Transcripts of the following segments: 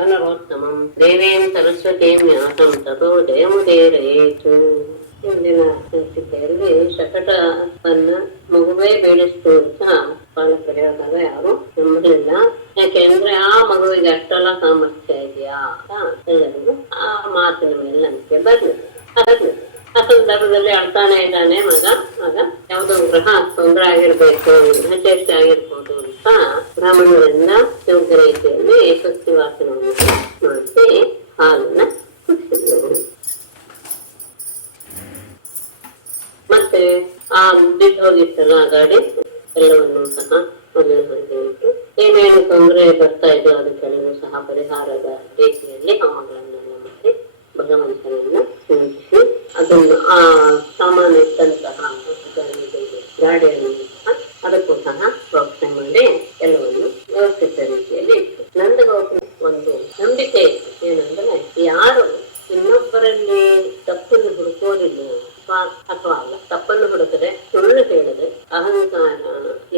ವನರೋತ್ತಮಂ ದೇವೇಂ ಸರಸ್ವತೀಂ ಜ್ಞಾತಂ ತಥೋ ಜಯಮುದೇರಯೇತು. ಇಂದಿನ ಸಂಚಿಕೆಯಲ್ಲಿ ಶಕಟವನ್ನ ಮಗುವೇ ಬೇಡಿಸ್ತು ಅಂತ ಕಾಲ ಕರೆಯೋದಾಗ ಯಾರು ನಂಬಲಿಲ್ಲ. ಯಾಕೆಂದ್ರೆ ಆ ಮಗುವಿಗೆ ಅಷ್ಟೆಲ್ಲ ಸಾಮರ್ಥ್ಯ ಇದೆಯಾ ಅಂತ ಎಲ್ಲರಿಗೂ ಆ ಮಾತಿನ ಮೇಲೆ ನಂಬಿಕೆ ಬರ್ಲಿಲ್ಲ. ಆ ಸಂದರ್ಭದಲ್ಲಿ ಅಳ್ತಾನೆ ಇದ್ದಾನೆ ಮಗ ಯಾವುದೋ ಗ್ರಹ ತೊಂದರೆ ಆಗಿರ್ಬೇಕು, ಚೇಷ್ಟೆ ಆಗಿರ್ಬೋದು ಅಂತ ಬ್ರಾಹ್ಮಣರಿಂದ ಯೋಗ್ಯ ರೀತಿಯಲ್ಲಿ ಶಕ್ತಿ ವಾಸನವನ್ನು ಮಾಡಿಸಿ ಹಾಲನ್ನ ಕುಡಿಸಿದ್ರು. ಮತ್ತೆ ಆ ಬಿಟ್ಟು ಹೋಗಿತ್ತಲ್ಲ ಆ ಗಾಡಿ ಎಲ್ಲವನ್ನೂ ಸಹ ಮೊದಲು ಹೊರಗೆ ಏನೇನು ತೊಂದರೆ ಬರ್ತಾ ಇದೆಯೋ ಅದಕ್ಕೆಲ್ಲವೂ ಸಹ ಪರಿಹಾರದ ರೀತಿಯಲ್ಲಿ ಹೋಮಗಳನ್ನೆಲ್ಲ ಮಾಡಿ ಭಗವಂತನನ್ನ ಪೂಜಿಸಿ ಅದನ್ನು ಆ ಸಾಮಾನ್ಯ ಇಟ್ಟಂತಹ ಗಾಡಿಯನ್ನು ಸಹ ಅದಕ್ಕೂ ಸಹ ಪ್ರೋಕ್ಷಣೆ ಮಾಡಿ ಎಲ್ಲವನ್ನು ವ್ಯವಸ್ಥಿತ ರೀತಿಯಲ್ಲಿ ಇತ್ತು. ನಂದಗೋಪುರ ಒಂದು ನಂಬಿಕೆ ಇತ್ತು. ಏನಂದ್ರೆ ಯಾರು ಇನ್ನೊಬ್ಬರಲ್ಲಿ ತಪ್ಪನ್ನು ಹುಡುಕೋದಿಲ್ಲ ಅಥವಾ ಅಲ್ಲ, ತಪ್ಪನ್ನು ಹುಡುಕದೆ ಸುಳ್ಳು ಹೇಳದೆ ಅಹಂಕಾರ,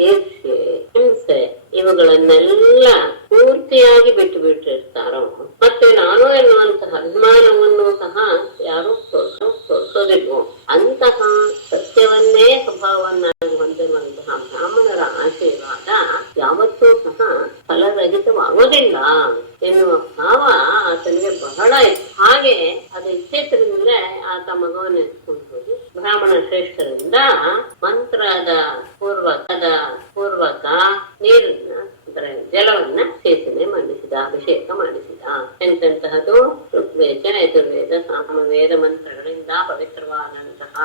ಈರ್ಷೆ, ಹಿಂಸೆ ಇವುಗಳನ್ನೆಲ್ಲ ಪೂರ್ತಿಯಾಗಿ ಬಿಟ್ಟು ಬಿಟ್ಟಿರ್ತಾರೋ, ಮತ್ತೆ ನಾನು ಎನ್ನುವಂತಹ ಅಭಿಮಾನವನ್ನು ಸಹ ಯಾರು ತೋರಿಸೋದಿಲ್ವೋ ಅಂತಹ ಸತ್ಯವನ್ನೇ ಸ್ವಭಾವವನ್ನಾಗಿ ಹೊಂದಿರುವಂತಹ ಬ್ರಾಹ್ಮಣರ ಆಶೀರ್ವಾದ ಯಾವತ್ತೂ ಸಹ ಫಲರಹಿತವಾಗೋದಿಲ್ಲ ಎನ್ನುವ ಭಾವ ಆತನಿಗೆ ಬಹಳ ಇತ್ತು. ಹಾಗೆ ಅದು ಇಚ್ಛಿದ್ರಿಂದಲೇ ಆತ ಮಗವನ್ನ ಎತ್ಕೊಂಡು ಹೋಗಿ ಬ್ರಾಹ್ಮಣ ಶ್ರೇಷ್ಠರಿಂದ ಮಂತ್ರದ ಪೂರ್ವಕ ನೀರನ್ನ ಅಂದ್ರೆ ಜಲವನ್ನ ಸೇತನೆ ಮಾಡಿಸಿದ, ಅಭಿಷೇಕ ಮಾಡಿಸಿದ. ಎಂತೆಂತಹದ್ದು ಋಗ್ವೇದ, ಯಜುರ್ವೇದ, ಸಾಮವೇದ ಮಂತ್ರಗಳಿಂದ ಪವಿತ್ರವಾದಂತಹ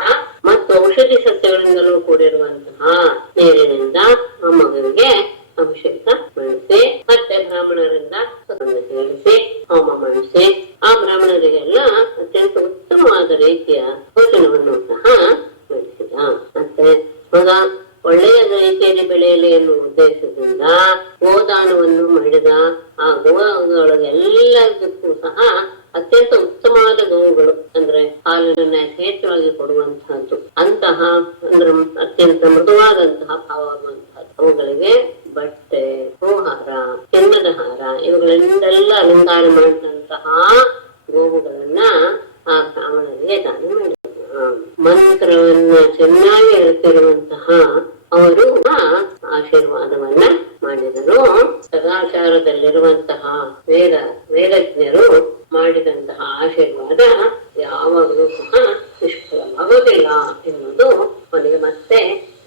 ಮತ್ತು ಔಷಧಿ ಸಸ್ಯಗಳಿಂದಲೂ ಕೂಡಿರುವಂತಹ ನೀರಿನಿಂದ ಆ ಮಗುವಿಗೆ ಅಭಿಷೇಕ ಮಾಡಿಸಿ, ಮತ್ತೆ ಬ್ರಾಹ್ಮಣರಿಂದ ಹೇಳಿಸಿ ಹೋಮ ಮಾಡಿಸಿ ಆ ಬ್ರಾಹ್ಮಣರಿಗೆಲ್ಲ ಅತ್ಯಂತ ಉತ್ತಮವಾದ ರೀತಿಯ ಭೋಜನವನ್ನು ಸಹ ಮಾಡಿಸಿದ. ಮತ್ತೆ ಮಗ ಒಳ್ಳೆಯ ರೀತಿಯಲ್ಲಿ ಬೆಳೆಯಲಿ ಎನ್ನುವ ಉದ್ದೇಶದಿಂದ ಗೋದಾನವನ್ನು ಮಾಡಿದ. ಆ ಗೋವುಗಳಿಗೆಲ್ಲದಕ್ಕೂ ಸಹ ಅತ್ಯಂತ ಉತ್ತಮವಾದ ಗೋವುಗಳು ಅಂದ್ರೆ ಹಾಲನ್ನ ಯಥೇಚ್ಛವಾಗಿ ಕೊಡುವಂತಹದ್ದು, ಅಂತಹ ಅಂದ್ರೆ ಅತ್ಯಂತ ಮೃದುವಾದಂತಹ ಭಾವವಾಗುವಂತಹದ್ದು. ಅವುಗಳಿಗೆ ಬಟ್ಟೆ, ಹೂಹಾರ, ಚಿನ್ನದ ಹಾರ ಇವುಗಳಿಂದೆಲ್ಲ ಅಲಂಕಾರ ಮಾಡಿದಂತಹ ಗೋವುಗಳನ್ನ ಆ ಬ್ರಾಹ್ಮಣರಿಗೆ ದಾನ ಮಾಡಿದರು. ಮಂತ್ರವನ್ನ ಚೆನ್ನಾಗಿ ಹೇಳ್ತಿರುವಂತಹ ಅವರು ಆಶೀರ್ವಾದವನ್ನ ಮಾಡಿದರು. ಸದಾಚಾರದಲ್ಲಿರುವಂತಹ ವೇದಜ್ಞರು ಮಾಡಿದಂತಹ ಆಶೀರ್ವಾದ ಯಾವಾಗಲೂ ಸಹ ನಿಷ್ಫಲವಾಗುವುದಿಲ್ಲ ಎನ್ನುವುದು ಅವನಿಗೆ ಮತ್ತೆ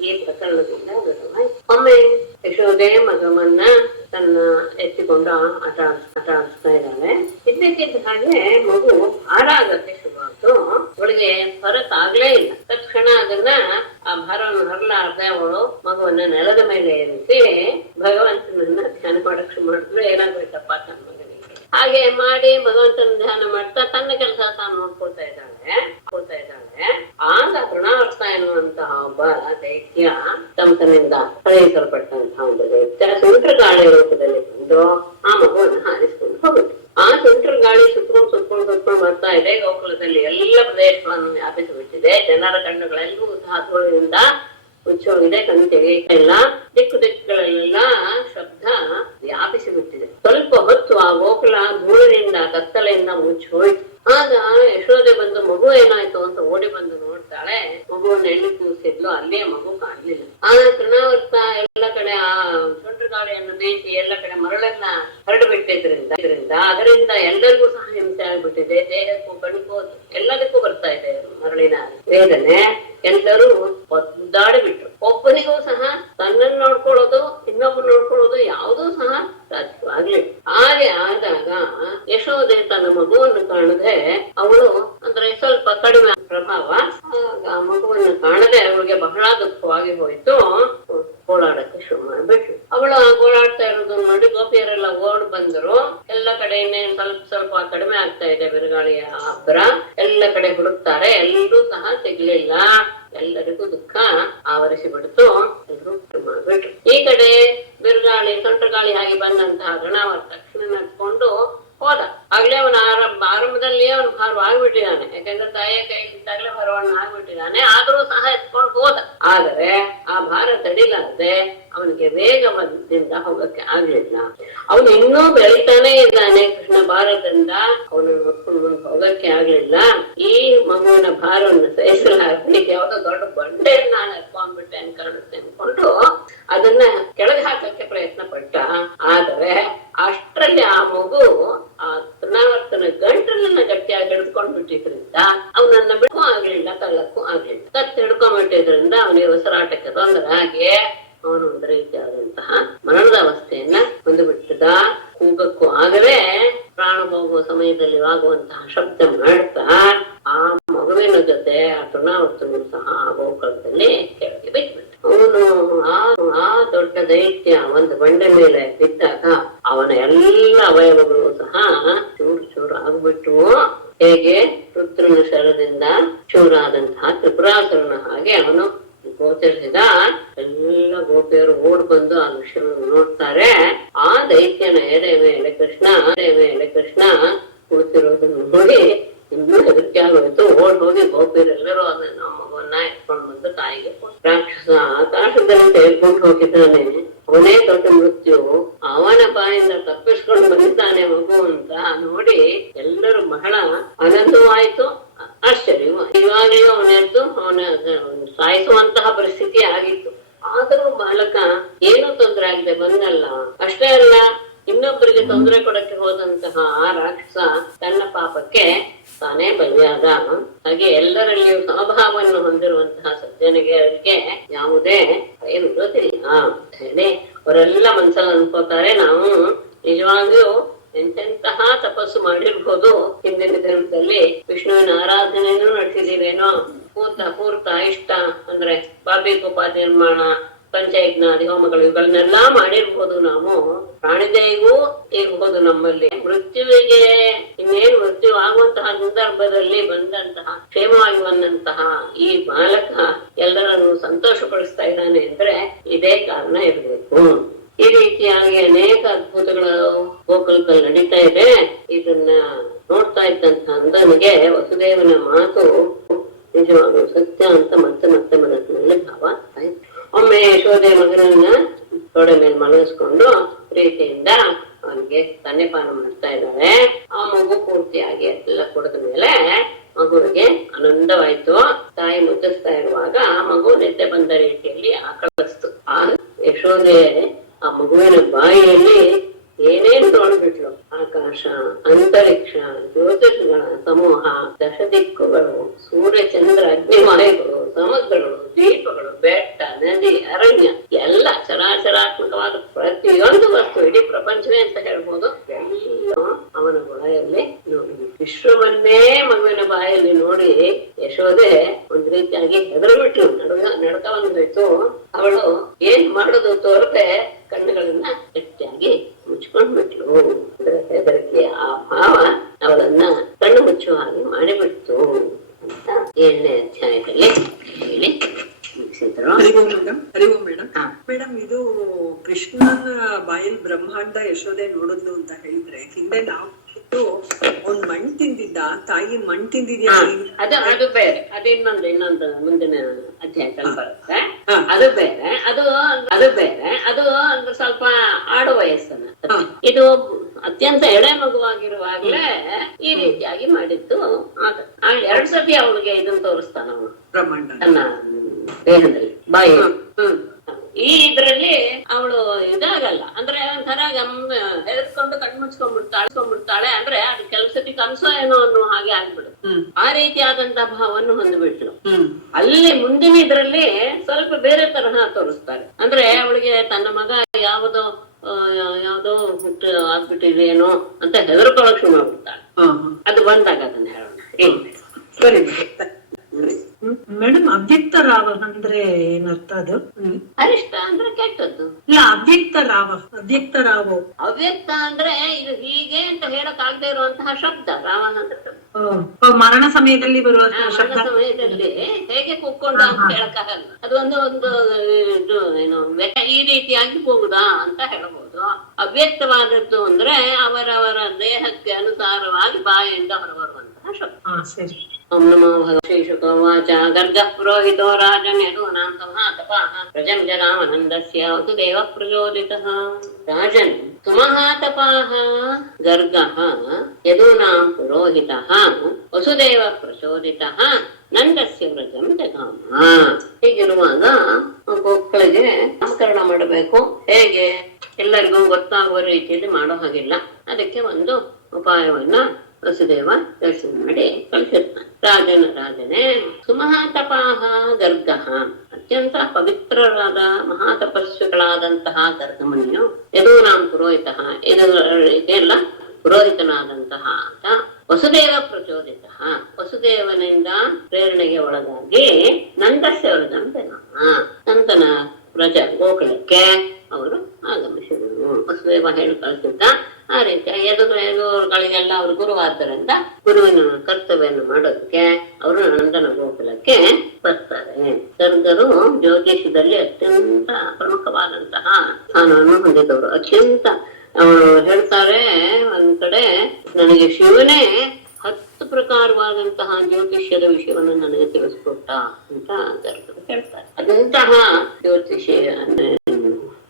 ಈ ಪ್ರಕರಣದಿಂದ ದೃಢವಾಯಿತು. ಒಮ್ಮೆ ಯಶೋದೆ ಮಗವನ್ನ ತನ್ನ ಎತ್ತಿಕೊಂಡು ಆಟ ಆಡಿಸ್ತಾ ಇದ್ದಾಳೆ. ಇದ್ದಕ್ಕಿದ್ದ ಹಾಗೆ ಮಗು ಹಾರಾಗಕ್ಕೆ ಶುರುವಾಯ್ತು. ಅವಳಿಗೆ ಹೊರಕಾಗ್ಲೇ ಇಲ್ಲ. ತಕ್ಷಣ ಅದನ್ನ ಆ ಭಾರವನ್ನು ಹೊರಲಾರ್ದೆ ಅವಳು ಮಗುವನ್ನ ನೆಲದ ಮೇಲೆ ಏರಿಸಿ ಭಗವಂತನನ್ನ ಧ್ಯಾನ ಮಾಡಕ್ ಶುರು ಮಾಡಿದ್ರು. ಏನಾಗ್ಬೇಕಪ್ಪ ತನ್ನ ಮಗನಿಗೆ ಹಾಗೆ ಮಾಡಿ ಭಗವಂತನ ಧ್ಯಾನ ಮಾಡ್ತಾ ತನ್ನ ಕೆಲಸ ತಾನು ನೋಡ್ಕೊಳ್ತಾ ಇದ್ದಾಳೆ. ಆಗ ತೃಣಾವರ್ತ ಎನ್ನುವಂತಹ ಒಬ್ಬ ದೈತ್ಯ ತಮ್ಮನಿಂದ ಕಳುಹಿಸಲ್ಪಟ್ಟಂತಹ ಒಂದು ದೈತ್ಯ ಸುಂಟ್ರ ಗಾಳಿ ರೂಪದಲ್ಲಿ ಬಂದು ಆ ಮಗುವನ್ನ ಹಾರಿಸ್ಕೊಂಡು ಹೋಗುತ್ತೆ. ಆ ಸುಂಟ್ರ ಗಾಳಿ ಸುತ್ಕೊಂಡು ಬರ್ತಾ ಇದೆ. ಗೋಕುಲದಲ್ಲಿ ಎಲ್ಲ ಪ್ರದೇಶಗಳನ್ನು ವ್ಯಾಪಿಸಿಬಿಟ್ಟಿದೆ. ಜನರ ಕಣ್ಣುಗಳೆಲ್ಲೂ ಸಹ ಧೂಳಿನಿಂದ ಮುಚ್ಚೋಗಿದೆ. ಕಣ್ಣು ತೆಗೆಯಿಲ್ಲ. ದಿಕ್ಕುಗಳಲ್ಲೆಲ್ಲ ಶಬ್ದ ವ್ಯಾಪಿಸಿ ಬಿಟ್ಟಿದೆ. ಸ್ವಲ್ಪ ಹೊತ್ತು ಆ ಗೋಕುಲ ಧೂಳಿನಿಂದ ಕತ್ತಲೆಯಿಂದ ಮುಚ್ಚಿ ಹೋಯ್ತು. ಆಗ ಯಶೋದೆ ಬಂದು ಮಗು ಏನಾಯ್ತು ಅಂತ ಓಡಿ ಬಂದು ನೋಡ್ತಾಳೆ. ಮಗುವನ್ನ ಎಣ್ಣೆ ಕೂಸಿದ್ಲು, ಅಲ್ಲೇ ಮಗು ಕಾಣಲಿಲ್ಲ. ಆ ತೃಣಾವರ್ತ ಎಲ್ಲ ಕಡೆ ಆ ಸುಂಟ್ರ ಗಾಳಿಯನ್ನು ಬೀಸಿ ಎಲ್ಲ ಕಡೆ ಮರಳನ್ನ ಹರಡು ಬಿಟ್ಟಿದ್ರಿಂದ ಅದರಿಂದ ಎಲ್ಲರಿಗೂ ಸಹ ಹಿಂಸೆ ಆಗ್ಬಿಟ್ಟಿದೆ. ದೇಹಕ್ಕೂ ಕಣ್ಕೂ ಎಲ್ಲದಕ್ಕೂ ಬರ್ತಾ ಇದೆ ಮರಳಿನ ವೇದನೆ. ಎಲ್ಲರೂ ಒದ್ದಾಡಿ ಬಿಟ್ರು. ಒಬ್ಬನಿಗೂ ಸಹ ತನ್ನನ್ನು ನೋಡ್ಕೊಳ್ಳೋದು ಇನ್ನೊಬ್ಬರು ನೋಡ್ಕೊಳ್ಳೋದು ಯಾವುದೂ ಸಹ ಸಾಧ್ಯವಾಗ್ಲಿಲ್ಲ. ಹಾಗೆ ಆದಾಗ ಯಶೋದೆ ತನ್ನ ಮಗುವನ್ನು ಕಾಣದೆ ಅವಳು ಅಂದ್ರೆ ಸ್ವಲ್ಪ ಕಡಿಮೆ ಪ್ರಭಾವ, ಮಗುವನ್ನು ಕಾಣದೆ ಅವಳಿಗೆ ಬಹಳ ದುಃಖವಾಗಿ ಹೋಯ್ತು. ಓಡಾಡಕ್ಕೆ ಶುರು ಮಾಡ್ಬಿಟ್ರು. ಅವಳು ಓಡಾಡ್ತಾ ಇರೋದು ನೋಡಿ ಗೋಪಿಯರೆಲ್ಲ ಓಡ್ ಬಂದರು. ಎಲ್ಲ ಕಡೆ ಸ್ವಲ್ಪ ಕಡಿಮೆ ಆಗ್ತಾ ಇದೆ ಬಿರುಗಾಳಿಯ ಅಬ್ಬರ. ಎಲ್ಲ ಕಡೆ ಹುಡುಕ್ತಾರೆ, ಎಲ್ಲರೂ ಸಹ ಸಿಗ್ಲಿಲ್ಲ. ಎಲ್ಲರಿಗೂ ದುಃಖ ಆವರಿಸಿ ಬಿಡ್ತು. ಎಲ್ಲರೂ ಮಾಡ್ಬಿಟ್ರು. ಈ ಕಡೆ ಬಿರುಗಾಳಿ ಸುಂಟ್ರ ಗಾಳಿ ಆಗಿ ಬಂದಂತಹ ತೃಣಾವರ್ತ ತಕ್ಷಣ ನಡ್ಕೊಂಡು ಹೋದ. ಆಗ್ಲೇ ಅವನ ಆರಂಭದಲ್ಲಿಯೇ ಅವನು ಭಾರವಾಗ್ಬಿಟ್ಟಿದ್ದಾನೆ. ಯಾಕಂದ್ರೆ ತಾಯಿಯ ಕೈಲಿದ್ದಾಗಲೇ ಭಾರವನ್ನು ಆಗ್ಬಿಟ್ಟಿದ್ದಾನೆ. ಆದ್ರೂ ಸಹ ಎತ್ಕೊಂಡು ಹೋದ. ಆದರೆ ಆ ಭಾರ ತಡಿಲಾರದೆ ಅವನಿಗೆ ವೇಗದಿಂದ ಹೋಗಕ್ಕೆ ಆಗ್ಲಿಲ್ಲ. ಅವನು ಇನ್ನೂ ಬೆಳಿತಾನೆ ಇದ್ದಾನೆ ಕೃಷ್ಣ ಭಾರದಿಂದ. ಅವನು ಹೊತ್ಕೊಂಡು ಹೋಗಕ್ಕೆ ಆಗ್ಲಿಲ್ಲ. ಈ ಮಗುವಿನ ಭಾರವನ್ನು ಸಹಿಸಲಾರದೆ ಯಾವ್ದೋ ದೊಡ್ಡ ಬಂಡೆಯನ್ನು ನಾನು ಎತ್ಕೊಂಡ್ಬಿಟ್ಟೆ ಅನ್ಕಾಣುತ್ತೆ ಅನ್ಕೊಂಡು ಅದನ್ನ ಕೆಳಗೆ ಹಾಕಕ್ಕೆ ಪ್ರಯತ್ನ ಪಟ್ಟ. ಆದರೆ ಅಷ್ಟರಲ್ಲಿ ಆ ಮಗು ಆ ತೃಣಾವರ್ತನ ಗಂಟಲನ್ನ ಗಟ್ಟಿಯಾಗಿ ಹಿಡ್ಕೊಂಡ್ ಬಿಟ್ಟಿದ್ರಿಂದ ಅವನನ್ನ ಬಿಡಕ್ಕೂ ಆಗ್ಲಿಲ್ಲ, ತಳ್ಳಕ್ಕೂ ಆಗ್ಲಿಲ್ಲ. ಕತ್ತು ಹಿಡ್ಕೊಂಡ್ಬಿಟ್ಟಿದ್ರಿಂದ ಅವನಿಗೆ ಉಸಿರಾಟಕ್ಕೆ ತೊಂದರೆ ಆಗಿ ಅವನು ಒಂದು ರೀತಿಯಾದಂತಹ ಮರಣದ ಅವಸ್ಥೆಯನ್ನ ಹೊಂದಿಬಿಟ್ಟಿದ್ದ. ಕೂಗಕ್ಕೂ ಆಗಲೇ ಪ್ರಾಣ ಹೋಗುವ ಸಮಯದಲ್ಲಿ ಆಗುವಂತಹ ಶಬ್ದ ಮಾಡ್ತಾ ಆ ಮಗುವಿನ ಜೊತೆ ಆ ತೃಣಾವರ್ತನು ಸಹ ಆ ಗೋಕಳದಲ್ಲಿ ಕೆಳಗೆ ಬಿಟ್ಬಿಟ್ಟ. ಅವನು ಆ ದೊಡ್ಡ ದೈತ್ಯ ಒಂದು ಬಂಡೆ ಮೇಲೆ ಬಿದ್ದಾಗ ಅವನ ಎಲ್ಲ ಅವಯವಗಳು ಸಹ ಚೂರು ಚೂರು ಆಗ್ಬಿಟ್ಟು, ಹೇಗೆ ರುದ್ರನ ಶರದಿಂದ ಚೂರಾದಂತಹ ತ್ರಿಪುರಾಸುರನ ಹಾಗೆ ಅವನು ಗೋಚರಿಸಿದ. ಎಲ್ಲ ಗೋಪಿಯರು ಓಡ್ ಬಂದು ಆ ದೃಶ್ಯವನ್ನು ನೋಡ್ತಾರೆ. ಆ ದೈತ್ಯನ ಎದೆ ಮೇಲೆ ಕೃಷ್ಣ ಕುಳಿತಿರೋದನ್ನು ನೋಡಿ ಇನ್ನೂ ಹೆದರಿಕೆ ಆಗೋಯ್ತು. ಓಡ್ ಹೋಗಿ ಗೋಪಿಯರೆಲ್ಲರೂ ಅದನ್ನ ಮಗುವನ್ನ ಎತ್ಕೊಂಡು ಬಂದು ತಾಯಿಗೆ ರಾಕ್ಷಸ ಆಕಾಶದಲ್ಲಿ ತೆಗೆದುಕೊಂಡು ಹೋಗಿದ್ದಾನೆ. ಅವನೇ ದೊಡ್ಡ ಮೃತ್ಯು, ಅವನ ಬಾಯಿಂದ ತಪ್ಪಿಸ್ಕೊಂಡು ಬಂದಿದ್ದಾನೆ ಮಗು ಅಂತ ನೋಡಿ ಎಲ್ಲರೂ ಬಹಳ ಆನಂದವಾಯ್ತು, ಆಶ್ಚರ್ಯ. ಇವಾಗಲೂ ಅವನೆದ್ದು ಅವನ ಸಾಯಿಸುವಂತಹ ಪರಿಸ್ಥಿತಿ ಆಗಿತ್ತು. ಆದರೂ ಬಾಲಕ ಏನೂ ತೊಂದರೆ ಆಗದೆ ಬಂದಲ್ಲ. ಅಷ್ಟೇ ಅಲ್ಲ, ಇನ್ನೊಬ್ಬರಿಗೆ ತೊಂದರೆ ಕೊಡಕ್ಕೆ ಹೋದಂತಹ ಆ ರಾಕ್ಷಸ ತನ್ನ ಪಾಪಕ್ಕೆ ತಾನೇ ಬಲಿಯಾದ. ಹಾಗೆ ಎಲ್ಲರಲ್ಲಿಯೂ ಸಮಭಾವವನ್ನು ಹೊಂದಿರುವಂತಹ ಸಜ್ಜನಿಗೆ ಯಾವುದೇ ಇರೋದಿಲ್ಲ ಅಂತ ಹೇಳಿ ಅವರೆಲ್ಲ ಮನಸ್ಸಲ್ಲಿ ಅನ್ಕೋತಾರೆ, ನಾವು ನಿಜವಾಗಿಯೂ ಎಂತೆಂತಹ ತಪಸ್ಸು ಮಾಡಿರ್ಬೋದು, ಹಿಂದಿನ ದಿನದಲ್ಲಿ ವಿಷ್ಣುವಿನ ಆರಾಧನೆಯನ್ನು ನಡೆಸಿದೀವೇನೋ, ಪೂರ್ತ ಇಷ್ಟ ಅಂದ್ರೆ ಬಾಬಿ ನಿರ್ಮಾಣ, ಪಂಚಯಜ್ಞಾದಿ ಹೋಮಗಳು ಇವುಗಳನ್ನೆಲ್ಲಾ ಮಾಡಿರ್ಬೋದು. ನಾವು ಪ್ರಾಣಿದಯಗೂ ಇರ್ಬೋದು. ನಮ್ಮಲ್ಲಿ ಮೃತ್ಯುವಿಗೆ ಇನ್ನೇನು ಮೃತ್ಯು ಆಗುವಂತಹ ಸಂದರ್ಭದಲ್ಲಿ ಬಂದಂತಹ ಕ್ಷೇಮವಾಗಿ ಬಂದಂತಹ ಈ ಬಾಲಕ ಎಲ್ಲರನ್ನು ಸಂತೋಷಪಡಿಸ್ತಾ ಇದ್ದಾನೆ ಅಂದ್ರೆ ಇದೇ ಕಾರಣ ಇರಬೇಕು. ಈ ರೀತಿಯಾಗಿ ಅನೇಕ ಅದ್ಭುತಗಳು ಗೋಕುಲದಲ್ಲಿ ನಡೀತಾ ಇದೆ. ಇದನ್ನ ನೋಡ್ತಾ ಇದ್ದಂತ ನನಗೆ ವಸುದೇವನ ಮಾತು ನಿಜವಾಗ್ಲೂ ಸತ್ಯ ಅಂತ ಮತ್ತೆ ಮತ್ತೆ ಮನಸ್ಸಿನಲ್ಲಿ ಭಾವ ಆಗ್ತಾ ಇತ್ತು. ಒಮ್ಮೆ ಯಶೋದೆ ಮಗನನ್ನ ತೊಡೆ ಮೇಲೆ ಮಲಗಿಸ್ಕೊಂಡು ಪ್ರೀತಿಯಿಂದ ಅವನಿಗೆ ಸ್ತನ್ಯಪಾನ ಮಾಡ್ತಾ ಇದ್ದಾಳೆ. ಆ ಮಗು ಪೂರ್ತಿಯಾಗಿ ಎಲ್ಲ ಕುಡಿದ ಮೇಲೆ ಮಗುವಿಗೆ ಆನಂದವಾಯ್ತು. ತಾಯಿ ಮುಚ್ಚಿಸ್ತಾ ಇರುವಾಗ ಆ ಮಗು ನಿದ್ದೆ ಬಂದ ರೀತಿಯಲ್ಲಿ ಆಕಳಿಸ್ತು. ಆ ಯಶೋದೆ ಆ ಮಗುವಿನ ಬಾಯಿಯಲ್ಲಿ ಏನೇನು ನೋಡ್ಬಿಟ್ಲು. ಆಕಾಶ, ಅಂತರಿಕ್ಷ, ಜ್ಯೋತಿಷಗಳ ಸಮೂಹ, ದಶದಿಕ್ಕುಗಳು, ಸೂರ್ಯ ಚಂದ್ರ ಅಗ್ನಿವಾಯುಗಳು, ಸಮುದ್ರಗಳು, ದ್ವೀಪಗಳು, ಬೆಟ್ಟ, ನದಿ, ಅರಣ್ಯ ಎಲ್ಲ ಚರಾಚರಾತ್ಮಕವಾದ ಪ್ರತಿಯೊಂದು ವಸ್ತು, ಇಡೀ ಪ್ರಪಂಚವೇ ಅಂತ ಹೇಳ್ಬೋದು, ಎಲ್ಲ ಅವನ ಬಾಯಲ್ಲಿ ನೋಡಿ. ವಿಶ್ವವನ್ನೇ ಮಗುವಿನ ಬಾಯಲ್ಲಿ ನೋಡಿ ಯಶೋದೆ ಒಂದ್ ರೀತಿಯಾಗಿ ಹೆದರ್ಬಿಟ್ಲು. ನಡ್ಕ ಬಂದ್ಬಿಟ್ಟು ಅವಳು ಏನ್ ಮಾಡೋದು ತೋರದೆ ಕಣ್ಣುಗಳನ್ನ ಗಟ್ಟಿಯಾಗಿ ಮುಚ್ಕೊಂಡ್ಬಿಟ್ಲು. ಅಂದ್ರೆ ಹೆದರಿಕೆಯ ಆ ಭಾವ ಅವಳನ್ನ ಕಣ್ಣು ಮುಚ್ಚುವ ಹಾಗೆ ಮಾಡಿಬಿಡ್ತು ಅಂತ 7ನೇ ಅಧ್ಯಾಯದಲ್ಲಿ ಹೇಳಿ ಮುಗಿಸಿದ್ರು. ಮೇಡಮ್, ಇದು ಕೃಷ್ಣನ ಬಾಯಲ್ಲಿ ಬ್ರಹ್ಮಾಂಡ ಯಶೋದೆ ನೋಡಿದ್ಲು ಅಂತ ಹೇಳಿದ್ರೆ, ಹಿಂದೆ ನಾವು ಒಂದ್ ಮಣ್ ತಿಂದಿದ್ದ, ತಾಯಿ ಮಣ್ ತಿಂದಿದ್ಯಾ? ಅದು ಬೇರೆ, ಅದು ಇನ್ನೊಂದು ಮುಂದಿನ ಅಧ್ಯಾಯದಲ್ಲಿ ಬರುತ್ತೆ. ಅದು ಬೇರೆ, ಅದು ಅಂದ್ರೆ ಸ್ವಲ್ಪ ಆಡು ವಯಸ್ಸನ್ನ. ಇದು ಅತ್ಯಂತ ಎಳೆ ಮಗುವಾಗಿರುವಾಗ್ಲೇ ಈ ರೀತಿಯಾಗಿ ಮಾಡಿದ್ದು. 2 ಸತಿ ಅವಳಿಗೆ ಇದನ್ನ ತೋರಿಸ್ತಾನ ಅವನು ಬ್ರಹ್ಮಾಂಡ ತನ್ನ ದೇಹದಲ್ಲಿ, ಬಾಯಿ. ಈ ಇದ್ರಲ್ಲಿ ಅವಳು ಇದಾಗಲ್ಲ, ಅಂದ್ರೆ ಒಂಥರ ಹೆದರ್ಕೊಂಡು ಕಣ್ಮುಚ್ಕೊಂಡ್ಬಿಡ್ತಾಳೆ. ಅಂದ್ರೆ ಅದು ಕೆಲಸಕ್ಕೆ ಕನಸೋ ಏನೋ ಅನ್ನೋ ಹಾಗೆ ಆಗ್ಬಿಡು. ಆ ರೀತಿಯಾದಂತಹ ಭಾವವನ್ನು ಹೊಂದ್ಬಿಟ್ಲು. ಅಲ್ಲಿ ಮುಂದಿನ ಇದ್ರಲ್ಲಿ ಸ್ವಲ್ಪ ಬೇರೆ ತರಹ ತೋರಿಸ್ತಾರೆ. ಅಂದ್ರೆ ಅವಳಿಗೆ ತನ್ನ ಮಗ ಯಾವ್ದೋ ಹುಟ್ಟು ಆಗ್ಬಿಟ್ಟಿದೇನೋ ಅಂತ ಹೆದರ್ಕೊಳಕ್ ಶುರು ಮಾಡ್ಬಿಡ್ತಾಳೆ. ಅದು ಬಂದಾಗ ಅದನ್ನ ಹೇಳೋಣ. ಸರಿ ಮೇಡಮ್, ಅವ್ಯಕ್ತ ರಾವ ಅಂದ್ರೆ ಏನರ್ಥ? ಅದು ಅರಿಷ್ಟ ಅಂದ್ರೆ ಕೆಟ್ಟದ್ದು. ಇಲ್ಲ, ಅವ್ಯಕ್ತ ರಾವ ಅವ್ಯಕ್ತ ಅಂದ್ರೆ ಇದು ಹೀಗೆ ಅಂತ ಹೇಳಕ್ ಆಗದೆ ಇರುವಂತಹ ಶಬ್ದ. ರಾವಣ ಅಂದ್ರೆ ಮರಣ ಸಮಯದಲ್ಲಿ ಬರುವಂತಹ ಶಬ್ದ. ಸಮಯದಲ್ಲಿ ಹೇಗೆ ಕೂತ್ಕೊಂಡು ಅಂತ ಹೇಳಕ್ಕಾಗಲ್ಲ. ಅದು ಒಂದು ಇದು ಏನು ಈ ಈ ರೀತಿಯಾಗಿ ಹೋಗುದಾ ಅಂತ ಹೇಳಬಹುದು. ಅವ್ಯಕ್ತವಾದದ್ದು ಅಂದ್ರೆ ಅವರವರ ದೇಹಕ್ಕೆ ಅನುಸಾರವಾಗಿ ಬಾಯಿಂದ ಹೊರಬರುವಂತಹ ಶಬ್ದ. ಓಂ ನಮೋ ಭಗವತೆ ಶುಕೋವಾಚ ಗರ್ಗಃ ಪುರೋಹಿತೋ ರಾಜನ್ ಯದೂನಾಂ ತಪಃ ಪ್ರಜಂ ಜಗಾಮನಂದಸ್ಯ ವಸುದೇವ ಪ್ರಚೋದಿತಃ. ರಾಜನ್ ತುಮಹಾತಪಾಃ ಗರ್ಗಃ ಯದೂನಾಂ ಪುರೋಹಿತಃ ವಸುದೇವ ಪ್ರಚೋದಿತಃ ನಂದಸ್ಯ ವ್ರಜಂ ಜಗಾಮ. ಹೀಗಿರುವಾಗ ಮಕ್ಕಳಿಗೆ ನಾಮಕರಣ ಮಾಡಬೇಕು. ಹೇಗೆ ಎಲ್ಲರಿಗೂ ಗೊತ್ತಾಗುವ ರೀತಿಯಲ್ಲಿ ಮಾಡೋ ಹಾಗಿಲ್ಲ. ಅದಕ್ಕೆ ಒಂದು ಉಪಾಯವನ್ನ ವಸುದೇವ ಯೋಚನೆ ಮಾಡಿ ಕಳಿಸಿರ್ತಾನೆ. ರಾಜನೇ ಸುಮಹಾತಪಾಹ ಗರ್ಗಃ, ಅತ್ಯಂತ ಪವಿತ್ರರಾದ ಮಹಾತಪಸ್ವಿಗಳಾದಂತಹ ಗರ್ಗಮುನಿಯು ಯದೂನಾಂ ಪುರೋಹಿತಃ, ಇದೆಲ್ಲ ಪುರೋಹಿತನಾದಂತಹ ಅಂತ ವಸುದೇವ ಪ್ರಚೋದಿತ, ವಸುದೇವನಿಂದ ಪ್ರೇರಣೆಗೆ ಒಳಗಾಗಿ ನಂದಸ್ಯ ವ್ರಜಂ ಜಗಾಮ, ನಂತನ ವ್ರಜ ಗೋಕುಲಕ್ಕೆ ಅವರು ಆಗಮಿಸಿದರು. ವಸುದೇವ ಹೇಳಿ ಕಳಿಸಿದ್ದ. ಆ ರೀತಿ ಎದುರುಗಳಿಗೆಲ್ಲ ಅವರು ಗುರುವಾದ್ದರಿಂದ ಗುರುವಿನ ಕರ್ತವ್ಯವನ್ನು ಮಾಡೋದಕ್ಕೆ ಅವರು ನಂದನ ಗೋಕುಲಕ್ಕೆ ಬರ್ತಾರೆ. ಗರ್ಗರು ಜ್ಯೋತಿಷದಲ್ಲಿ ಅತ್ಯಂತ ಪ್ರಮುಖವಾದಂತಹ ಸ್ಥಾನವನ್ನು ಹೊಂದಿದವರು. ಅತ್ಯಂತ ಅವರು ಹೇಳ್ತಾರೆ, ಒಂದ್ ಕಡೆ ನನಗೆ ಶಿವನೇ 10 ಪ್ರಕಾರವಾದಂತಹ ಜ್ಯೋತಿಷ್ಯದ ವಿಷಯವನ್ನು ನನಗೆ ತಿಳಿಸ್ಕೊಟ್ಟ ಅಂತ ಗರ್ಗರು ಹೇಳ್ತಾರೆ. ಅದಂತಹ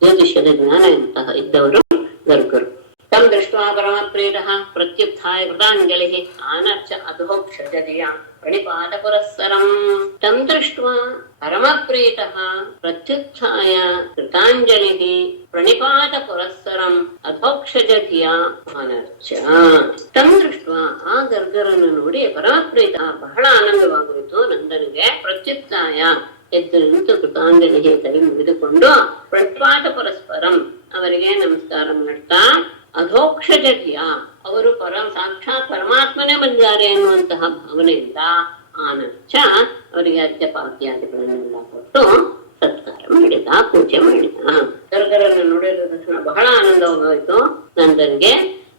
ಜ್ಯೋತಿಷ್ಯದ ಜ್ಞಾನ ಇಂತಹ ಇದ್ದವರು ಗರ್ಗರು. ತಂ ದೃಷ್ಟ್ವಾ ಪರಮಪ್ರೀತಃ ಪ್ರತ್ಯುತ್ಥಾಯ ಕೃತಾಂಜಲಿಃ ಆನರ್ಚ ಅಧೋಕ್ಷಜದಿಯ ಪ್ರಣಿಪಾತ ಪುರಸ್ಸರಂ. ತಂ ದೃಷ್ಟ್ವಾ ಪರಮಪ್ರೀತಃ ಪ್ರತ್ಯುತ್ಥಾಯ ಕೃತಾಂಜಲಿಃ ಪ್ರಣಿಪಾತ ಪುರಸ್ಸರಂ ಅಧೋಕ್ಷಜದಿಯ ಆನರ್ಚ. ತಂ ದೃಷ್ಟ್ವಾ, ಆ ಗರ್ಗರನ್ನು ನೋಡಿ ಪರಮಪ್ರೀತ ಬಹಳ ಆನಂದವಾಗುವುದು ನಂದನಿಗೆ. ಪ್ರತ್ಯುತ್ಥಾಯ, ಎದ್ದು ನಿಂತು ಕೃತಾಂಜಲಿ ಕೈ ಮುಗಿದುಕೊಂಡು ಪ್ರಣಿಪಾತ ಪರಸ್ಪರಂ, ಅವರಿಗೆ ನಮಸ್ಕಾರ ಮಾಡ್ತಾ ಅಧೋಕ್ಷಜತಿಯ, ಅವರು ಸಾಕ್ಷಾತ್ ಪರಮಾತ್ಮನೇ ಬಂದಿದ್ದಾರೆ ಎನ್ನುವಂತಹ ಭಾವನೆಯಿಂದ ಆನರ್ಚ ಅವರಿಗೆ ಅರ್ಘ್ಯಪಾದ್ಯಾದಿಗಳನ್ನೆಲ್ಲ ಕೊಟ್ಟು ಸತ್ಕಾರ ಮಾಡಿದ, ಪೂಜೆ ಮಾಡಿದ. ಗರ್ಗರನ್ನು ನೋಡಿದ ತಕ್ಷಣ ಬಹಳ ಆನಂದವಾಗೋಯ್ತು ನಂದನಿಗೆ.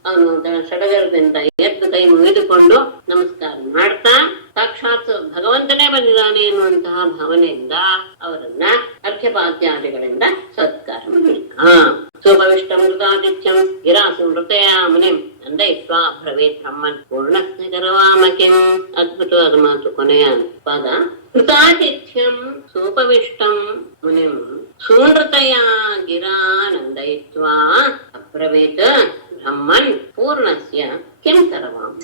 ಅವನು ಸಡಗರದಿಂದ ಎದ್ದು ಕೈ ಮುಗಿದುಕೊಂಡು ನಮಸ್ಕಾರ ಮಾಡ್ತಾ ಸಾಕ್ಷಾತ್ ಭಗವಂತನೇ ಬಂದಿದ್ದಾನೆ ಎನ್ನುವಂತಹ ಭಾವನೆಯಿಂದ ಅವರನ್ನ ಅರ್ಘ್ಯಪಾದ್ಯಾದಿಗಳಿಂದ ಸತ್ಕಾರ ಮಾಡಿದ. ಸುಭವಿಷ್ಟಂ ಕೃತಾದಿತ್ಯಂ ಗಿರಾಸು ಮೃತಯಾ ಮುನಿಂ ನಂದಯಿತ್ವಾ ಬ್ರವೀತ್ ಬ್ರಹ್ಮನ್ ಪೂರ್ಣಸ್ಯ ಗರ್ವಾಮಕಿಂ. ಅದ್ಭುತವಾದ ಮಾತು ಕೊನೆಯ ಪದ. ಕೃತಾದಿತ್ಯಂ ಸೂಪವಿಷ್ಟಂ ಮುನಿಂ ಸೂನೃತಯಾ ಗಿರಾ ನಂದಯಿತ್ವಾ ಅಬ್ರವೀತ್ ಬ್ರಹ್ಮನ್ ಪೂರ್ಣಸ್ಯ ಕಿಂ ಕರವಾಮ.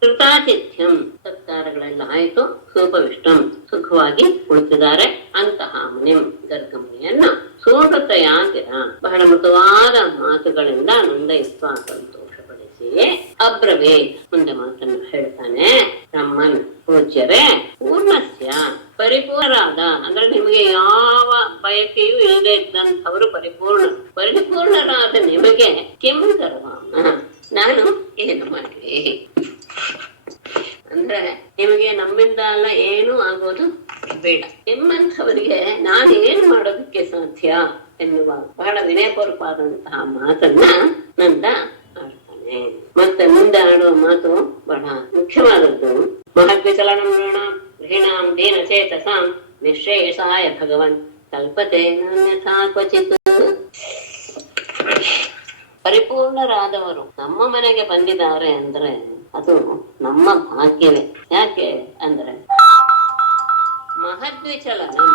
ಕೃತಾತಿಥ್ಯಂ, ಸತ್ಕಾರಗಳೆಲ್ಲ ಆಯ್ತು. ಸೂಪವಿಷ್ಟಂ, ಸುಖವಾಗಿ ಕುಳಿತಿದ್ದಾರೆ ಅಂತಹ ಮುನಿಂ ಗರ್ಗಮುನಿಯನ್ನ ಸೂನೃತಯಾಗಿರ, ಬಹಳ ಮೃದುವಾದ ಮಾತುಗಳಿಂದ ನಂದಯಿತ್ವ, ಸಂತೋಷಪಡಿಸಿ ಅಬ್ರವೇ, ಮುಂದೆ ಮಾತನ್ನು ಹೇಳ್ತಾನೆ. ಬ್ರಹ್ಮನ್, ಪೂಜ್ಯರೇ, ಪೂರ್ಣಸ್ಯ, ಪರಿಪೂರ್ಣರಾದ, ಅಂದ್ರೆ ನಿಮಗೆ ಯಾವ ಬಯಕೆಯೂ ಇಲ್ಲದೆ ಇದ್ದಂಥವರು ಪರಿಪೂರ್ಣರಾದ ನಿಮಗೆ ಕಿಂ ಕರ್ವಾಮ, ನಾನು ಏನು ಮಾಡಲಿ. ಅಂದ್ರೆ ನಿಮಗೆ ನಮ್ಮಿಂದ ಅಲ್ಲ ಏನೂ ಆಗೋದು ಬೇಡ, ನಿಮ್ಮಂಥವರಿಗೆ ನಾನು ಏನು ಮಾಡೋದಕ್ಕೆ ಸಾಧ್ಯ ಎನ್ನುವ ಬಹಳ ವಿನಯಪೂರ್ವಕವಾದಂತಹ ಮಾತನ್ನ ನಂದ ಆಡ್ತಾನೆ. ಮತ್ತೆ ಮುಂದೆ ಆಡುವ ಮಾತು ಬಹಳ ಮುಖ್ಯವಾದದ್ದು. ಮಹದ್ವಿಚಲನಂ ನೃಣಾಂ ಗೃಹೀಣಾಂ ದೀನಚೇತಸಾಂ ನಿಶ್ರೇಯಸಾಯ ಭಗವನ್ ಕಲ್ಪತೆ ನಾನ್ಯಥಾ ಕ್ವಚಿತ್. ಪರಿಪೂರ್ಣರಾದವರು ನಮ್ಮ ಮನೆಗೆ ಬಂದಿದ್ದಾರೆ ಅಂದ್ರೆ ಅದು ನಮ್ಮ ಭಾಗ್ಯವೇ. ಯಾಕೆ ಅಂದ್ರೆ ಮಹದ್ವಿಚಲನಂ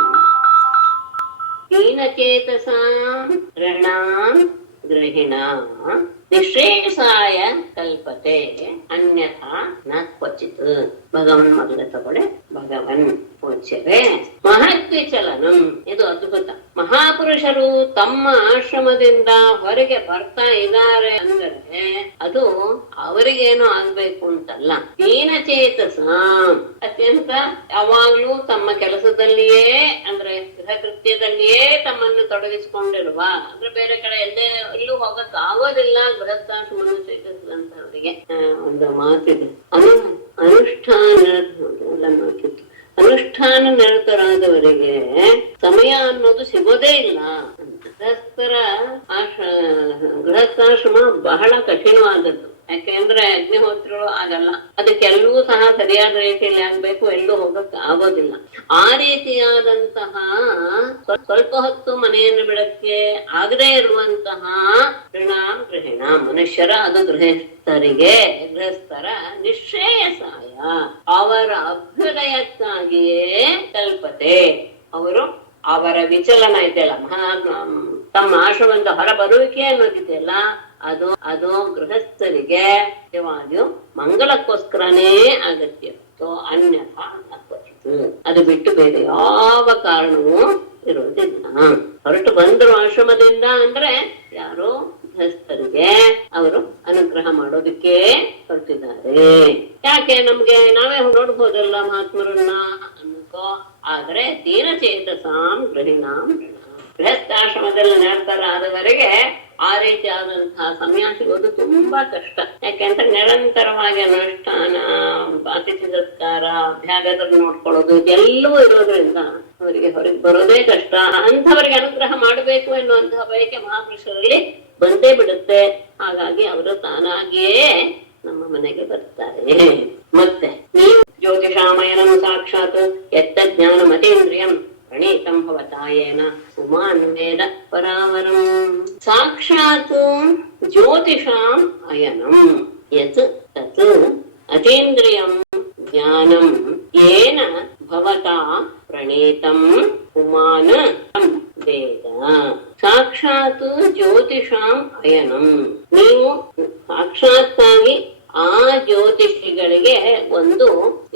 ದೀನಚೇತಸಾಂ ಋಣಾಂ ಗೃಹಿಣಾಂ ನಿಶ್ರೇಯಸಾಯ ಕಲ್ಪತೆ ಅನ್ಯಥಾ ನ ಕ್ವಚಿತ್. ಭಗವನ್ ಮೊದಲ ತಗೊಳ್ಳೆ. ಭಗವನ್ ಪೂಜ್ಯರೇ, ಮಹದ್ವಿಚಲನಂ, ಇದು ಅದ್ಭುತ. ಮಹಾಪುರುಷರು ತಮ್ಮ ಆಶ್ರಮದಿಂದ ಹೊರಗೆ ಬರ್ತಾ ಇದ್ದಾರೆ ಅಂದರೆ ಅದು ಅವರಿಗೇನು ಆಗ್ಬೇಕು ಅಂತಲ್ಲ. ದೀನಚೇತಸ, ಅತ್ಯಂತ ಯಾವಾಗ್ಲೂ ತಮ್ಮ ಕೆಲಸದಲ್ಲಿಯೇ ಅಂದ್ರೆ ಗೃಹ ಕೃತ್ಯದಲ್ಲಿಯೇ ತಮ್ಮನ್ನು ತೊಡಗಿಸಿಕೊಂಡಿರುವ, ಅಂದ್ರೆ ಬೇರೆ ಕಡೆ ಎಲ್ಲೂ ಹೋಗಕ್ ಆಗೋದಿಲ್ಲ ಗೃಹಸ್ಥಾಶ್ರಮವನ್ನು ಸ್ವೀಕರಿಸಿದಂತವರಿಗೆ. ಒಂದು ಮಾತಿದೆ, ಅನುಷ್ಠಾನ ನಿರತರಾದವರಿಗೆ ಸಮಯ ಅನ್ನೋದು ಸಿಗೋದೇ ಇಲ್ಲ ಅಂತ. ಗೃಹಸ್ಥಾಶ್ರಮ ಬಹಳ ಕಠಿಣವಾದದ್ದು. ಯಾಕೆಂದ್ರೆ ಅಗ್ನಿಹೋತ್ರಗಳು ಆಗಲ್ಲ, ಅದಕ್ಕೆಲ್ಲವೂ ಸಹ ಸರಿಯಾದ ರೀತಿಯಲ್ಲಿ ಆಗ್ಬೇಕು, ಎಲ್ಲೂ ಹೋಗಕ್ ಆಗೋದಿಲ್ಲ. ಆ ರೀತಿಯಾದಂತಹ ಸ್ವಲ್ಪ ಹೊತ್ತು ಮನೆಯನ್ನು ಬಿಡಕ್ಕೆ ಆಗದೇ ಇರುವಂತಹ ಗೃಹಿಣ ಮನುಷ್ಯರ, ಅದು ಗೃಹಸ್ಥರ ನಿಶ್ರೇಯಸಾಯ, ಅವರ ಅಭ್ಯುದಯಕ್ಕಾಗಿಯೇ ಕಲ್ಪತೆ. ಅವರು ಅವರ ವಿಚಲನ ಇದೆಯಲ್ಲ, ತಮ್ಮ ಆಶ್ರಮದಿಂದ ಹೊರ ಬರುವಿಕೆ ಅನ್ನೋದಿದೆಯಲ್ಲ, ಅದು ಗೃಹಸ್ಥರಿಗೆ ನಿಜವಾಗಿಯೂ ಮಂಗಲಕ್ಕೋಸ್ಕರನೇ ಅಗತ್ಯ, ಅನ್ಯಥಾ ಅಗತ್ಯ. ಅದು ಬಿಟ್ಟು ಬೇರೆ ಯಾವ ಕಾರಣವೂ ಇರೋದಿಲ್ಲ. ಹೊರಟು ಬಂದ್ರು ಆಶ್ರಮದಿಂದ ಅಂದ್ರೆ ಯಾರು ಗೃಹಸ್ಥರಿಗೆ ಅವರು ಅನುಗ್ರಹ ಮಾಡೋದಕ್ಕೆ ಹೊರಟಿದ್ದಾರೆ. ಯಾಕೆ ನಮ್ಗೆ ನಾವೇ ನೋಡ್ಬೋದಲ್ಲ ಮಹಾತ್ಮರನ್ನ ಅನ್ಕೋ, ಆದ್ರೆ ದೀನಚೇತಸಾಂ ಗೃಹಿಣಾಂ ಗೃಹಸ್ಥಾಶ್ರಮದಲ್ಲಿ ಆದವರೆಗೆ ಆ ರೀತಿ ಆದಂತಹ ಸಮಯ ಸಿಗೋದು ತುಂಬಾ ಕಷ್ಟ. ಯಾಕೆಂದ್ರೆ ನಿರಂತರವಾಗಿ ಅನುಷ್ಠಾನ, ಅತಿಥಿ ಸತ್ಕಾರ, ಅಭ್ಯಾಗದಲ್ಲಿ ನೋಡ್ಕೊಳ್ಳೋದು ಇದೆಲ್ಲವೂ ಇರೋದ್ರಿಂದ ಅವರಿಗೆ ಹೊರಗೆ ಬರೋದೇ ಕಷ್ಟ. ಅಂಥವರಿಗೆ ಅನುಗ್ರಹ ಮಾಡಬೇಕು ಎನ್ನುವಂತಹ ಬಯಕೆ ಮಹಾಪುರುಷರಲ್ಲಿ ಬಂದೇ ಬಿಡುತ್ತೆ. ಹಾಗಾಗಿ ಅವರು ತಾನಾಗಿಯೇ ನಮ್ಮ ಮನೆಗೆ ಬರ್ತಾರೆ. ಮತ್ತೆ ನೀವು ಜ್ಯೋತಿಷಾಮಯನಂ ಸಾಕ್ಷಾತ್ ಎತ್ತ ಜ್ಞಾನ ಮತೇಂದ್ರಿಯಂ ಪ್ರಣೀತಂ ಭವತಾಯೇನ ಉಮಾನ್ವೇದ ಪರಾವರಂ. ಸಾಕ್ಷಾತ್ ಜ್ಯೋತಿಷಾಂ ಅಯನಂ ಯತ್ ತತ್ ಅತೀಂದ್ರಿಯಂ ಜ್ಞಾನಂ ಯೇನ ಭವತಾ ಪ್ರಣೀತಂ ಉಮಾನ ವೇದ. ಸಾಕ್ಷಾತ್ ಜ್ಯೋತಿಷಾಂ ಅಯನಂ, ನೀವು ಸಾಕ್ಷಾತ್ತಾಗಿ ಆ ಜ್ಯೋತಿಷಿಗಳಿಗೆ ಒಂದು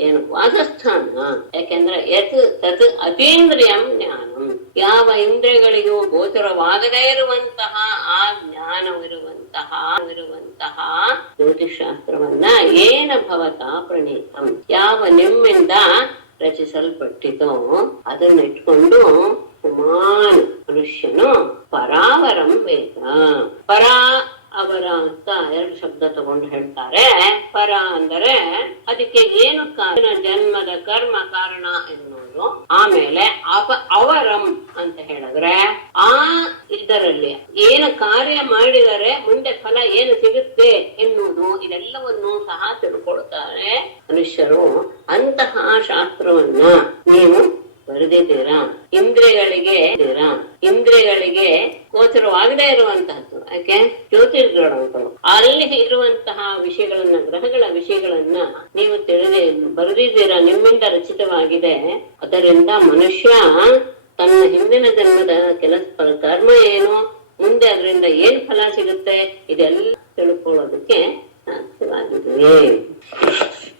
ಏನು ವಾಸಸ್ಥಾನ. ಯಾಕೆಂದ್ರೆ ಯತ್ ತತ್ ಅತೀಂದ್ರಿಯಂ ಜ್ಞಾನಂ, ಯಾವ ಇಂದ್ರಿಯಗಳಿಗೂ ಗೋಚರವಾಗದೇ ಇರುವಂತಹ ಆ ಜ್ಞಾನವಿರುವಂತಹ ಜ್ಯೋತಿಷಾಸ್ತ್ರವನ್ನ ಏನ ಭವತ ಪ್ರಣೀತಂ, ಯಾವ ನಿಮ್ಮಿಂದ ರಚಿಸಲ್ಪಟ್ಟಿತೋ ಅದನ್ನಿಟ್ಕೊಂಡು ಕುಮಾನ್ ಮನುಷ್ಯನು ಪರಾವರಂ ವೇದ. ಪರಾ ಅವರ ಅಂತ ಎರಡು ಶಬ್ದ ತಗೊಂಡು ಹೇಳ್ತಾರೆ. ಪರ ಅಂದರೆ ಅದಕ್ಕೆ ಏನು ಕಾರಣ, ಜನ್ಮದ ಕರ್ಮ ಕಾರಣ ಎನ್ನುವುದು. ಆಮೇಲೆ ಅವರಂ ಅಂತ ಹೇಳಿದ್ರೆ ಆ ಇದರಲ್ಲಿ ಏನು ಕಾರ್ಯ ಮಾಡಿದರೆ ಮುಂದೆ ಫಲ ಏನು ಸಿಗುತ್ತೆ ಎನ್ನುವುದು, ಇದೆಲ್ಲವನ್ನು ಸಹ ತಿಳ್ಕೊಳ್ತಾರೆ ಮನುಷ್ಯರು. ಅಂತಹ ಶಾಸ್ತ್ರವನ್ನ ನೀವು ಬರೆದಿದ್ದೀರಾ. ಇಂದ್ರಿಯಗಳಿಗೆ ಗೋಚರವಾಗದೇ ಇರುವಂತಹದ್ದು. ಯಾಕೆ ಜ್ಯೋತಿರ್ಗಳು ಅಲ್ಲಿ ಇರುವಂತಹ ವಿಷಯಗಳನ್ನ, ಗ್ರಹಗಳ ವಿಷಯಗಳನ್ನ ನೀವು ಬರೆದಿದ್ದೀರಾ, ನಿಮ್ಮಿಂದ ರಚಿತವಾಗಿದೆ. ಅದರಿಂದ ಮನುಷ್ಯ ತನ್ನ ಹಿಂದಿನ ಜನ್ಮದ ಕರ್ಮ ಏನು, ಮುಂದೆ ಅದರಿಂದ ಏನ್ ಫಲ ಸಿಗುತ್ತೆ, ಇದೆಲ್ಲ ತಿಳ್ಕೊಳ್ಳೋದಕ್ಕೆ ಸಾಧ್ಯವಾಗಿದೆ.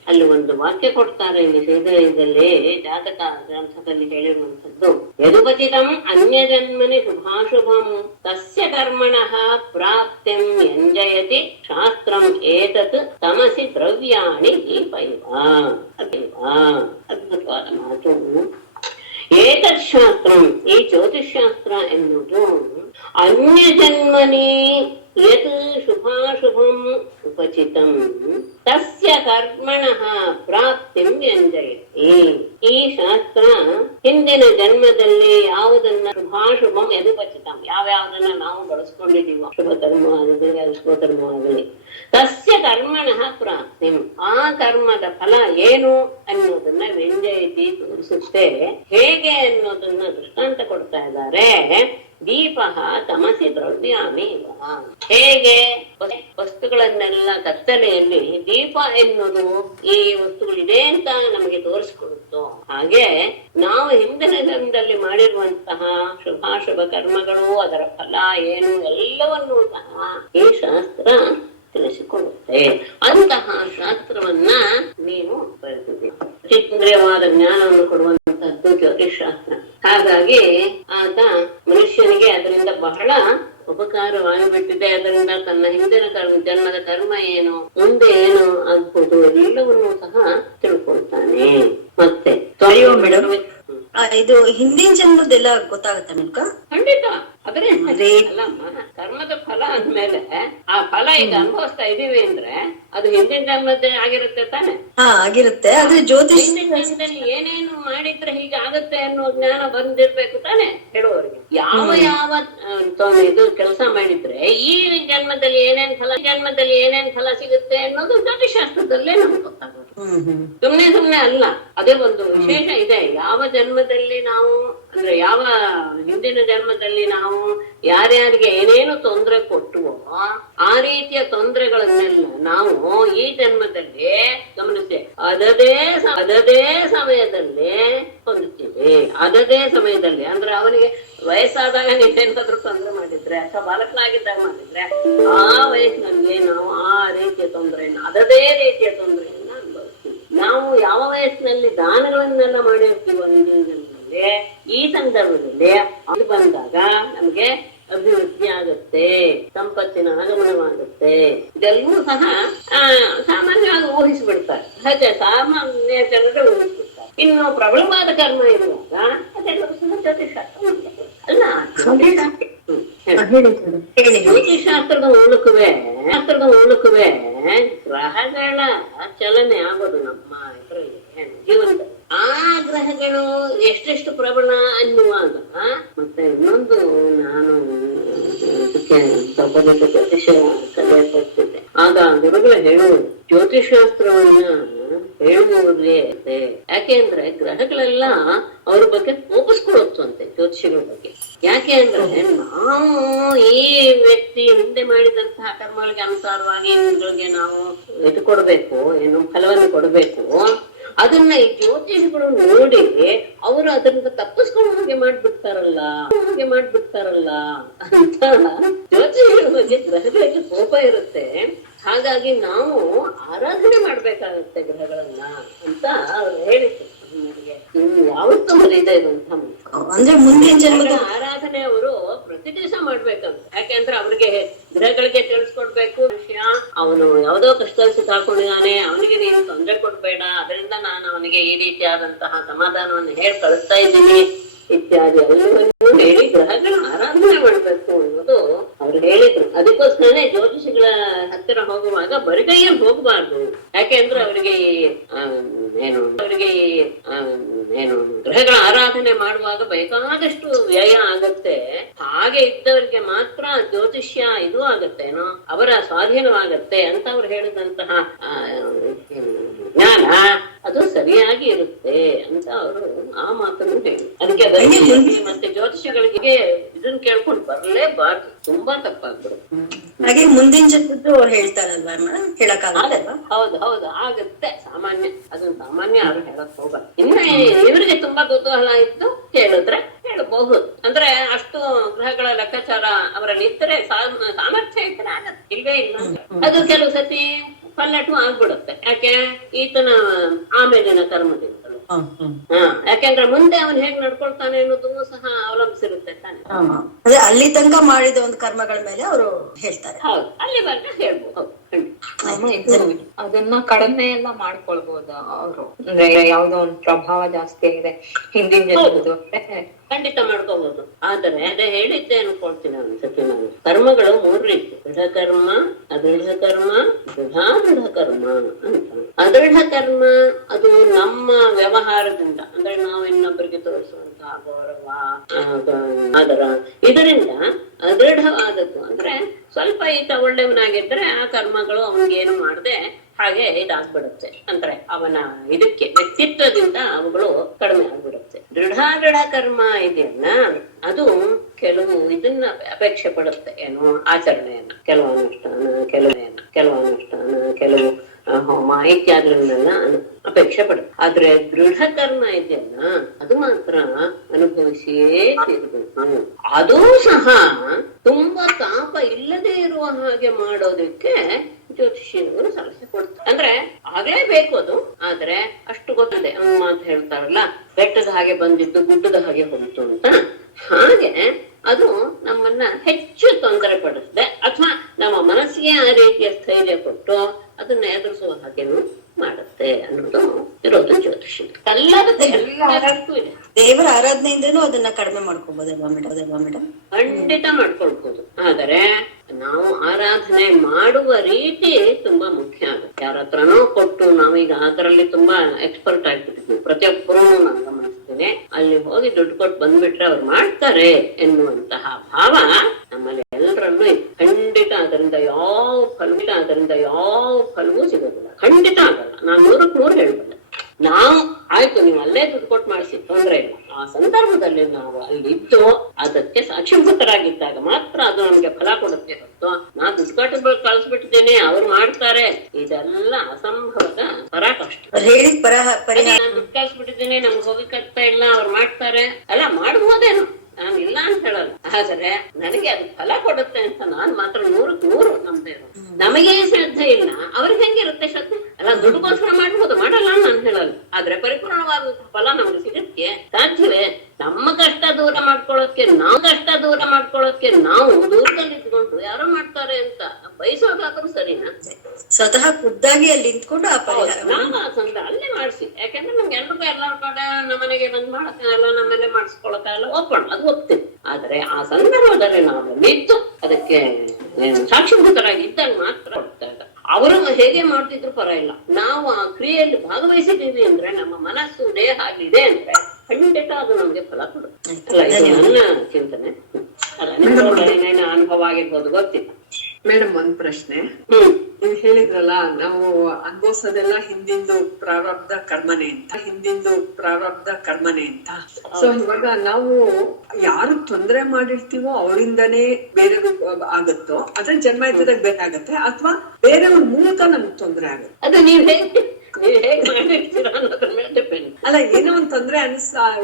ಅಲ್ಲಿ ಒಂದು ವಾಕ್ಯ ಕೊಡ್ತಾರೆ ಇದರಲ್ಲಿ, ಜಾತಕ ಗ್ರಂಥದಲ್ಲಿ ಹೇಳಿರುವಂತದ್ದು, ಯದುಪಚಿತಂ ಅನ್ಯ ಜನ್ಮನಿ ಶುಭಾಶುಭಂ ತಸ್ಯ ಕರ್ಮಣಃ ಪ್ರಾಪ್ತಿಂ ಎಂಜಯತಿ ಶಾಸ್ತ್ರಂ ಏತತ್ ತಮಸಿ ದ್ರವ್ಯಾಣಿ ದೀಪೈವ. ಅದ್ಭುತವಾದ ಮಾತು. ಏತತ್ ಶಾಸ್ತ್ರಂ, ಈ ಜ್ಯೋತಿಷಾಸ್ತ್ರ ಎನ್ನುವುದು ಅನ್ಯ ಜನ್ಮನಿ ಯತ್ ಶುಭಾಶುಭಂ ಉಪಚಿತಂ ತಸ್ಯ ಕರ್ಮಣಃ ಪ್ರಾಪ್ತಿಂ ಎಂಜಯತಿ. ಈ ಶಾಸ್ತ್ರ ಹಿಂದಿನ ಜನ್ಮದಲ್ಲಿ ಯಾವುದನ್ನ ಶುಭಾಶುಭಂ ಯದುಪಚಿತಂ, ಯಾವ್ಯಾವುದನ್ನ ನಾವು ಬಳಸ್ಕೊಂಡಿದೀವೋ, ಶುಭ ಕರ್ಮವಾಗಲಿ ಅಶುಭ ಕರ್ಮವಾಗಲಿ, ತಸ್ಯ ಕರ್ಮಣಃ ಪ್ರಾಪ್ತಿಂ, ಆ ಕರ್ಮದ ಫಲ ಏನು ಅನ್ನೋದನ್ನ ವ್ಯಂಜಯತಿ ತೋರಿಸುತ್ತೆ. ಹೇಗೆ ಅನ್ನೋದನ್ನ ದೃಷ್ಟಾಂತ ಕೊಡ್ತಾ ಇದ್ದಾರೆ. ದೀಪ ತಮಸಿ ದ್ರವ್ಯಾಮಿ. ಹೇಗೆ ವಸ್ತುಗಳನ್ನೆಲ್ಲ ಕತ್ತಲೆಯಲ್ಲಿ ದೀಪ ಎನ್ನುವುದು ಈ ವಸ್ತುಗಳಿದೆ ಅಂತ ನಮಗೆ ತೋರಿಸ್ಕೊಡುತ್ತೋ, ಹಾಗೆ ನಾವು ಹಿಂದಿನ ಜನ್ಮದಲ್ಲಿ ಮಾಡಿರುವಂತಹ ಶುಭಾಶುಭ ಕರ್ಮಗಳು, ಅದರ ಫಲ ಏನು ಎಲ್ಲವನ್ನೂ ಸಹ ಈ ಶಾಸ್ತ್ರ ತಿಳಿಸಿಕೊಡುತ್ತೆ. ಅಂತಹ ಶಾಸ್ತ್ರವನ್ನ ನೀವು ಬರೆದಿದ್ದೀರಿ. ಇಂದ್ರಿಯವಾದ ಜ್ಞಾನವನ್ನು ಕೊಡುವಂತಹದ್ದು ಜ್ಯೋತಿಷಾಸ್ತ್ರ. ಹಾಗಾಗಿ ಆತ ಮನುಷ್ಯನಿಗೆ ಅದರಿಂದ ಬಹಳ ಉಪಕಾರವಾಗಿಬಿಟ್ಟಿದೆ. ಅದರಿಂದ ತನ್ನ ಹಿಂದಿನ ಜನ್ಮದ ಕರ್ಮ ಏನು, ಮುಂದೆ ಏನು ಆಗ್ಬೋದು ಎಲ್ಲವನ್ನೂ ಸಹ ತಿಳ್ಕೊಳ್ತಾನೆ. ಮತ್ತೆ ಮೇಡಮ್ ಇದು ಹಿಂದಿನ ಜನ್ಮದೆಲ್ಲ ಗೊತ್ತಾಗತ್ತ ಮೇಡಮ್? ಖಂಡಿತ ಆದ್ರೆ ಅಲ್ಲಮ್ಮ, ಕರ್ಮದ ಫಲ ಅಂದ್ಮೇಲೆ ಆ ಫಲ ಈಗ ಅನುಭವಿಸ್ತಾ ಇದೀವಿ ಅಂದ್ರೆ ಅದು ಹಿಂದಿನ ಜನ್ಮದ್ದೇ ಆಗಿರುತ್ತೆ ತಾನೆ. ಆಗಿರುತ್ತೆ. ಆದ್ರೆ ಹಿಂದಿನ ಜನ್ಮದಲ್ಲಿ ಏನೇನು ಮಾಡಿದ್ರೆ ಹೀಗೆ ಆಗತ್ತೆ ಅನ್ನೋ ಜ್ಞಾನ ಬಂದಿರ್ಬೇಕು ತಾನೆ ಹೇಳುವವರಿಗೆ. ಯಾವ ಇದು ಕೆಲಸ ಮಾಡಿದ್ರೆ ಈ ಜನ್ಮದಲ್ಲಿ ಏನೇನ್ ಫಲ ಸಿಗುತ್ತೆ ಅನ್ನೋದು ಜ್ಯೋತಿಷಾಸ್ತ್ರದಲ್ಲೇ ನಮ್ಗೆ ಗೊತ್ತಾಗೋದು. ಸುಮ್ನೆ ಅಲ್ಲ. ಅದೇ ಒಂದು ವಿಶೇಷ ಇದೆ. ಯಾವ ಜನ್ಮದಲ್ಲಿ ನಾವು ಅಂದ್ರೆ ಯಾವ ಹಿಂದಿನ ಜನ್ಮದಲ್ಲಿ ನಾವು ಯಾರ್ಯಾರಿಗೆ ಏನೇನು ತೊಂದರೆ ಕೊಟ್ಟುವೋ ಆ ರೀತಿಯ ತೊಂದರೆಗಳನ್ನೆಲ್ಲ ನಾವು ಈ ಜನ್ಮದಲ್ಲಿ ಗಮನಿಸಿ ಅದದೇ ಸಮಯದಲ್ಲಿ ಹೊಂದುತ್ತೀವಿ. ಅದದೇ ಸಮಯದಲ್ಲಿ ಅಂದ್ರೆ ಅವನಿಗೆ ವಯಸ್ಸಾದಾಗ ನೀವೇನಾದ್ರೂ ತೊಂದರೆ ಮಾಡಿದ್ರೆ ಅಥವಾ ಬಾಲಕನಾಗಿದ್ದಾಗ ಮಾಡಿದ್ರೆ ಆ ವಯಸ್ಸಿನಲ್ಲಿ ನಾವು ಆ ರೀತಿಯ ತೊಂದರೆಯನ್ನು ಅದದೇ ರೀತಿಯ ತೊಂದರೆಯನ್ನ ಅನುಭವಿಸ್ತೀವಿ. ನಾವು ಯಾವ ವಯಸ್ಸಿನಲ್ಲಿ ದಾನಗಳನ್ನೆಲ್ಲ ಮಾಡಿರ್ತೀವೋ ಈ ಸಂದರ್ಭದಲ್ಲಿ ಅದು ಬಂದಾಗ ನಮ್ಗೆ ಅಭಿವೃದ್ಧಿ ಆಗುತ್ತೆ, ಸಂಪತ್ತಿನ ಆಗಮನವಾಗುತ್ತೆ. ಇದೆಲ್ಲವೂ ಸಹ ಸಾಮಾನ್ಯವಾಗಿ ಊಹಿಸ್ಬಿಡ್ತಾರೆ. ಹಾಗೆ ಸಾಮಾನ್ಯ ಜನರು ಊಹಿಸ್ಬಿಡ್ತಾರೆ. ಇನ್ನು ಪ್ರಬಲವಾದ ಕರ್ಮ ಇರುವಾಗ ಅದೆಲ್ಲವೂ ಸಹ ಜ್ಯೋತಿಷಾಸ್ತ್ರ ಅಲ್ಲ. ಜ್ಯೋತಿಷಾಸ್ತ್ರದ ಉಳುಕುವೆ ಗ್ರಹಗಳ ಚಲನೆ ಆಗೋದು ನಮ್ಮ ಇದರಲ್ಲಿ ಜೀವನದಲ್ಲಿ. ಆ ಗ್ರಹಗಳು ಎಷ್ಟೆಷ್ಟು ಪ್ರಬಲ ಅನ್ನುವಾಗ ಮತ್ತೆ ಇನ್ನೊಂದು ನಾನು ಜ್ಯೋತಿಷ ಕಲಿಯಲ್ಪಡ್ತಿದ್ದೆ. ಆಗ ಗುರುಗಳು ಹೇಳುವುದು ಜ್ಯೋತಿಷಾಸ್ತ್ರವನ್ನ ಹೇಳುವುದೇ ಇದೆ. ಯಾಕೆಂದ್ರೆ ಗ್ರಹಗಳೆಲ್ಲ ಅವ್ರ ಬಗ್ಗೆ ಕೋಪಿಸ್ಕೊಳತ್ತಂತೆ ಜ್ಯೋತಿಷಿಗಳ ಬಗ್ಗೆ. ಯಾಕೆ ಅಂದ್ರೆ ನಾವು ಈ ವ್ಯಕ್ತಿ ಹಿಂದೆ ಮಾಡಿದಂತಹ ಕರ್ಮಗಳಿಗೆ ಅನುಸಾರವಾಗಿ ಇದ್ರಿಗೆ ನಾವು ಇದು ಕೊಡ್ಬೇಕು, ಏನು ಫಲವನ್ನು ಕೊಡ್ಬೇಕು. ಅದನ್ನ ಈ ಜ್ಯೋತಿಷಿಗಳು ನೋಡಿ ಅವರು ಅದನ್ನ ತಪ್ಪಿಸ್ಕೊಂಡು ಹಾಗೆ ಮಾಡ್ಬಿಡ್ತಾರಲ್ಲ ಅಂತ ಜ್ಯೋತಿಷಿಗಳ ಬಗ್ಗೆ ಗ್ರಹಗಳಿಗೆ ಕೋಪ ಇರುತ್ತೆ. ಹಾಗಾಗಿ ನಾವು ಆರಾಧನೆ ಮಾಡ್ಬೇಕಾಗತ್ತೆ ಗ್ರಹಗಳನ್ನ ಅಂತ ಹೇಳಿದ್ರು ನನಗೆ. ಯಾವತ್ತೂ ಮರೀತಾ ಇರುವಂತ ಅಂದ್ರೆ ಮುಂದಿನ ಜನ್ಮದ ಆರಾಧನೆ ಅವರು ಪ್ರತಿ ದಿವಸ ಮಾಡ್ಬೇಕಂತ. ಯಾಕೆಂದ್ರೆ ಅವ್ರಿಗೆ ಗ್ರಹಗಳಿಗೆ ತಿಳಿಸ್ಕೊಡ್ಬೇಕು ವಿಷಯ. ಅವನು ಯಾವ್ದೋ ಕಷ್ಟದಲ್ಲಿ ಸಿಕ್ಕಾಕೊಂಡಿದ್ದಾನೆ, ಅವನಿಗೆ ನೀನು ತೊಂದರೆ ಕೊಡ್ಬೇಡ, ಅದರಿಂದ ನಾನು ಅವನಿಗೆ ಈ ರೀತಿಯಾದಂತಹ ಸಮಾಧಾನವನ್ನು ಹೇಳಿ ಕಳಿಸ್ತಾ ಇದ್ದೀನಿ ಇತ್ಯಾದಿ ಎಲ್ಲವನ್ನೂ ಹೇಳಿ ಗ್ರಹಗಳ ಆರಾಧನೆ ಮಾಡ್ಬೇಕು ಅನ್ನೋದು ಅವ್ರು ಹೇಳಿದ್ರು. ಅದಕ್ಕೋಸ್ಕರನೇ ಜ್ಯೋತಿಷಿಗಳ ಹತ್ತಿರ ಹೋಗುವಾಗ ಬರಿಗೈಯಲ್ಲಿ ಹೋಗಬಾರ್ದು. ಯಾಕೆಂದ್ರೆ ಅವರಿಗೆ ಏನು ಗ್ರಹಗಳ ಆರಾಧನೆ ಮಾಡುವಾಗ ಬೇಕಾದಷ್ಟು ವ್ಯಯ ಆಗತ್ತೆ. ಹಾಗೆ ಇದ್ದವರಿಗೆ ಮಾತ್ರ ಜ್ಯೋತಿಷ್ಯ ಇದು ಆಗತ್ತೇನೋ ಅವರ ಸ್ವಾಧೀನವಾಗತ್ತೆ ಅಂತ ಅವ್ರು ಹೇಳಿದಂತಹ ಜ್ಞಾನ ಅದು ಸರಿಯಾಗಿ ಇರುತ್ತೆ ಅಂತ ಅವರು ಆ ಮಾತನ್ನು ಹೇಳಿ. ಅದಕ್ಕೆ ಮತ್ತೆ ಜ್ಯೋತಿಷಗಳಿಗೆ ಇದನ್ನ ಕೇಳ್ಕೊಂಡು ಬರ್ಲೇಬಾರ್ದು, ತುಂಬಾ ತಪ್ಪಾಗ್ಬಿಡುತ್ತೆ. ಹಾಗೆ ಮುಂದಿನ ಜನ್ಮದ್ದು ಅವ್ರು ಹೇಳ್ತಾರಲ್ವಾ ಮೇಡಮ್, ಹೇಳಕ್ಕಾಗಲ್ಲ. ಹೌದು ಆಗತ್ತೆ. ಸಾಮಾನ್ಯ ಅದನ್ನ ಸಾಮಾನ್ಯ ಅವ್ರು ಹೇಳಕ್ ಹೋಗಲ್ಲ. ಇನ್ನ ಇವರಿಗೆ ತುಂಬಾ ಕುತೂಹಲ ಇದ್ದು ಕೇಳಿದ್ರೆ ಹೇಳಬಹುದು. ಅಂದ್ರೆ ಅಷ್ಟು ಗ್ರಹಗಳ ಲೆಕ್ಕಾಚಾರ ಅವರಲ್ಲಿ ಇದ್ರೆ ಸಾಮರ್ಥ್ಯ ಇದ್ರೆ ಆಗತ್ತೆ. ಇಲ್ವೇ ಇಲ್ಲ. ಅದು ಕೆಲವು ಸತಿ ಪಲ್ಲಟು ಆಗ್ಬಿಡುತ್ತೆ. ಯಾಕೆ ಈತನ ಆಮೇಲಿನ ಕರ್ಮದಿಂದ. ಯಾಕೆಂದ್ರೆ ಮುಂದೆ ಅವನು ಹೇಗ್ ನಡ್ಕೊಳ್ತಾನೆ ಅನ್ನೋದು ಸಹ ಅವಲಂಬಿಸಿರುತ್ತೆ ತಾನೆ. ಅದೇ ಅಲ್ಲಿ ತನಕ ಮಾಡಿದ ಒಂದು ಕರ್ಮಗಳ ಮೇಲೆ ಅವರು ಹೇಳ್ತಾರೆ. ಹೌದು, ಅಲ್ಲಿ ಬಂದ ಹೇಳ್ಬೋದು. ಅದನ್ನ ಕಡಿಮೆ ಎಲ್ಲ ಮಾಡ್ಕೊಳ್ಬಹುದು ಅವರು. ಅಂದ್ರೆ ಯಾವ್ದೋ ಒಂದು ಪ್ರಭಾವ ಜಾಸ್ತಿ ಆಗಿದೆ ಹಿಂದಿನ ಜನ್ಮದ್ದು ಖಂಡಿತ ಮಾಡ್ಕೋಬಹುದು. ಆದರೆ ಅದೇ ಹೇಳಿದ್ದೆ ಅನ್ಕೊಳ್ತೀನಿ ಒಂದ್ಸತಿ ನಾನು. ಕರ್ಮಗಳು 3 ರೀತಿ: ದೃಢ ಕರ್ಮ, ಅದೃಢ ಕರ್ಮ, ದೃಢ ಕರ್ಮ ಅಂತ. ಅದೃಢ ಕರ್ಮ ಅದು ನಮ್ಮ ವ್ಯವಹಾರದಿಂದ, ಅಂದ್ರೆ ನಾವು ಇನ್ನೊಬ್ಬರಿಗೆ ತೋರಿಸುವಂತಹ ಗೌರವ, ಆದರ, ಇದರಿಂದ ಅದೃಢವಾದದ್ದು. ಅಂದ್ರೆ ಸ್ವಲ್ಪ ಈತ ಒಳ್ಳೆಯವನಾಗಿದ್ರೆ ಆ ಕರ್ಮಗಳು ಅವನಿಗೇನು ಮಾಡದೆ ಹಾಗೆ ಇದಾಗ್ಬಿಡುತ್ತೆ. ಅಂದ್ರೆ ಅವನ ಇದಕ್ಕೆ ವ್ಯಕ್ತಿತ್ವದಿಂದ ಅವುಗಳು ಕಡಿಮೆ ಆಗ್ಬಿಡುತ್ತೆ. ದೃಢ ಕರ್ಮ ಇದೆಯಲ್ಲ, ಅದು ಕೆಲವು ಇದನ್ನ ಅಪೇಕ್ಷೆ ಪಡುತ್ತೆ. ಏನು ಆಚರಣೆಯನ್ನ, ಕೆಲವು ಅನುಷ್ಠಾನ, ಕೆಲವು ಹೋಮ ಇತ್ಯಾದಿಗಳನ್ನೆಲ್ಲ ಅಪೇಕ್ಷೆ ಪಡುತ್ತೆ. ಆದ್ರೆ ದೃಢ ಕರ್ಮ ಇದೆಯಲ್ಲ, ಅದು ಮಾತ್ರ ಅನುಭವಿಸಿಯೇ ತೀರಬೇಕು. ಅದೂ ಸಹ ತುಂಬಾ ತಾಪ ಇಲ್ಲದೆ ಇರುವ ಹಾಗೆ ಮಾಡೋದಕ್ಕೆ ಜ್ಯೋತಿಷಿಯವರು ಸಲಹೆ ಕೊಡ್ತಾರೆ. ಅಂದ್ರೆ ಆಗ್ಲೇಬೇಕು ಅದು. ಆದ್ರೆ ಅಷ್ಟು ಗೊತ್ತಿದೆ. ಅವ್ನು ಮಾತು ಹೇಳ್ತಾರಲ್ಲ, ಬೆಟ್ಟದ ಹಾಗೆ ಬಂದಿದ್ದು ಗುಡ್ಡದ ಹಾಗೆ ಹೋಗಿತ್ತು ಅಂತ. ಹಾಗೆ ಅದು ನಮ್ಮನ್ನ ಹೆಚ್ಚು ತೊಂದರೆ ಪಡಿಸದೆ ಅಥವಾ ನಮ್ಮ ಮನಸ್ಸಿಗೆ ಆ ರೀತಿಯ ಸ್ಥೈರ್ಯ ಕೊಟ್ಟು ಅದನ್ನ ಎದುರಿಸುವ ಹಾಗೇನು ಮಾಡುತ್ತೆ ಅನ್ನೋದು ಇರೋದು ಜ್ಯೋತಿಷಿ. ಎಲ್ಲದಕ್ಕೂ ಇದೆ. ದೇವರ ಆರಾಧನೆ ಆರಾಧನೆಯಿಂದನೂ ಅದನ್ನ ಕಡಿಮೆ ಮಾಡ್ಕೋಬಹುದಲ್ವಾ ಮೇಡಮ್? ಖಂಡಿತ ಮಾಡ್ಕೊಳ್ಬಹುದು. ಆದರೆ ನಾವು ಆರಾಧನೆ ಮಾಡುವ ರೀತಿ ತುಂಬಾ ಮುಖ್ಯ ಆಗುತ್ತೆ. ಯಾರ ಹತ್ರನೋ ಕೊಟ್ಟು ನಾವೀಗ ಅದರಲ್ಲಿ ತುಂಬಾ ಎಕ್ಸ್ಪರ್ಟ್ ಆಗ್ಬಿಟ್ಟಿದ್ವಿ, ಪ್ರತಿಯೊಬ್ಬರೂ ನಾನು ಗಮನಿಸ್ತೇನೆ. ಅಲ್ಲಿ ಹೋಗಿ ದುಡ್ಡು ಕೊಟ್ಟು ಬಂದ್ಬಿಟ್ರೆ ಅವ್ರು ಮಾಡ್ತಾರೆ ಎನ್ನುವಂತಹ ಭಾವ ನಮ್ಮಲ್ಲಿ ಎಲ್ಲರನ್ನೂ ಖಂಡಿತ ಅದರಿಂದ ಯಾವ ಫಲವೂ ಸಿಗೋದಿಲ್ಲ. ಖಂಡಿತ ಆಗಲ್ಲ. ನಾನು 100% ಹೇಳ್ಬಲ್ಲ. ನಾವು ಆಯ್ತು ನೀವು ಅಲ್ಲೇ ದುಡ್ಡು ಕೊಟ್ಟು ಮಾಡಿಸಿ ತೊಂದ್ರೆ ಇಲ್ಲ. ಆ ಸಂದರ್ಭದಲ್ಲಿ ನಾವು ಅಲ್ಲಿದ್ದು ಅದಕ್ಕೆ ಸಾಕ್ಷೀಭೂತರಾಗಿದ್ದಾಗ ಮಾತ್ರ ಅದು ನಮ್ಗೆ ಫಲ ಕೊಡುತ್ತೆ ಹೊತ್ತು ನಾ ದುಡ್ಡು ಕೊಟ್ಟು ಕಳಿಸ್ಬಿಟ್ಟಿದ್ದೇನೆ ಅವ್ರು ಮಾಡ್ತಾರೆ, ಇದೆಲ್ಲ ಅಸಂಭವದ ಪರಾಕಾಷ್ಠೆ. ನಾನು ದುಡ್ಡು ಕಳಿಸ್ಬಿಟ್ಟಿದ್ದೇನೆ, ನಮ್ಗೆ ಹೋಗಕ್ಕಾಗ್ತಾ ಇಲ್ಲ, ಅವ್ರು ಮಾಡ್ತಾರೆ, ಅಲ್ಲ ಮಾಡ್ಬೋದೇನು, ನಾನು ಇಲ್ಲ ಅಂತ ಹೇಳಲ್ಲ. ಆದ್ರೆ ನನಗೆ ಅದು ಫಲ ಕೊಡುತ್ತೆ ಅಂತ ನಾನ್ ಮಾತ್ರ 100% ನಮ್ದೇ. ನಮಗೆ ಶ್ರದ್ಧೆ ಇಲ್ಲ, ಅವ್ರಿಗೆ ಹೆಂಗಿರುತ್ತೆ ಶ್ರದ್ಧೆ? ಅಲ್ಲ ದುಡ್ಡುಗೋಸ್ಕರ ಮಾಡ್ಬೋದು, ಮಾಡಲ್ಲ ನಾನು ಹೇಳಲ್ಲ. ಆದ್ರೆ ಪರಿಪೂರ್ಣವಾದ ಫಲ ನಮ್ಗೆ ಸಿಗಕ್ಕೆ ಸಾಧ್ಯವೇ? ನಮ್ಮ ಕಷ್ಟ ದೂರ ಮಾಡ್ಕೊಳ್ಳೋಕೆ ನಾವು ದೂರದಲ್ಲಿ ಇದ್ಕೊಂಡು ಯಾರೋ ಮಾಡ್ತಾರೆ ಅಂತ ಬಯಸೋದಾದ್ರೂ ಸರಿನಾ? ಸ್ವತಃ ಖುದ್ದಾಗಿ ಅಲ್ಲಿ ನಿಂತ್ಕೊಂಡು ಅಲ್ಲೇ ಮಾಡಿಸಿ. ಯಾಕಂದ್ರೆ ನಮ್ಗೆ ಎಲ್ರಿಗೂ ಎಲ್ಲರ ಕಡೆ ನಮ್ಮನೆಗೆ ಬಂದ್ ಮಾಡಕ್ಕಾಗಲ್ಲ, ನಮ್ಮೆಲ್ಲ ಮಾಡಿಸ್ಕೊಳಕ್ಕಾಗಲ್ಲ, ಅದು ಒಪ್ತೀನಿ. ಆದ್ರೆ ಆ ಸಂದರ್ಭದಲ್ಲಿ ನಾವು ನಿಂತು ಅದಕ್ಕೆ ಸಾಕ್ಷೀಭೂತರಾಗಿ ಇದ್ದಾಗ ಮಾತ್ರ ಹೋಗ್ತಾರೆ. ಅವರು ಹೇಗೆ ಮಾಡ್ತಿದ್ರು ಪರ ಇಲ್ಲ, ನಾವು ಆ ಕ್ರಿಯೆಯಲ್ಲಿ ಭಾಗವಹಿಸಿದ್ದೀವಿ ಅಂದ್ರೆ, ನಮ್ಮ ಮನಸ್ಸು ದೇಹ ಆಗಿದೆ ಅಂದ್ರೆ ಖಂಡಿತ ಅದು ನಮ್ಗೆ ಫಲ ಕೊಡುತ್ತೆ. ನನ್ನ ಚಿಂತನೆ. ಏನೇನು ಅನುಭವ ಆಗಿರ್ಬೋದು ಗೊತ್ತಿಲ್ಲ. ಮೇಡಮ್, ಒಂದ್ ಪ್ರಶ್ನೆ. ನೀವ್ ಹೇಳಿದ್ರಲ್ಲ, ನಾವು ಅನುಭವಿಸೋದೆಲ್ಲ ಹಿಂದಿಂದು ಪ್ರಾರಬ್ಧ ಕರ್ಮನೆ ಅಂತ. ಸೊ ಇವಾಗ ನಾವು ಯಾರು ತೊಂದ್ರೆ ಮಾಡಿರ್ತೀವೋ ಅವರಿಂದನೇ ಬೇರೆ ಆಗುತ್ತೋ, ಅದ್ರ ಜನ್ಮ ಇದ್ದಾಗ ಬೇರೆ ಆಗತ್ತೆ, ಅಥವಾ ಬೇರೆಯವ್ರ ಮೂಲಕ ನಮ್ಗೆ ತೊಂದ್ರೆ ಆಗುತ್ತೆ? ಅದು ನೀವ್ ಹೇಗ್ ಮಾಡಿರ್ತೀರ ಅನ್ನೋದ್ರ ಮೇಲೆ ಡಿಪೆಂಡ್. ಅಲ್ಲ, ಏನೋ ಒಂದ್ ತೊಂದ್ರೆ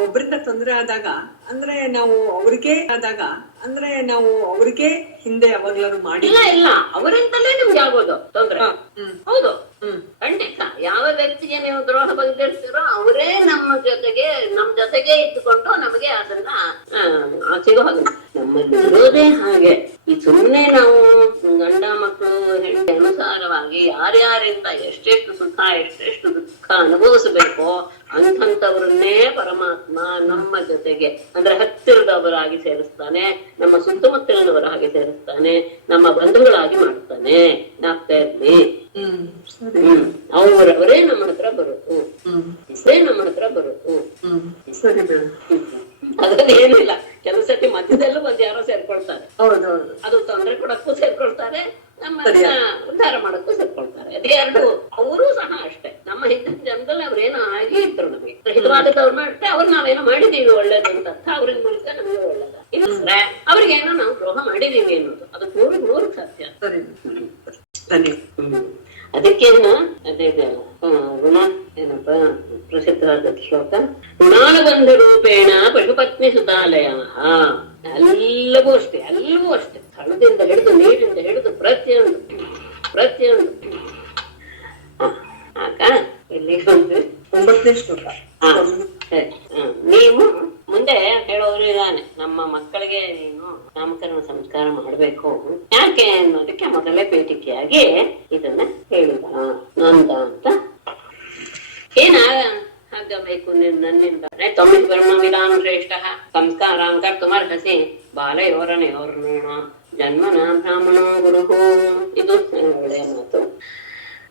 ಒಬ್ಬರಿಂದ ತೊಂದ್ರೆ ಆದಾಗ ಅಂದ್ರೆ ನಾವು ಅವ್ರಿಗೆ ಹಿಂದೆ ಯಾವಾಗ್ಲಾರು ಮಾಡಿಲ್ಲ. ಇಲ್ಲ, ಅವರಿಂದಲೇ ನಿಮ್ಗೆ ಆಗೋದು ತೊಂದ್ರೆ. ಹೌದು, ಖಂಡಿತ. ಯಾವ ವ್ಯಕ್ತಿಗೆ ನೀವು ದ್ರೋಹ ಬಗೆದಿರ್ತೀರೋ ಅವರೇ ನಮ್ ಜೊತೆಗೆ ಇದ್ದುಕೊಂಡು ನಮಗೆ ಅದನ್ನ ಸಿಗೋ ಹಾಗೆ. ನಮ್ಮಲ್ಲಿ ಇರೋದೇ ಹಾಗೆ. ಈ ಸುಮ್ಮನೆ ನಾವು ಗಂಡ ಮಕ್ಕಳು ಹೆಂಡತಿ ಅನುಸಾರವಾಗಿ ಯಾರ್ಯಾರಿಂದ ಎಷ್ಟೆಷ್ಟು ಸುಖ ಎಷ್ಟೆಷ್ಟು ದುಃಖ ಅನುಭವಿಸಬೇಕೋ ಅಂಥವ್ರನ್ನೇ ಪರಮಾತ್ಮ ನಮ್ಮ ಜೊತೆಗೆ ಅಂದ್ರೆ ಹತ್ತಿರದವರಾಗಿ ಸೇರಿಸ್ತಾನೆ, ನಮ್ಮ ಸುತ್ತಮುತ್ತಲಿನವರ ಹಾಗೆ ಸೇರಿಸ್ತಾನೆ, ನಮ್ಮ ಬಂಧುಗಳಾಗಿ ಮಾಡ್ತಾನೆ. ಜ್ಞಾಪಕ ಇರ್ಲಿ. ಅವರೇ ನಮ್ಮ ಹತ್ರ ಬರುತ್ತು. ಅದೇನಿಲ್ಲ, ಕೆಲವು ಸತಿ ಮಧ್ಯದಲ್ಲೂ ಬಂದು ಯಾರೋ ಸೇರ್ಕೊಳ್ತಾರೆ. ಅದು ತೊಂದರೆ ಕೊಡಕ್ಕೂ ಸೇರ್ಕೊಳ್ತಾರೆ, ನಮ್ಮ ಉದ್ಧಾರ ಮಾಡಕ್ಕೂ ಸೇರ್ಕೊಳ್ತಾರೆ. ಅದೇ ಎರಡು. ಅವರು ಸಹ ಅಷ್ಟೇ. ನಮ್ಮ ಹಿಂದಿನ ಜನದಲ್ಲಿ ಅವ್ರೇನೋ ಆಗೇ ಇದ್ರು, ನಮಗೆ ಹಿತವಾದವ್ರು ಮಾಡ್ತಾರೆ, ಅವ್ರು ನಾವೇನೋ ಮಾಡಿದೀವಿ ಒಳ್ಳೇದು ಅಂತ ಅವ್ರಿಗೆ ಮೂಲಕ ನಮಗೆ ಒಳ್ಳೇದ. ಇಲ್ಲಂದ್ರೆ ಅವ್ರಿಗೇನೋ ನಾವು ದ್ರೋಹ ಮಾಡಿದೀವಿ ಅನ್ನೋದು ಅದು 100% ಸತ್ಯ. ಅದಕ್ಕೇನು ಅದೇ ಗುಣ ಏನಪ್ಪ ಪ್ರಸಿದ್ಧವಾದ ಶ್ಲೋಕ, ಗುಣಾನುಬಂಧ ರೂಪೇಣ ಪಶುಪತ್ನಿ ಸುತಾಲಯ. ಎಲ್ಲವೂ ಅಷ್ಟೇ ಹಣದಿಂದ ಹಿಡಿದು ನೀರಿಂದ ಹಿಡಿದು ಪ್ರತಿಯೊಂದು ಆಗ ಇಲ್ಲಿ ಒಂದು 9ನೇ ಶ್ಲೋಕ. ನೀವು ಮುಂದೆ ಹೇಳೋರು ಇದಾನೆ, ನಮ್ಮ ಮಕ್ಕಳಿಗೆ ನೀನು ನಾಮಕರಣ ಸಂಸ್ಕಾರ ಮಾಡ್ಬೇಕು, ಯಾಕೆ ಅನ್ನೋದಕ್ಕೆ ಮೊದಲೇ ಪೀಠಿಕೆಯಾಗಿ ಇದನ್ನ ಹೇಳಿದ ನಂದ ಅಂತ. ಆಗಬೇಕು ನನ್ನಿಂದ ತ್ವಮಿತ್ ಬ್ರಹ್ಮವಿದಾಂ ಶ್ರೇಷ್ಠ ಸಂಸ್ಕಾರಾಂ ಕರ್ತುಮರ್ಹಸಿ ಬಾಲಯೋರನಯೋರ್ನೂಣ ಜನ್ಮನ ಬ್ರಾಹ್ಮಣೋ ಗುರುಹು. ಇದು ಒಳ್ಳೆಯ ಮಾತು.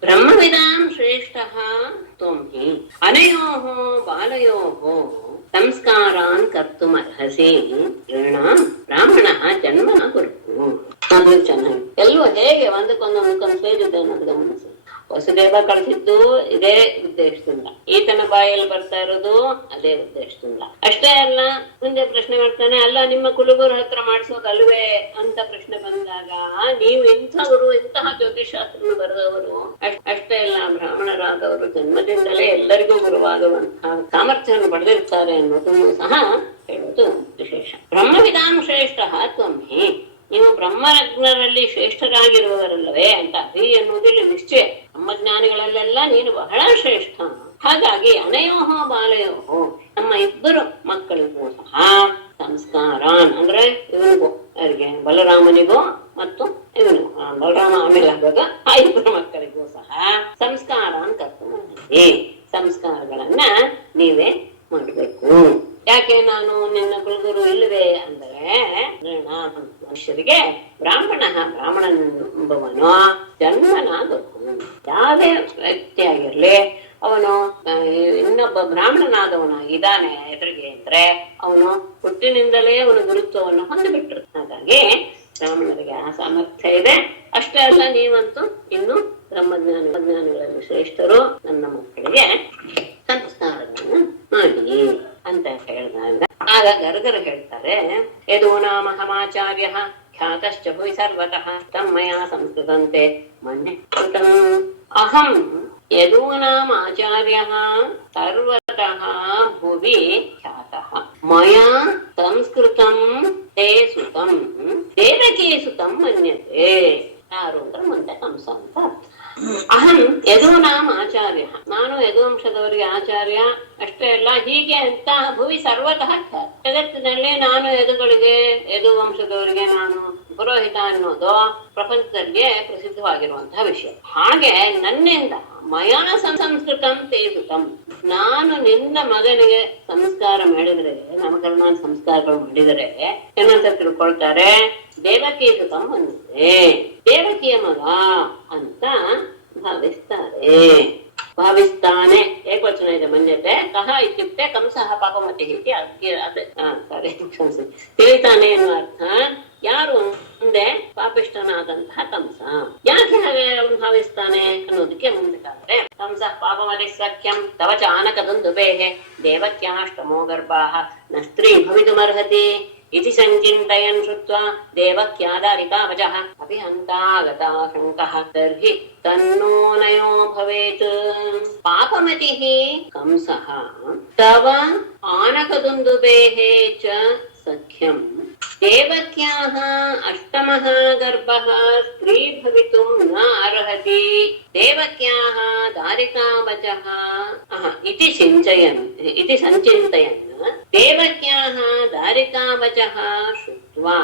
ಬ್ರಹ್ಮವಿದಾಂ ಶ್ರೇಷ್ಠ ತ್ವಂ ಹಿ ಅನಯೋಃ ಬಾಲಯೋಃ ಸಂಸ್ಕಾರಾನ್ ಕರ್ತುಮರ್ಹಸಿ ಋಣಾಂ ಬ್ರಾಹ್ಮಣಃ ಜನ್ಮನ ಗುರುಹು. ಅದು ಚೆನ್ನಾಗಿ ಎಲ್ಲೂ ಹೇಗೆ ಒಂದಕ್ಕೊಂದು ಸೇರಿದೆ ಅನ್ನೋದು ಗಮನಿಸಿ. ವಸುದೇವ ಕಳಿಸಿದ್ದು ಇದೇ ಉದ್ದೇಶದಿಂದ, ಈತನ ಬಾಯಲ್ಲಿ ಬರ್ತಾ ಇರೋದು ಅದೇ ಉದ್ದೇಶದಿಂದ. ಅಷ್ಟೇ ಅಲ್ಲ, ಮುಂದೆ ಪ್ರಶ್ನೆ ಮಾಡ್ತಾನೆ, ಅಲ್ಲ ನಿಮ್ಮ ಕುಲಗುರು ಹತ್ರ ಮಾಡಿಸೋದಲ್ವೇ ಅಂತ ಪ್ರಶ್ನೆ ಬಂದಾಗ, ನೀವು ಇಂಥವರು ಇಂತಹ ಜ್ಯೋತಿಷಾಸ್ತ್ರ ಬರೆದವರು ಅಷ್ಟೇ ಅಲ್ಲ, ಬ್ರಾಹ್ಮಣರಾದವರು ಜನ್ಮದಿಂದಲೇ ಎಲ್ಲರಿಗೂ ಗುರುವಾಗುವಂತಹ ಸಾಮರ್ಥ್ಯವನ್ನು ಪಡೆದಿರ್ತಾರೆ ಅನ್ನೋದನ್ನು ಸಹ ಹೇಳೋದು ವಿಶೇಷ. ಬ್ರಹ್ಮವಿದಾಂ ಶ್ರೇಷ್ಠ ತ್ವಂ ಹಿ, ನೀವು ಬ್ರಹ್ಮಜ್ಞರಲ್ಲಿ ಶ್ರೇಷ್ಠರಾಗಿರುವವರಲ್ಲವೇ ಅಂತ. ಹಿ ಎನ್ನುವುದಿಲ್ಲ ನಿಶ್ಚಯ, ಬ್ರಹ್ಮಜ್ಞಾನಿಗಳಲ್ಲೆಲ್ಲ ನೀನು ಬಹಳ ಶ್ರೇಷ್ಠ. ಹಾಗಾಗಿ ಅನಯೋಹ ಬಾಲಯೋಹೋ, ನಮ್ಮ ಇಬ್ಬರು ಮಕ್ಕಳಿಗೂ ಸಹ ಸಂಸ್ಕಾರಾನ್ ಅಂದ್ರೆ ಇವನಿಗೂ ಅವರಿಗೆ ಬಲರಾಮನಿಗೂ ಮತ್ತು ಇವನು ಬಲರಾಮ ಆಮೇಲೆ ಆಗೋದು ಆ ಇಬ್ಬರು ಮಕ್ಕಳಿಗೂ ಸಹ ಸಂಸ್ಕಾರಾನ್ ಕರ್ತವ್ಯ, ಸಂಸ್ಕಾರಗಳನ್ನ ನೀವೇ ಮಾಡ್ಬೇಕು. ಯಾಕೆ ನಾನು ನಿನ್ನ ಕುಲಗುರು ಇಲ್ಲವೇ ಅಂದರೆ ಮನುಷ್ಯರಿಗೆ ಬ್ರಾಹ್ಮಣನೆಂಬುವನು ಜನ್ಮನಾದವನು. ಯಾವುದೇ ವ್ಯಕ್ತಿಯಾಗಿರ್ಲಿ ಅವನು ಇನ್ನೊಬ್ಬ ಬ್ರಾಹ್ಮಣನಾದವನಾಗಿದ್ದಾನೆ ಎದುರಿಗೆ ಅಂದ್ರೆ ಅವನು ಹುಟ್ಟಿನಿಂದಲೇ ಅವನ ಗುರುತ್ವವನ್ನು ಹೊಂದಿಬಿಟ್ರು. ಹಾಗಾಗಿ ಬ್ರಾಹ್ಮಣರಿಗೆ ಆ ಸಾಮರ್ಥ್ಯ ಇದೆ. ಅಷ್ಟೇ ಅಲ್ಲ, ನೀವಂತೂ ಇನ್ನು ಬ್ರಹ್ಮಜ್ಞಾನಿಗಳಲ್ಲಿ ಶ್ರೇಷ್ಠರು. ನನ್ನ ಮಕ್ಕಳಿಗೆ ಸಂಸ್ಕಾರಗಳನ್ನು ಮಾಡಿ ಅಂತ ಹೇಳಿದಾಗ ಆಗ ಗರ್ಗರು ಹೇಳ್ತಾರೆ, ಯದೂನಾಮಹಮಾಚಾರ್ಯ ಖ್ಯಾತಶ್ಚ ಭುವಿ ಸರ್ವತಃ ತಮ್ಮಯ ಸಂಸ್ಕೃತಂತೆ ಮನ್ನೆ ಅಹಂ ಯದೂನಾಂ ಆಚಾರ್ಯಃ ಸರ್ವತಃ ಭುವಿ ಖ್ಯಾತಃ ಮಯಾ ಸಂಸ್ಕೃತಂ ತೇ ಸುತಂ ದೇವಕೀ ಸುತಂ ಮನ್ಯತೆ. ಯಾರು ಅಂದ್ರೆ ಮುಂದೆ ಕಂಸ ಅಂತ ಅರ್ಥ. ಅಹಂ ಯದೂನಾಂ ಆಚಾರ್ಯ, ನಾನು ಯದುವಂಶದವರಿಗೆ ಆಚಾರ್ಯ. ಅಷ್ಟೇ ಅಲ್ಲ, ಹೀಗೆ ಅಂತ ಭುವಿ ಸರ್ವತಃ ಖ್ಯಾತ. ಜಗತ್ತಿನಲ್ಲಿ ನಾನು ಯದುವಂಶದವರಿಗೆ ನಾನು ಪುರೋಹಿತ ಅನ್ನೋದು ಪ್ರಪಂಚದಲ್ಲಿಯೇ ಪ್ರಸಿದ್ಧವಾಗಿರುವಂತಹ ವಿಷಯ. ಹಾಗೆ ನನ್ನಿಂದ ಮಯಾ ಸಂಸ್ಕೃತಂ ತೇಜುತಂ, ನಾನು ನಿನ್ನ ಮಗನಿಗೆ ಸಂಸ್ಕಾರ ಮಾಡಿದ್ರೆ, ನಾಮಕರಣ ಸಂಸ್ಕಾರಗಳು ಮಾಡಿದರೆ ಏನಂತ ತಿಳ್ಕೊಳ್ತಾರೆ, ದೇವಕೀ ಸುತಂ ಬಂದಿದೆ, ದೇವಕಿಯ ಮಗ ಅಂತ ಭಾವಿಸ್ತಾನೆ. ಏಕವಚನ ಇದೆ ಮನ್ಯತೆ. ಕಹ ಇತ್ಯುಕ್ತೆ ಕಂಸಃ ಪಾಪಮತಿ ಇತಿ ತಿಳಿತಾನೆ ಎನ್ನುವ ಅರ್ಥ. ಯಾರು ಮುಂದೆ ಪಾಪಿಷ್ಠನಾದಂತಹ ಕಂಸ. ಯಾಕೆ ಹಾಗೆ ಅವನು ಭಾವಿಸ್ತಾನೆ ಅನ್ನೋದಕ್ಕೆ ಮುಂದಕ್ಕಾದ್ರೆ, ಕಂಸ ಪಾಪಮತಿ ಸಖ್ಯಂ ತವ ಚಾನಕದುಂದುಬೇಹೆ ದೇವಕ್ಯಾಷ್ಟಮೋ ಗರ್ಭಾಃ ನ ಸ್ತ್ರೀ ಭವಿತುಮರ್ಹತಿ ಇತಿ ಸಂಚಿಂತಯನ್ ಶ್ರುತ್ವಾ ದೇವಕ್ಯಾದಾರಿಕಾ ವಚಃ ಅಪಿ ಹಂತಾಗತಾ ಶಂಕಃ ತರ್ಹಿ ತನ್ನೋನಯೋ ಭವೇತ್. ಪಾಪಮತಿಃ ಕಂಸಃ ತವ ಆನಕದುಂದುಬೇಃ ಚ ಸಖ್ಯಂ ದೇವಕ್ಯಾಃ ಅಷ್ಟಮಃ ಗರ್ಭಃ ಸ್ತ್ರೀ ಭವಿತುಂ ನ ಅರ್ಹತಿ ದೇವಕ್ಯಾಃ ದಾರಿಕಾ ವಚಃ ಇತಿ ಸಂಚಿಂತಯನ್ ದೇವಕ್ಯಾಃ ದಾರಿಕಾ ವಚಃ ಶ್ರುತ್ವಾ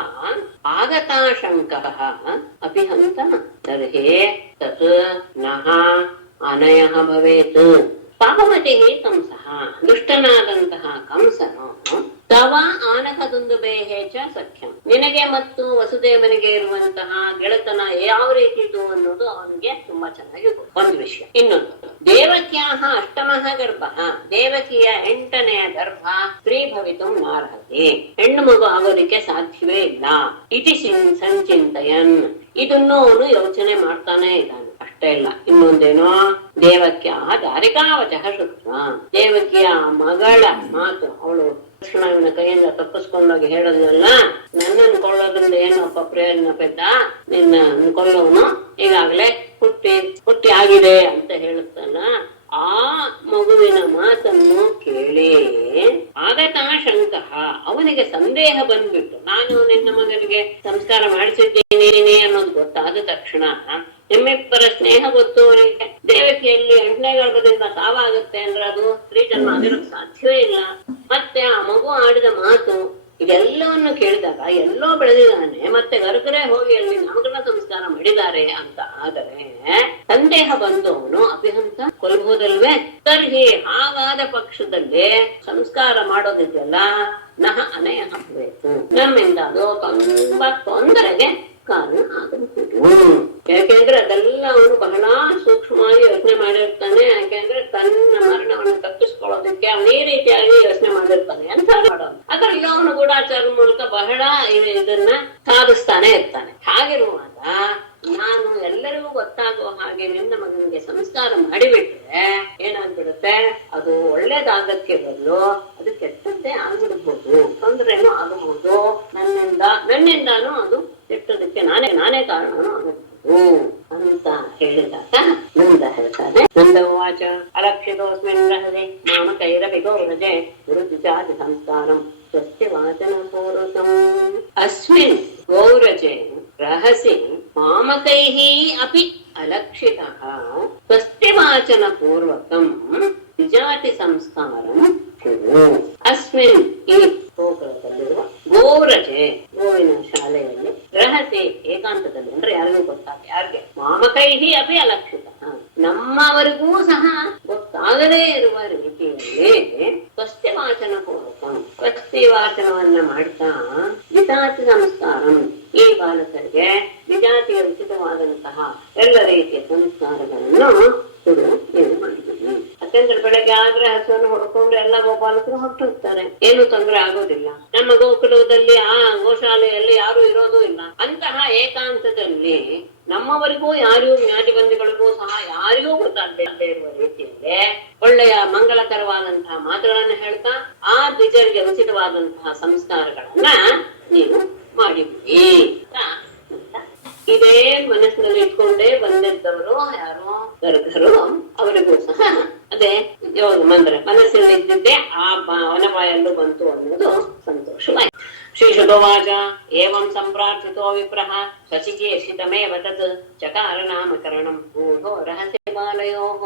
ಆಗತಾ ಶಂಕಃ ಅಪಿ ಹಂತ ತರ್ಹಿ ತತ್ ನಃ ಅನಯಃ ಭವೇತ್. ಪಾಪಮತಿ ಕಂಸಃ, ದುಷ್ಟನಾದಂತಹ ಕಂಸನು ತವ ಆನಕದುಂದುಬೇಃ ಚ ಸಖ್ಯಂ, ನಿನಗೆ ಮತ್ತು ವಸುದೇವನಿಗೆ ಇರುವಂತಹ ಗೆಳೆತನ ಯಾವ ರೀತಿ ಇದು ಅನ್ನೋದು ಅವನಿಗೆ ತುಂಬಾ ಚೆನ್ನಾಗಿ ಒಂದು ವಿಷಯ. ಇನ್ನೊಂದು, ದೇವಕ್ಯಾಹ ಅಷ್ಟಮಃ ಗರ್ಭ, ದೇವಕಿಯ 8ನೆಯ ಗರ್ಭ ಸ್ತ್ರೀ ಭವಿತು ನಾರ್ಹತಿ, ಹೆಣ್ಣು ಮಗು ಆಗೋದಿಕ್ಕೆ ಸಾಧ್ಯವೇ ಇಲ್ಲ. ಇತಿ ಸಂಚಿಂತಯನ್, ಇದನ್ನು ಅವನು ಯೋಚನೆ ಮಾಡ್ತಾನೆ ಇದ್ದಾನೆ. ಅಷ್ಟೇ ಇಲ್ಲ, ಇನ್ನೊಂದೇನೋ ದೇವಕ್ಯಾಹ ದಾರಿಕಾವಚಃ ಶುತ್ವ, ದೇವಕಿಯ ಮಗಳ ಮಾತು, ಅವಳು ಕೃಷ್ಣನ ಕೈಯಿಂದ ತಪ್ಪಿಸ್ಕೊಂಡೋಗಿ ಹೇಳೋದಲ್ಲ, ನನ್ನನ್ನು ಕೊಳ್ಳೋದ್ರಿಂದ ಏನಪ್ಪ ಪ್ರಯೋಜನ ಪೆದ್ದ, ನಿನ್ನ ಕೊಲ್ಲೋನು ಈಗಾಗ್ಲೇ ಹುಟ್ಟಿ ಆಗಿದೆ ಅಂತ ಹೇಳುತ್ತಲ್ಲ. ಆ ಮಗುವಿನ ಮಾತನ್ನು ಕೇಳಿ ಆಗತಾ ಶಂಕಃ, ಅವನಿಗೆ ಸಂದೇಹ ಬಂದ್ಬಿಟ್ಟು, ನಾನು ನಿನ್ನ ಮಗನಿಗೆ ಸಂಸ್ಕಾರ ಮಾಡಿಸಿದ್ದೇನೆ ಅನ್ನೋದು ಗೊತ್ತಾದ ತಕ್ಷಣ ನಿಮ್ಮಿಬ್ಬರ ಸ್ನೇಹ ಗೊತ್ತು ಅವನಿಗೆ. ದೇವಕಿಯಲ್ಲಿ 8ನೇ ಗರ್ಭದಿಂದ ಸಾವಾಗುತ್ತೆ ಅಂದ್ರೆ ಅದು ಸ್ತ್ರೀ ಜನ್ಮ ಆಗಿರೋದು ಸಾಧ್ಯವೇ ಇಲ್ಲ. ಮತ್ತೆ ಆ ಮಗು ಆಡಿದ ಮಾತು ಇದೆಲ್ಲವನ್ನು ಕೇಳಿದಾಗ ಎಲ್ಲೋ ಬೆಳೆದಿದ್ದಾನೆ, ಮತ್ತೆ ಗರ್ಗರೆ ಹೋಗಿ ಅಲ್ಲಿ ನಾಮಕರಣ ಸಂಸ್ಕಾರ ಮಾಡಿದ್ದಾರೆ ಅಂತ ಆದರೆ ಸಂದೇಹ ಬಂದವನು ಅಪಿಹಂತ ಕೊಲ್ಬಹುದಲ್ವೇ? ತರ್ಹಿ, ಹಾಗಾದ ಪಕ್ಷದಲ್ಲಿ ಸಂಸ್ಕಾರ ಮಾಡೋದಿದೆಯಲ್ಲ, ನಹ ಅನಯ ಬೇಕು, ನಮ್ಮಿಂದ ಅದು ತುಂಬಾ ತೊಂದರೆಗೆ ಕಾರಣ ಆಗಬಹುದು. ಯಾಕೆಂದ್ರೆ ಅದೆಲ್ಲ ಅವನು ಬಹಳ ಸೂಕ್ಷ್ಮವಾಗಿ ಯೋಚನೆ ಮಾಡಿರ್ತಾನೆ. ಯಾಕೆಂದ್ರೆ ತನ್ನ ಮರಣವನ್ನು ತಪ್ಪಿಸ್ಕೊಳ್ಳೋದಕ್ಕೆ ಅವನು ಈ ರೀತಿಯಾಗಿ ಯೋಚನೆ ಮಾಡಿರ್ತಾನೆ ಅಂತ ಮಾಡೋನು. ಅದರಲ್ಲಿ ಅವನು ಗೂಢಾಚಾರದ ಮೂಲಕ ಬಹಳ ಇದನ್ನ ಸಾಧಿಸ್ತಾನೆ ಇರ್ತಾನೆ. ಹಾಗಿರುವಾಗ ನಾನು ಎಲ್ಲರಿಗೂ ಗೊತ್ತಾಗುವ ಹಾಗೆ ನಿನ್ನ ಮಗನಿಗೆ ಸಂಸ್ಕಾರ ಮಾಡಿಬಿಟ್ರೆ ಏನಾಗ್ಬಿಡುತ್ತೆ, ಅದು ಒಳ್ಳೇದಾಗಕ್ಕೆ ಬದಲು ಅದು ಕೆಟ್ಟದ್ದೇ ಆಗ್ಬಿಡ್ಬೋದು, ತೊಂದರೆನೂ ಆಗಬಹುದು, ನನ್ನಿಂದಾನು ಅದು ಕೆಟ್ಟದಕ್ಕೆ ನಾನೇ ಕಾರಣನೂ ಆಗಬಹುದು ಅಂತ ಹೇಳಿದಾಗ ಮುಂದೆ ಹೇಳ್ತಾರೆ, ನಂದವಾಚ ಅಲಕ್ಷಿತೋಸ್ಮಿನ್ ರಹದೆ ನಾಮಕೈರಪಿ ಗೌರಜೆ ಗುರುಜಾತಿ ಸಂಸ್ಕಾರಂ ಸ್ವಸ್ತಿ ವಾಚನ ಪೂರ್ವಕಂ. ಅಸ್ಮಿನ್ ಗೌರಜೆ ರಹಸಿ ಮಾಮಕೈಃ ಅಪಿ ಅಲಕ್ಷಿತಃ ಸ್ವಸ್ತಿ ವಾಚನ ಪೂರ್ವಕಂ ವಿಜಾತಿ ಸಂಸ್ಕಾರಂ ಕುರು. ಅಸ್ಮಿನ್, ಈ ಗೋಕುಲದಲ್ಲಿರುವ ಗೋರಜೆ, ಗೋವಿನ ಶಾಲೆಯಲ್ಲಿ, ರಹಸಿ ಏಕಾಂತದಲ್ಲಿ ಅಂದ್ರೆ ಯಾರಿಗೂ ಗೊತ್ತಾಗ, ಯಾರಿಗೆ ಮಾಮಕೈಹಿ ಅಪಿ ಅಲಕ್ಷಿತ, ನಮ್ಮವರಿಗೂ ಸಹ ಗೊತ್ತಾಗದೇ ಇರುವ ರೀತಿಯಲ್ಲಿ ಸ್ವಸ್ತಿ ವಾಚನ ಪೂರ್ವಕಂ, ಶ್ರೀವಾಚನವನ್ನ ಮಾಡ್ತಾ ವಿಜಾತಿ ಸಂಸ್ಕಾರಂ, ಈ ಬಾಲಕರಿಗೆ ವಿಜಾತಿಯ ಉಚಿತವಾದಂತಹ ಎಲ್ಲ ರೀತಿಯ ಸಂಸ್ಕಾರಗಳನ್ನು ಕೊಡು ಏನು ಮಾಡಿದ್ದೀನಿ. ಯಾಕಂದ್ರೆ ಬೆಳಗ್ಗೆ ಆದ್ರೆ ಹಸುವನ್ನು ಹೊಡ್ಕೊಂಡು ಎಲ್ಲ ಗೋಪಾಲಕರು ಹೊರಟು ಹೋಗ್ತಾರೆ, ಏನು ತೊಂದರೆ ಆಗೋದಿಲ್ಲ. ನಮ್ಮ ಗೋಕುಲದಲ್ಲಿ ಆ ಗೋಶಾಲೆಯಲ್ಲಿ ಯಾರು ಇರೋದು ಇಲ್ಲ. ಅಂತಹ ಏಕಾಂತದಲ್ಲಿ ನಮ್ಮವರಿಗೂ ಯಾರಿಗೂ ಜ್ಞಾತಿ ಬಂಧುಗಳಿಗೂ ಸಹ ಯಾರಿಗೂ ಗೊತ್ತಾಗದೇ ಇರುವ ರೀತಿಯಲ್ಲಿ ಒಳ್ಳೆಯ ಮಂಗಳಕರವಾದಂತಹ ಮಾತುಗಳನ್ನ ಹೇಳ್ತಾ ಆ ದ್ವಿಜರಿಗೆ ಉಚಿತವಾದಂತಹ ಸಂಸ್ಕಾರಗಳನ್ನ ನೀವು ಮಾಡಿಬಿಡಿ ಅಂತ ಇದೇ ಮನಸ್ಸಿನಲ್ಲಿ ಇಟ್ಕೊಂಡೇ ಬಂದಿದ್ದವರು ಯಾರು ಗರ್ಗರು. ಅವರಿಗೂ ಸಹ ಅದೇ ಯೋಗ ಮಂತ್ರ ಮನಸ್ಸಿನಲ್ಲಿ ಇದ್ದಿದ್ದೇ ಆ ವನವಾಯಲ್ಲೂ ಬಂತು ಅನ್ನೋದು ಸಂತೋಷವಾಯಿತು. ಶ್ರೀಶುಭವಾಚ ಏವಂ ಸಂಪ್ರಾರ್ಥಿತೋ ವಿಪ್ರಃ ಶಚಿಕೇಶಿತಮೇವ ತತ್ ಚಕಾರ ನಾಮಕರಣಂ ಭೂಧೋ ರಹಸ್ಯ ಬಾಲಯೋಃ.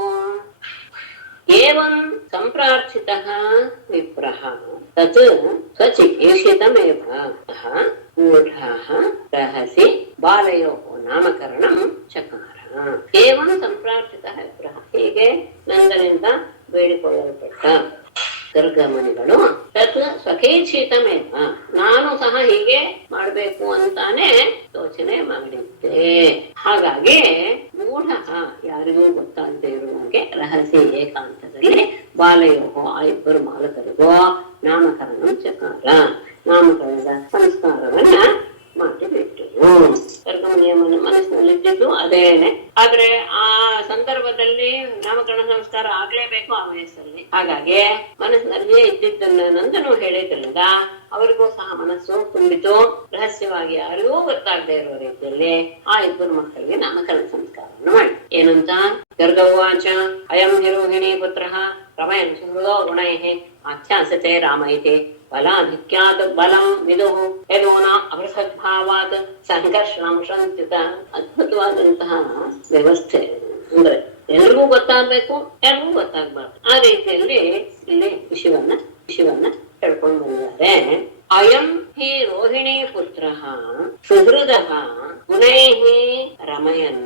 ಏವಂ ಸಂಪ್ರಾರ್ಥಿತಃ ವಿಪ್ರಃ ತತ್ ಸ್ವಚಿಕೇಶಿತಮೇವ ಮೂಢಃ ರಹಸಿ ಬಾಲಯೋಃ ನಾಮಕರಣಂ ಚಕಾರ. ಏವಂ ಸಂಪ್ರಾರ್ಥಿತಃ ವಿಪ್ರಃ, ಹೀಗೆ ನಂದನಿಂದ ಬೇಡಿಕೊಳ್ಳಲ್ಪಟ್ಟ ಗರ್ಗಮುನಿಗಳು ತತ್ ಸ್ವಕೇಚಿತಮೇವ, ನಾನು ಸಹ ಹೀಗೆ ಮಾಡ್ಬೇಕು ಅಂತಾನೆ ಯೋಚನೆ ಮಾಡಿದ್ದೆ. ಹಾಗಾಗಿ ಮೂಢ, ಯಾರಿಗೂ ಗೊತ್ತಾಗದೆ ಇರುವಾಗೆ ರಹಸ್ಯ ಏಕಾಂತದಲ್ಲಿ ಬಾಲಯೋಹೋ, ಆ ಇಬ್ಬರು ಬಾಲಕರಿಗೋ ನಾಮಕರಣ ಚಕಾರ, ನಾಮಕರಣದ ಸಂಸ್ಕಾರವನ್ನ ಮಾಡಿಬಿಟ್ಟರು. ಗರ್ಗಮುನಿಯ ಮನಸ್ಸಿನಲ್ಲಿದ್ದು ಅದೇನೆ. ಆದ್ರೆ ಆ ಸಂದರ್ಭದಲ್ಲಿ ನಾಮಕರಣ ಸಂಸ್ಕಾರ ಆಗ್ಲೇಬೇಕು ಆ ವಯಸ್ಸಲ್ಲಿ. ಹಾಗಾಗಿ ಮನಸ್ಸಿನಲ್ಲಿಯೇ ಇದ್ದಿದ್ದನ್ನ ನಂದನು ಹೇಳಿದ್ರಿಂದ ಅವರಿಗೂ ಸಹ ಮನಸ್ಸು ತುಂಬಿತು. ರಹಸ್ಯವಾಗಿ ಯಾರಿಗೂ ಗೊತ್ತಾಗದೆ ಇರುವ ರೀತಿಯಲ್ಲಿ ಆ ಇಬ್ಬರು ಮಕ್ಕಳಿಗೆ ನಾಮಕರಣ ಸಂಸ್ಕಾರವನ್ನು ಮಾಡಿ. ಏನಂತ ಗರ್ಗವಾಚ ಅಯಂ ಹಿರೋಹಿಣಿ ಪುತ್ರ ರಮಯನ್ ಸುಹೃದೋ ಗುಣೈಃ ಆಖ್ಯಾಸತೆ ರಾಮ ಇತಿ ಬಲಾಧಿಕ್ಯಾತ್ ಬಲಂ ವಿದುಃ ಯದೋನ ಅಭೃಸದ್ಭಾವಾತ್ ಸಂಘರ್ಷಣಂ ಶಂತ್ಯುತ. ಅದ್ಭುತವಾದಂತಹ ವ್ಯವಸ್ಥೆ. ಅಂದ್ರೆ ಎಲ್ರಿಗೂ ಗೊತ್ತಾಗ್ಬೇಕು, ಯಾರಿಗೂ ಗೊತ್ತಾಗ್ಬಾರ್ದು. ಆ ರೀತಿಯಲ್ಲಿ ಇಲ್ಲಿ ವಿಷಯವನ್ನ ಹೇಳ್ಕೊಂಡು ಬಂದಿದ್ದಾರೆ. ಅಯಂ ಹಿ ರೋಹಿಣಿ ಪುತ್ರ ಸುಹೃದಃ ಗುಣೈಃ ರಮಯನ್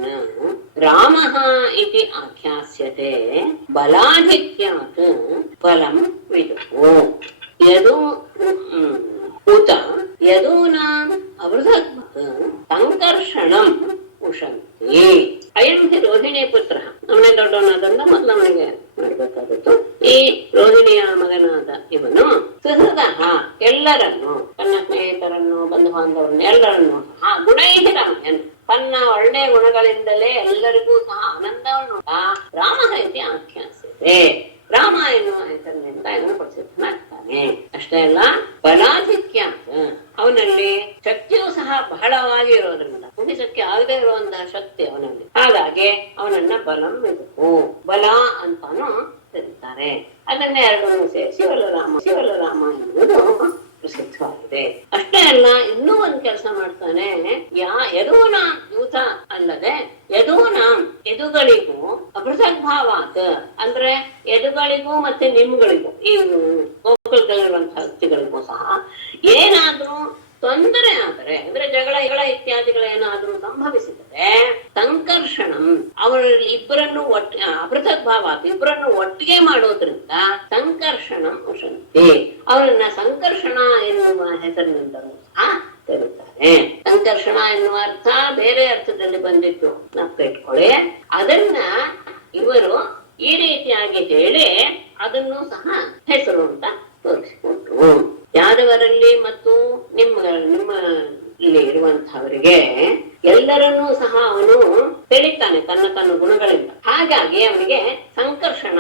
ರಾಮಃ ಇತಿ ಆಖ್ಯಾಸ್ಯತೆ ಬಲಾಧಿಕ್ಯಾತ್ ಬಲಂ ವಿದುಃ ಯದು ಉತ ಯದೂನಾಂ ಅಬೃಧತ್ ಸಂಕರ್ಷಣಂ ಉಷಂತಿ. ಅಯಂ ಹಿ ರೋಹಿಣಿ ಪುತ್ರ, ಅವನೇ ದೊಡ್ಡವನಾದ್ರಿಂದ ಮೊದಲು ಅವನಿಗೆ ಮಾಡ್ಬೇಕಾದದ್ದು. ಈ ರೋಹಿಣಿಯ ಮಗನಾದ ಇವನು ಸುಹೃದಃ, ಎಲ್ಲರನ್ನು, ತನ್ನ ಸ್ನೇಹಿತರನ್ನು, ಬಂಧು ಬಾಂಧವರನ್ನು ಎಲ್ಲರನ್ನು ಸಹ ಗುಣೈಃ ರಮಯನ್, ತನ್ನ ಒಳ್ಳೆಯ ಗುಣಗಳಿಂದಲೇ ಎಲ್ಲರಿಗೂ ಸಹ ಆನಂದವನ್ನು ರಾಮ ಇತಿ ಆಖ್ಯಾಸಿದೆ. ರಾಮ ಎನ್ನುವ ಹೆಸರಿನಿಂದ ಇವನು ಪ್ರಸಿದ್ಧನಾಗ್ತಾನೆ. ಅಷ್ಟೇ ಅಲ್ಲ, ಬಲಾಧಿಕ್ಯ, ಅವನಲ್ಲಿ ಶಕ್ತಿಯೂ ಸಹ ಬಹಳವಾಗಿ ಇರೋದ್ರಿಂದ ಮುಗಿಸಕ್ಕೆ ಆಗದೆ ಇರುವಂತಹ ಶಕ್ತಿ ಅವನಲ್ಲಿ. ಹಾಗಾಗಿ ಅವನನ್ನ ಬಲಂ ವಿದುಃ, ಬಲ ಅಂತಾನು ಕರೀತಾರೆ. ಅದನ್ನೇ ಎರಡನ್ನು ಸೇರಿಸಿ ಶಿವಲರಾಮ ಎನ್ನುವುದು ಪ್ರಸಿದ್ಧವಾಗಿದೆ. ಅಷ್ಟೇ ಅಲ್ಲ, ಇನ್ನೂ ಒಂದ್ ಕೆಲಸ ಮಾಡ್ತಾನೆ. ಯದೂನಾಂ ಯೂಥ ಅಲ್ಲದೆ ಯದೂನಾಂ, ಎದುಗಳಿಗೂ ಅಭೃಸದ್ಭಾವಾತ್, ಅಂದ್ರೆ ಎದುಗಳಿಗೂ ಮತ್ತೆ ನಿಮ್ಗಳಿಗೂ, ಈ ಗೋಕುಲದಲ್ಲಿರುವಂತಹ ವ್ಯಕ್ತಿಗಳಿಗೂ ಸಹ ಏನಾದ್ರೂ ತೊಂದರೆ ಆದರೆ, ಅಂದ್ರೆ ಜಗಳ ಇತ್ಯಾದಿಗಳೇನಾದ್ರೂ ಸಂಭವಿಸಿದರೆ ಸಂಕರ್ಷಣಂ, ಅವರಲ್ಲಿ ಇಬ್ಬರನ್ನು ಅಭೃತದ್ಭಾವಾತ್, ಇಬ್ಬರನ್ನು ಒಟ್ಟಿಗೆ ಮಾಡೋದ್ರಿಂದ ಸಂಕರ್ಷಣಂ ಉಷಂತಿ, ಅವರನ್ನ ಸಂಕರ್ಷಣ ಎನ್ನುವ ಹೆಸರಿನಿಂದಲೂ ಸಹ ಕರೀತಾರೆ. ಸಂಕರ್ಷಣ ಎನ್ನುವ ಅರ್ಥ ಬೇರೆ ಅರ್ಥದಲ್ಲಿ ಬಂದಿತ್ತು, ನಾವು ಇಟ್ಕೊಳ್ಳಿ. ಅದನ್ನ ಇವರು ಈ ರೀತಿಯಾಗಿ ಹೇಳಿ ಅದನ್ನು ಸಹ ಹೆಸರು ಅಂತ ತೋರಿಸಿಕೊಟ್ರು. ಯಾದವರಲ್ಲಿ ಮತ್ತು ನಿಮ್ಮ ಇಲ್ಲಿ ಇರುವಂತಹವರಿಗೆ ಎಲ್ಲರನ್ನೂ ಸಹ ಅವನು ತಿಳಿತಾನೆ ತನ್ನ ಗುಣಗಳಿಂದ. ಹಾಗಾಗಿ ಅವನಿಗೆ ಸಂಕರ್ಷಣ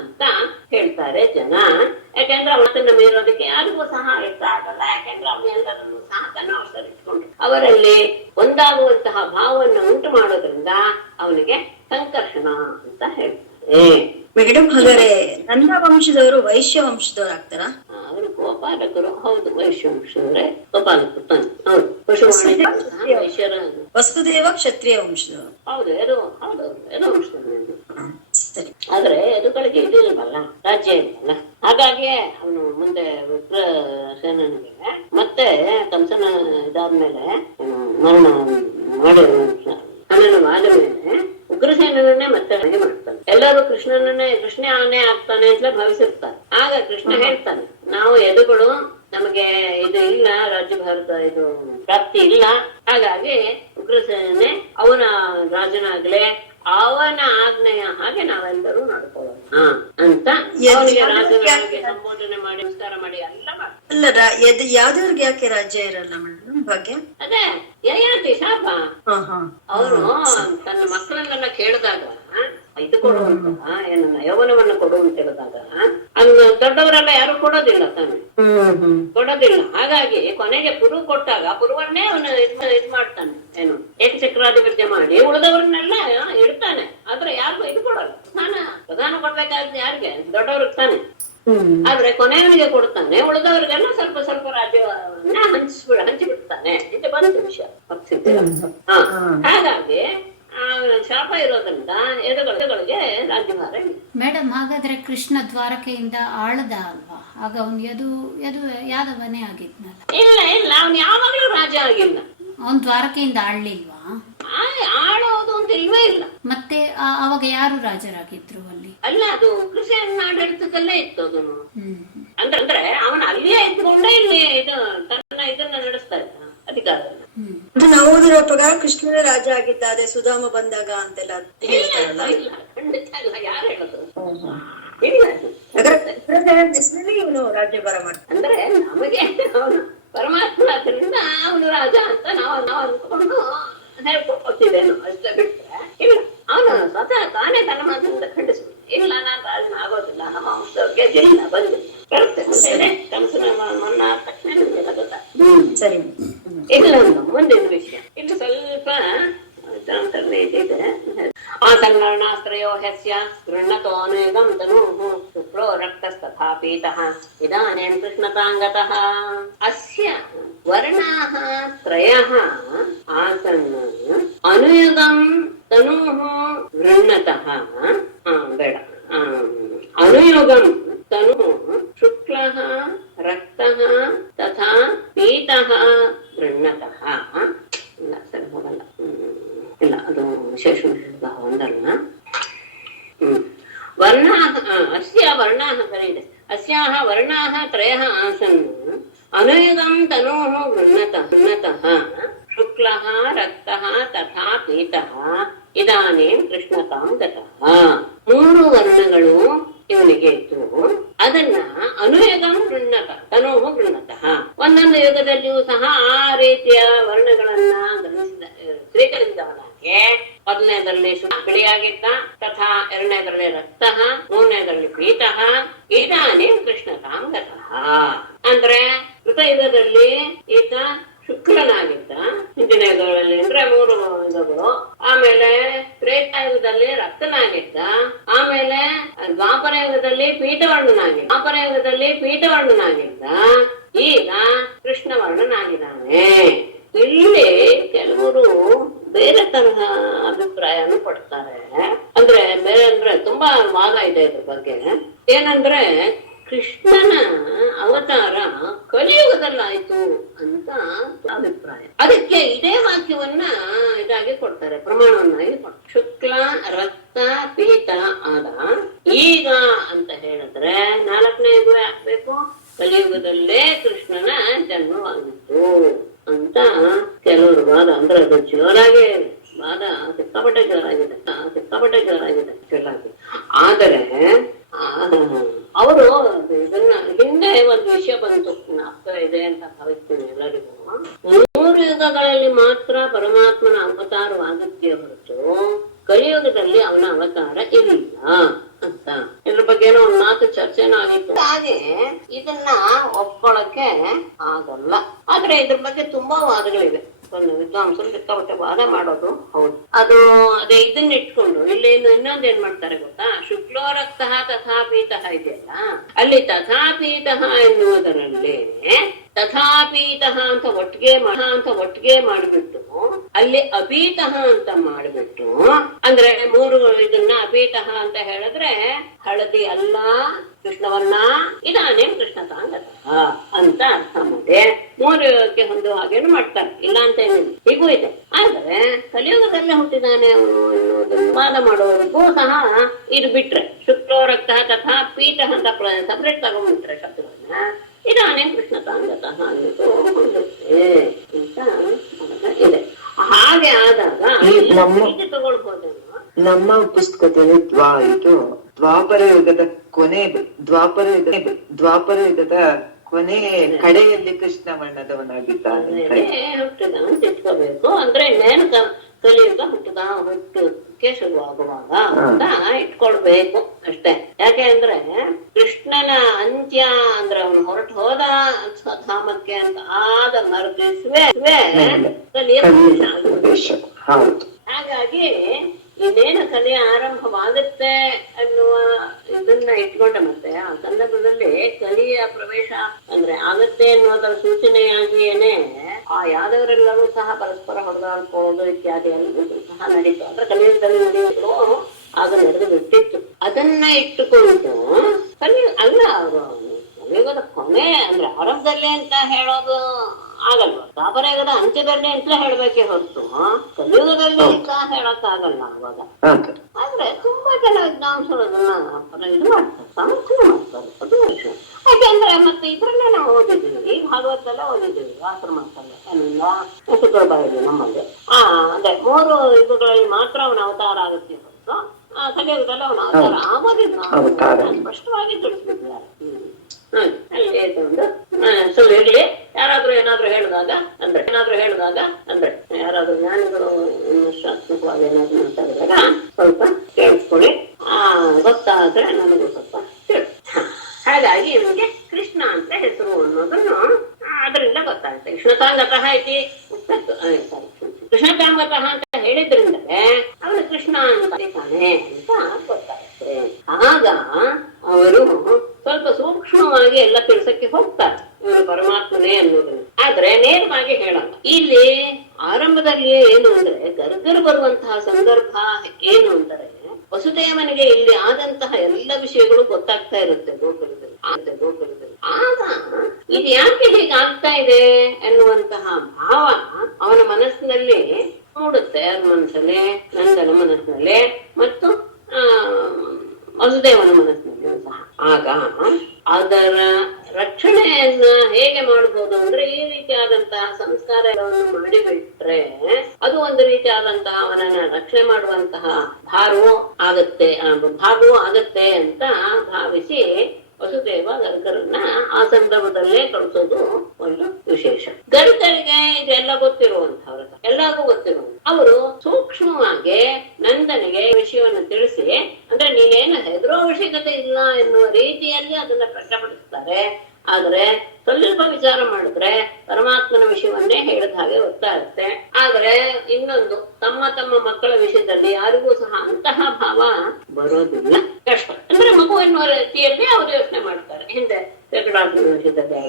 ಅಂತ ಹೇಳ್ತಾರೆ ಜನ. ಯಾಕೆಂದ್ರೆ ಅವನನ್ನ ಮೀರೋದಕ್ಕೆ ಯಾರಿಗೂ ಸಹ ಇಷ್ಟ ಆಗಲ್ಲ. ಯಾಕೆಂದ್ರೆ ಅವನು ಎಲ್ಲರನ್ನೂ ಸಹ ತನ್ನ ಅವಸರಿಸಿಕೊಂಡು ಅವರಲ್ಲಿ ಒಂದಾಗುವಂತಹ ಭಾವವನ್ನು ಉಂಟು ಮಾಡೋದ್ರಿಂದ ಅವನಿಗೆ ಸಂಕರ್ಷಣ ಅಂತ ಹೇಳ್ತಾರೆ. ಮೇಡಮ್, ಹಾಗಾದ್ರೆ ನನ್ನ ವಂಶದವರು ವೈಶ್ಯ ವಂಶದವ್ರು ಆಗ್ತಾರ? ಅವರು ಗೋಪಾಲಕರು. ಹೌದು, ವೈಶ್ಯ ವಂಶ ಅಂದ್ರೆ ಗೋಪಾಲಕರು ತಾನೆ. ಹೌದು, ವೈಶ್ಯರ. ವಸುದೇವ ಕ್ಷತ್ರಿಯ ವಂಶದವರು. ಹೌದು, ಏನೋ ವಂಶದವರು. ಸರಿ. ಆದ್ರೆ ಎದುಗಳಿಗೆ ಇದಿಲ್ವಲ್ಲ, ರಾಜ್ಯ ಇಲ್ವಲ್ಲ. ಹಾಗಾಗಿ ಅವನು ಮುಂದೆ ವಿಪ್ರಸೇನನಿಗೆ ಮತ್ತೆ ಕಂಸನ ಇದಾದ್ಮೇಲೆ ಮರಣ ಮಾಡಿ ಹನನವಾದ ಮೇಲೆ ಉಗ್ರಸೇನನ್ನೇ ಮತ್ತೆ ಹಾಗೆ ಮಾಡ್ತಾನೆ. ಎಲ್ಲರೂ ಕೃಷ್ಣನೇ ಆಗ್ತಾನೆ ಅಂತ ಭಾವಿಸಿರ್ತಾರೆ. ಆಗ ಕೃಷ್ಣ ಹೇಳ್ತಾನೆ, ನಾವು ಎದುಗಳು ನಮಗೆ ಇದು ಇಲ್ಲ, ರಾಜ್ಯಭಾರದ ಇದು ಪ್ರಾಪ್ತಿ ಇಲ್ಲ, ಹಾಗಾಗಿ ಉಗ್ರಸೇನೆ ಅವನ ರಾಜನಾಗ್ಲೆ ಅವನ ಆಜ್ಞೆಯ ಹಾಗೆ ನಾವೆಲ್ಲರೂ ನಡ್ಕೊಳ್ಳೋಣ ಅಂತ ಅವನಿಗೆ ರಾಜನಾಗಿ ಸಂಬೋಧನೆ ಮಾಡಿ ನಮಸ್ಕಾರ ಮಾಡಿ ಎಲ್ಲ ಅಲ್ಲ ಯಾವ್ದವ್ರಿಗೆ ಯಾಕೆ ರಾಜ್ಯ ಇರಲ್ಲ ಮೇಡಮ್ ಭಾಗ್ಯ? ಅದೇ ಯಯಾತಿ ಶಾಪ. ಅವನು ತನ್ನ ಮಕ್ಕಳನ್ನೆಲ್ಲ ಕೇಳಿದಾಗ ಇದು ಕೊಡುವಂತ ಏನನ್ನ ಯೌವನವನ್ನ ಕೊಡುವಂತ ಹೇಳಿದಾಗ ಅಲ್ಲಿ ದೊಡ್ಡವರೆಲ್ಲ ಯಾರು ಕೊಡೋದಿಲ್ಲ ತಾನೆ, ಕೊಡೋದಿಲ್ಲ. ಹಾಗಾಗಿ ಕೊನೆಗೆ ಪುರು ಕೊಟ್ಟಾಗ ಪುರುವನ್ನೇ ಅವನು ಇದ್ ಮಾಡ್ತಾನೆ, ಏನು ಏಕಚಕ್ರಾಧಿಪತ್ಯ ಮಾಡಿ ಉಳಿದವ್ರನ್ನೆಲ್ಲ ಇಡ್ತಾನೆ. ಆದ್ರೆ ಯಾರಿಗೂ ಇದು ಕೊಡಲ್ಲ. ಪ್ರಧಾನ ಕೊಡ್ಬೇಕಾದ್ರೆ ಯಾರಿಗೆ? ದೊಡ್ಡವ್ರಿಗೆ ತಾನೆ. ಆದ್ರೆ ಕೊನೆಯವನಿಗೆ ಕೊಡ್ತಾನೆ, ಉಳಿದವ್ರಿಗೆಲ್ಲ ಸ್ವಲ್ಪ ಸ್ವಲ್ಪ ರಾಜ್ಯವನ್ನ ಹಂಚಿಬಿಡ್ತಾನೆ. ಇದು ಬಂದ ವಿಷಯ ಹಾಗಾಗಿ ಶಾಪ ಇರೋದ್ರಿಂದ ಎದುಗಳಿಗೆ ರಾಜ್ಯಭಾರ ಇಲ್ಲ. ಮೇಡಮ್, ಹಾಗಾದ್ರೆ ಕೃಷ್ಣ ದ್ವಾರಕೆಯಿಂದ ಆಳದ ಅಲ್ವಾ? ಆಗ ಅವನು ಯಾದವನೇ ಆಗಿದ್ನಲ್ಲ? ಇಲ್ಲ ಇಲ್ಲ, ಅವನು ಯಾವಾಗ್ಲೂ ರಾಜ ಆಗಿಲ್ಲ. ಅವನ್ ದ್ವಾರಕೆಯಿಂದ ಆಳ್ಲಿಲ್ವಾ? ಆಳೋದು ಅಂತ ಇಲ್ವೇ ಇಲ್ಲ. ಮತ್ತೆ ಅವಾಗ ಯಾರು ರಾಜರಾಗಿದ್ರು ಅಲ್ಲಿ? ಅಲ್ಲ, ಅದು ಕೃಷಿಯನ್ನ ಆಡಳಿತದಲ್ಲೇ ಇತ್ತು ಅದನ್ನು. ಅಂದ್ರೆ ಅವನ ಅಲ್ಲಿಯೇ ಇದ್ಕೊಂಡೇ ಇಲ್ಲಿ ಇದನ್ನ ನಡೆಸ್ತಾ ಇದ್ದ ಅಧಿಕಾರವನ್ನು. ನಾವು ಓದಿರೋ ಪ್ರಕಾರ ಕೃಷ್ಣನೇ ರಾಜ ಆಗಿದ್ದ, ಅದೇ ಸುಧಾಮ ಬಂದಾಗ ಅಂತೆಲ್ಲ ಹೇಳ್ತಾರಲ್ಲ. ಖಂಡಿತ ಇಲ್ಲ, ಯಾರು ಹೇಳೋದು? ಇವನು ರಾಜ್ಯಭಾರ ಮಾಡ್ತಾನೆ. ಅಂದ್ರೆ ನಮಗೆ ಅವನು ಪರಮಾತ್ಮ ಅದರಿಂದ ಅವನು ರಾಜ ಅಂತ ನಾವು ಅಂದ್ಕೊಂಡು ಹೇಳ್ಕೊಡ್ತಿದ್ದೇನು ಅಷ್ಟೇ ಬಿಟ್ರೆ ಇಲ್ಲ. ಅವನು ಸ್ವತಃ ತಾನೇ ತನ್ನ ಮಾತಿನಿಂದ ಖಂಡಿಸ್ಬಿಟ್ಟು ಇಲ್ಲ, ನಾನು ರಾಜನ ಆಗೋದಿಲ್ಲ, ನಮ್ಮ ವಂಶಕ್ಕೆ ಜಿಲ್ಲ ಬಂದಿಲ್ಲ ಬರುತ್ತೆ ಮುಂದೆ ಕಂಸನ ಮನ್ನ ತಕ್ಷಣ ನಿಮಗೆಲ್ಲ ಗೊತ್ತಾ. ಸರಿ, ಇಲ್ಲ ಮುಂದಿನ ವಿಷಯ ಇಲ್ಲಿ ಸ್ವಲ್ಪ ಇದೆ. ಆಸನ್ನರ್ಣಾಸ್ತ್ರಯೋ ಹಸ್ಯ ಗೃಹ್ಣತೋನೇಗಂ ತನೂಃ ಶುಕ್ಲೋ ರಕ್ತಸ್ತಥಾ ಪೀತಃ ಇದಾನೇಂ ಕೃಷ್ಣತಾಂಗತಃ ಅಸ್ಯ ವರ್ಣಾಃ ತ್ರಯಃ ಆಸನ್ ಅನುಯುಗಂ ತನೂಃ ಗೃಹ್ಣತಃ ಬೇಡ ಅನುಯುಗಂ ತನೂಃ ಶುಕ್ಲಃ ರಕ್ತಃ ತಥಾ ಪೀತಃ ಗೃಹ್ಣತಃ. ಇಲ್ಲ ಸರಿ ಹೋಗಲ್ಲ, ಇಲ್ಲ ಅದು ವಿಶೇಷ ಒಂದಲ್ಲ. ವರ್ಣಾಃ ಅಸ್ಯ ವರ್ಣಾಃ ಸರಿ ಇದೆ. ಅಸ್ಯಾಃ ವರ್ಣಾಃ ತ್ರಯಃ ಆಸನ್ ಅನುಯುಗಂ ತನೂಃ ಗೃಹ್ಣತಃ ಶುಕ್ಲಃ ರಕ್ತಃ ತಥಾ ಪೀತಃ ಇದಾನೇಂ ಕೃಷ್ಣತಾಂ ಗತಃ. 3 ವರ್ಣಗಳು ಇವನಿಗೆ ಇತ್ತು. ಅದನ್ನ ಅನುಯುಗಂ ಗೃಹ್ಣತ ತನೂಃ ಗೃಹ್ಣತಃ. ಒಂದೊಂದು ಯುಗದಲ್ಲಿಯೂ ಸಹ ಆ ರೀತಿಯ ವರ್ಣಗಳನ್ನ ಸ್ವೀಕರಿಸಿದವನಾಗೆ ಮೊದಲನೇದರಲ್ಲಿ ಬಿಳಿಯಾಗಿದ್ದ, ತಥಾ ಎರಡನೇದರಲ್ಲಿ ರಕ್ತಃ, ಮೂರನೇದರಲ್ಲಿ ಪೀತಃ, ಇದಾನೇಂ ಕೃಷ್ಣತಾಂ ಗತಃ. ಅಂದ್ರೆ ಕೃತಯುಗದಲ್ಲಿ ಈತ ಶುಕ್ಲನಾಗಿದ್ದ, ಹಿಂದಿನ ಯುಗಗಳಲ್ಲಿ ಅಂದ್ರೆ 3 ಯುಗಗಳು. ಆಮೇಲೆ ತ್ರೇತಾಯುಗದಲ್ಲಿ ರಕ್ತನಾಗಿದ್ದ, ಆಮೇಲೆ ದ್ವಾಪರ ಯುಗದಲ್ಲಿ ಪೀಠವರ್ಣನಾಗಿದ್ದ, ಈಗ ಕೃಷ್ಣವರ್ಣನಾಗಿದ್ದಾನೆ. ಇಲ್ಲಿ ಕೆಲವರು ಬೇರೆ ತರಹ ಅಭಿಪ್ರಾಯವನ್ನು ಪಡ್ತಾರೆ. ಅಂದ್ರೆ ಬೇರೆ ಅಂದ್ರೆ ತುಂಬಾ ವಾದ ಇದೆ ಇದ್ರ ಬಗ್ಗೆ. ಏನಂದ್ರೆ ಕೃಷ್ಣನ ಅವತಾರ ಕಲಿಯುಗದಲ್ಲಾಯ್ತು ಅಂತ ಅಭಿಪ್ರಾಯ. ಅದಕ್ಕೆ ಇದೇ ವಾಕ್ಯವನ್ನ ಇದಾಗಿ ಕೊಡ್ತಾರೆ, ಪ್ರಮಾಣವನ್ನಾಗಿ ಕೊಡ್ತಾರೆ. ಶುಕ್ಲ ರಕ್ತ ಪೀತ ಆದ ಈಗ ಅಂತ ಹೇಳಿದ್ರೆ 4ನೇ ಯುಗ ಹಾಕ್ಬೇಕು, ಕಲಿಯುಗದಲ್ಲೇ ಕೃಷ್ಣನ ಜನ್ಮವಾಗಿತ್ತು ಅಂತ ಕೆಲವರು ವಾದ. ಅಂದ್ರೆ ಅದು ಜೋರಾಗಿ ವಾದ, ಸಿಕ್ಕಾಪಟ್ಟೆ ಜೋರಾಗಿದೆ ಜೋರಾಗಿ. ಆದರೆ ಅವರು ಇದನ್ನ ಹಿಂದೆ ಒಂದು ವಿಷಯ ಬಂತು, ಜ್ಞಾಪಕ ಇದೆ ಅಂತ ಭಾವಿಸ್ತೀನಿ ಎಲ್ಲರಿಗೂ. 3 ಯುಗಗಳಲ್ಲಿ ಮಾತ್ರ ಪರಮಾತ್ಮನ ಅವತಾರವಾಗುತ್ತೆ ಹೊರತು ಕಲಿಯುಗದಲ್ಲಿ ಅವನ ಅವತಾರ ಇಲ್ಲ ಅಂತ ಇದ್ರ ಬಗ್ಗೆ ಏನೋ ಒಂದು ಮಾತು ಚರ್ಚೆನೂ ಆಗಿತ್ತು. ಹಾಗೆ ಇದನ್ನ ಒಪ್ಕೊಳ್ಳಕ್ಕೆ ಆಗಲ್ಲ. ಆದ್ರೆ ಇದ್ರ ಬಗ್ಗೆ ತುಂಬಾ ವಾದಗಳಿವೆ. ಒಂದು ವಿದ್ವಾಂಸರು ಸಿಕ್ಕಾಪಟ್ಟೆ ವಾದ ಮಾಡೋದು ಹೌದು. ಅದೇ ಇದನ್ನ ಇಟ್ಕೊಂಡು ಇಲ್ಲಿ ಇನ್ನೊಂದ್ ಏನ್ ಮಾಡ್ತಾರೆ ಗೊತ್ತಾ, ಶುಕ್ಲೋ ರಕ್ತಃ ತಥಾ ಪೀತಃ ಇದೆಯಲ್ಲ, ಅಲ್ಲಿ ತಥಾ ಪೀತಃ ಎನ್ನುವುದರಲ್ಲಿ ತಥಾಪೀತಃ ಅಂತ ಒಟ್ಟಿಗೆ ಮಾಡಿಬಿಟ್ಟು ಅಲ್ಲಿ ಅಪೀತಃ ಅಂತ ಮಾಡಿಬಿಟ್ಟು, ಅಂದ್ರೆ 3 ಇದನ್ನ ಅಪೀತಃ ಅಂತ ಹೇಳಿದ್ರೆ ಹಳದಿ ಅಲ್ಲ ಕೃಷ್ಣವರ್ಣ, ಇದಾನೇಂ ಕೃಷ್ಣತಾಂಗತಃ ಅಂತ ಅರ್ಥ ಮಾಡಿ 3 ಹೊಂದುವ ಹಾಗೇನು ಮಾಡ್ತಾರೆ. ಇಲ್ಲ ಅಂತ ಏನಿಲ್ಲ, ಹೀಗೂ ಇದೆ. ಆದ್ರೆ ಕಲಿಯುಗದಲ್ಲೇ ಹುಟ್ಟಿದಾನೆ ಅವನು ಎನ್ನುವುದನ್ನು ವಾದ ಮಾಡುವವರಿಗೂ ಸಹ ಇದು ಬಿಟ್ರೆ ಶುಕ್ಲೋ ರಕ್ತ ತಥಾ ಪೀಠ ಅಂತ ಸಪರೇಟ್ ತಗೊಂಡ್ಬಿಟ್ರೆ ಶಬ್ದಗಳನ್ನ ಇದಾನೇಂ ಕೃಷ್ಣತಾಂಗ ಹೀಗೆ ತಗೊಳ್ಬೋದೇನೋ. ನಮ್ಮ ಪುಸ್ತಕದಲ್ಲಿ ದ್ವಾಪರ ಯುಗದ ಕೊನೆ ಕಡೆಯಲ್ಲಿ ಕೃಷ್ಣ ವರ್ಣದವನಾಗಿದ್ದಾನೆ ಹುಟ್ಟಿದ ಅಂತ ಇಟ್ಕೋಬೇಕು. ಅಂದ್ರೆ ಇನ್ನೇನು ಕಲಿಯುಗ ಹುಟ್ಟಕ್ಕೆ ಶುರುವಾಗುವಾಗ ಅಂತ ಇಟ್ಕೊಳ್ಬೇಕು ಅಷ್ಟೇ. ಯಾಕೆ ಅಂದ್ರೆ ಕೃಷ್ಣನ ಅಂತ್ಯ ಅಂದ್ರೆ ಅವನು ಹೊರಟು ಹೋದ ಧಾಮಕ್ಕೆ ಅಂತ ಆದ ಮರುದಿವ್ಸವೇ ಕಲಿಯ ಹಾಗಾಗಿ ಇನ್ನೇನು ಕಲಿಯ ಆರಂಭವಾಗುತ್ತೆ ಅನ್ನುವ ಇದನ್ನ ಇಟ್ಕೊಂಡ ಮತ್ತೆ ಆ ಸಂದರ್ಭದಲ್ಲಿ ಕಲಿಯ ಪ್ರವೇಶ ಅಂದ್ರೆ ಆಗತ್ತೆ ಅನ್ನೋದರ ಸೂಚನೆಯಾಗಿಯೇನೆ ಆ ಯಾದವರೆಲ್ಲರೂ ಸಹ ಪರಸ್ಪರ ಹೊಡೆದಾಡ್ಕೊಳ್ಳೋದು ಇತ್ಯಾದಿ ಎಲ್ಲರೂ ಸಹ ನಡೀತು. ಅಂದ್ರೆ ಕಲಿಯುಗದಲ್ಲಿ ನಡೆಯೋದು ಆಗ ನಡೆದು ಬಿಟ್ಟಿತ್ತು. ಅದನ್ನ ಇಟ್ಟುಕೊಂಡು ಅಲ್ಲ ಅವರು ಕಲಿಯುಗದ ಕೊನೆ ಅಂದ್ರೆ ಆರಂಭದಲ್ಲಿ ಅಂತ ಹೇಳೋದು ಆಗಲ್ವ, ದ್ವಾಪರಯುಗದ ಅಂತ್ಯದಲ್ಲಿ ಅಂತ ಹೇಳ್ಬೇಕೇ ಹೊರತು ಕಲಿಯುಗದಲ್ಲಿ ಅಂತ ಹೇಳಕ್ ಆಗಲ್ಲ ಅವಾಗ. ಆದ್ರೆ ತುಂಬಾ ಜನ ವಿದ್ವಾಂಸರು ಅದನ್ನ ಇದು ಮಾಡ್ತಾರೆ, ಸಮರ್ಥನೆ ಮಾಡ್ತಾರೆ. ಅದು ವಿಷಯ. ಯಾಕೆಂದ್ರೆ ಮತ್ತೆ ಇದ್ರಲ್ಲೇ ನಾವು ಓದಿದ್ದೀವಿ, ಈ ಭಾಗವತಲ್ಲೇ ಓದಿದ್ದೀವಿ ಆಶ್ರಮಕ್ಕಲ್ಲ ಶುಕ್ರಬಾಯಲ್ಲಿ ನಮ್ಮಲ್ಲಿ ಅದೇ 3 ಯುಗಗಳಲ್ಲಿ ಮಾತ್ರ ಅವನ ಅವತಾರ ಆಗುತ್ತೆ ಹೊರತು ಕಲಿಯುಗದಲ್ಲಿ ಅವನ ಅವತಾರ ಆಗೋದಿಲ್ಲ ಸ್ಪಷ್ಟವಾಗಿ ತಿಳಿಸ್ಬಿಟ್ಟಿದ್ದಾರೆ. ಸುಳ್ಳು ಇರ್ಲಿ. ಯಾರಾದ್ರೂ ಏನಾದ್ರು ಹೇಳಿದಾಗ ಅಂದ್ರೆ ಯಾರಾದ್ರೂ ಜ್ಞಾನಿಗಳು ವಿಮರ್ಶಾತ್ಮಕವಾಗಿ ಏನಾದ್ರು ಮಾತಾಡಿದಾಗ ಸ್ವಲ್ಪ ಕೇಳಿಸ್ಕೊಳ್ಳಿ, ಗೊತ್ತಾದ್ರೆ ನನಗೂ ಸ್ವಲ್ಪ ತಿಳಿ. ಹಾಗಾಗಿ ಇವನಿಗೆ ಕೃಷ್ಣ ಅಂತ ಹೆಸರು ಅನ್ನೋದನ್ನು ಅದರಿಂದ ಗೊತ್ತಾಗುತ್ತೆ. ಕೃಷ್ಣತಾಂಗತಃ ಐತಿ ಕೃಷ್ಣತಾಂಗತಃ ಅಂತ ಹೇಳಿದ್ರಿಂದಲೇ ಅವನು ಕೃಷ್ಣ ಅಂತ ತಾನೆ ಅಂತ ಗೊತ್ತಾಗುತ್ತೆ. ಆಗ ಅವರು ಸ್ವಲ್ಪ ಸೂಕ್ಷ್ಮವಾಗಿ ಎಲ್ಲ ತಿಳಿಸಕ್ಕೆ ಹೋಗ್ತಾರೆ ಇವನು ಪರಮಾತ್ಮನೇ ಅನ್ನೋದನ್ನ. ಆದ್ರೆ ನೇರವಾಗಿ ಹೇಳಲ್ಲ. ಇಲ್ಲಿ ಆರಂಭದಲ್ಲಿಯೇ ಏನು ಅಂದ್ರೆ ಗರ್ಗರು ಬರುವಂತಹ ಸಂದರ್ಭ ಏನು ಅಂದರೆ ವಸುದೇವನಿಗೆ ಇಲ್ಲಿ ಆದಂತಹ ಎಲ್ಲ ವಿಷಯಗಳು ಗೊತ್ತಾಗ್ತಾ ಇರುತ್ತೆ ಗೋಕುಲದಲ್ಲಿ. ಆಗ ಇದು ಯಾಕೆ ಹೀಗಾಗ್ತಾ ಇದೆ ಎನ್ನುವಂತಹ ಭಾವ ಅವನ ಮನಸ್ಸಿನಲ್ಲಿ ಮೂಡುತ್ತೆ. ಅವನ ಮನಸ್ಸಲ್ಲಿ, ನಂದನ ಮನಸ್ಸಿನಲ್ಲಿ ಮತ್ತು ವಸುದೇವನ ಮನಸ್ಸಿನಲ್ಲಿ ಸಹ. ಆಗ ಅದರ ರಕ್ಷಣೆಯನ್ನ ಹೇಗೆ ಮಾಡಬಹುದು ಅಂದ್ರೆ ಈ ರೀತಿಯಾದಂತಹ ಸಂಸ್ಕಾರಗಳನ್ನು ಮಾಡಿಬಿಟ್ರೆ ಅದು ಒಂದು ರೀತಿಯಾದಂತಹ ಅವನನ್ನ ರಕ್ಷಣೆ ಮಾಡುವಂತಹ ಭಾಗವೂ ಆಗತ್ತೆ ಅಂತ ಭಾವಿಸಿ ವಸುದೇವ ಗರ್ಗರನ್ನ ಆ ಸಂದರ್ಭದಲ್ಲೇ ಕಳಿಸೋದು ಒಂದು ವಿಶೇಷ. ಗರ್ಗರಿಗೆ ಇದೆಲ್ಲ ಗೊತ್ತಿರುವಂತವ್ರ ಎಲ್ಲರಿಗೂ ಗೊತ್ತಿರುವಂತ ಅವರು ಸೂಕ್ಷ್ಮವಾಗಿ ನಂದನಿಗೆ ವಿಷಯವನ್ನು ತಿಳಿಸಿ, ಅಂದ್ರೆ ನೀನೇನು ಹೆದರೋ ಅವಶ್ಯಕತೆ ಇಲ್ಲ ಎನ್ನುವ ರೀತಿಯಲ್ಲಿ ಅದನ್ನ ಪ್ರಕಟಪಡಿಸ್ತಾರೆ. ಆದ್ರೆ ಸ್ವಲ್ಪ ವಿಚಾರ ಮಾಡಿದ್ರೆ ಪರಮಾತ್ಮನ ವಿಷಯವನ್ನೇ ಹೇಳಿದ ಹಾಗೆ ಗೊತ್ತಾಗುತ್ತೆ. ಆದ್ರೆ ಇನ್ನೊಂದು ತಮ್ಮ ಮಕ್ಕಳ ವಿಷಯದಲ್ಲಿ ಯಾರಿಗೂ ಸಹ ಅಂತಹ ಭಾವ ಬರೋದಿಲ್ಲ, ಕಷ್ಟ. ಅಂದ್ರೆ ಮಗು ಎನ್ನುವ ರೀತಿಯಲ್ಲಿ ಅವರು ಯೋಚನೆ ಮಾಡ್ತಾರೆ. ಹಿಂದೆ ವಿಷಯದಲ್ಲಿ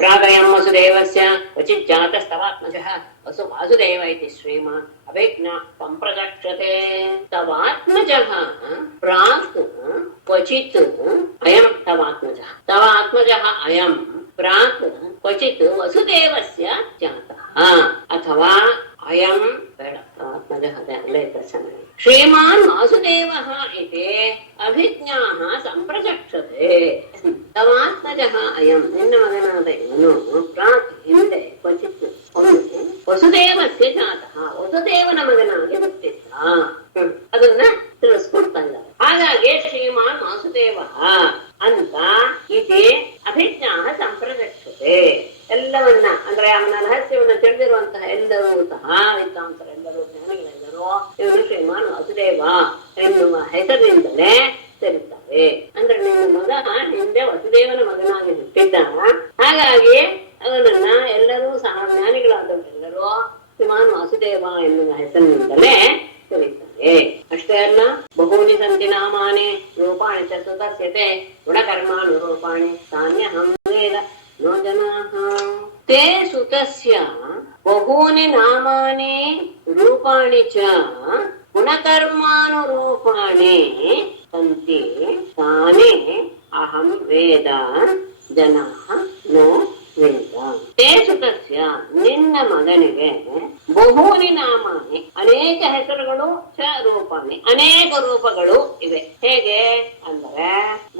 ಪ್ರಾಗಯಂ ವಸುದೇವಸ್ಯ ಕ್ವಚಿತ್ ಜಾತಸ್ತವಾತ್ಮಜಃ ವಾಸುದೇವ ಇತಿ ಶ್ರೀಮಾನ್ ಅವೇಜ್ಞಾ ಸಂಪ್ರದಕ್ಷತೆ ತವಾತ್ಮಜಃ ಪ್ರಾಕ್ ಕ್ವಚಿತ್ ಅಯಂ ತವಾತ್ಮಜಃ ಅಯಂ ಪ್ರಾಕ್ ಕ್ವಚಿತ್ ವಸುದೇವಸ್ಯ ಜಾತಃ ಅಥವಾ ಅಯಂ ಆತ್ಮಜಃ ಶ್ರೀಮಾನ್ ವಾಸುದೇವಃ ಇತಿ ಅಭಿಜ್ಞಾಃ ಸಂಪ್ರಚಕ್ಷತೆ ತವಾತ್ಮಜಃ ಅಯಂ ನಿನ್ನ ಮಗನಾದ ಇವನು ಪ್ರಾಕ್ ಹಿಂದೆ ಕ್ವಚಿತ್ ಒಮ್ಮೆ ವಸುದೇವಸ್ಯ ಜಾತಃ ವಸುದೇವನ ಮಗನಾಗಿ ಹುಟ್ಟಿದ್ದ. ಅದನ್ನ ತಿಳಿಸ್ಕೊಡ್ತಾ ಇದ್ದಾರೆ. ಹಾಗಾಗಿ ಶ್ರೀಮಾನ್ ವಾಸುದೇವ ಅಂತ ಇದೇ ಅಭಿಜ್ಞಾ ಸಂಪ್ರದಕ್ಷತೆ ಎಲ್ಲವನ್ನ ಅಂದ್ರೆ ಅವನ ರಹಸ್ಯವನ್ನ ತಿಳಿದಿರುವಂತಹ ಎಲ್ಲರೂ ಸಹ ವಿದ್ವಾಂಸರೆಲ್ಲರೂ ಜ್ಞಾನಿಗಳೆಲ್ಲರೂ ಇವನು ಶ್ರೀಮಾನ್ ವಾಸುದೇವ ಎನ್ನುವ ಹೆಸರಿನಿಂದಲೇ ತಿಳಿತಾರೆ. ಅಂದ್ರೆ ನಿನ್ನ ಮಗ ಹಿಂದೆ ವಸುದೇವನ ಮಗನಾಗಿ ಹುಟ್ಟಿದ್ದಾನ. ಹಾಗಾಗಿ ಅವನನ್ನ ಎಲ್ಲರೂ ಸಹ ಜ್ಞಾನಿಗಳಾದವರೆಲ್ಲರೂ ಶ್ರೀಮಾನ್ ವಾಸುದೇವ ಎನ್ನುವ ಹೆಸರಿನಿಂದಲೇ ತಿಳಿತಾರೆ. ಅಷ್ಟೇ ಅಲ್ಲ, ಬಹೂನಿ ಸಂತಿ ನಾಮಾನಿ ರೂಪಾಣಿ ಚ ಸುತಸ್ಯತೆ ಗುಣಕರ್ಮಾನುರೂಪಾಣಿ ತಾನ್ಯಹಂ ವೇದ ನೋ ಜನಾಃ ತೇ ಸುತಸ್ಯ ಬಹೂನಿ ನಾಮಾನಿ ರೂಪಾಣಿ ಚ ಗುಣಕರ್ಮಾನುರೂಪಾಣಿ ಸಂತಿ ತಾನೇ ಅಹಂ ವೇದ ಜನಾಃ ನೋ ವೇದ. ತೇ ಸುತಸ್ಯ ನಿನ್ನ ಮಗನಿಗೆ ಬಹೂನಿ ನಾಮಾನಿ ಅನೇಕ ಹೆಸರುಗಳು ಚ ರೂಪಾಣಿ ಅನೇಕ ರೂಪಗಳು ಇವೆ. ಹೇಗೆ ಅಂದ್ರೆ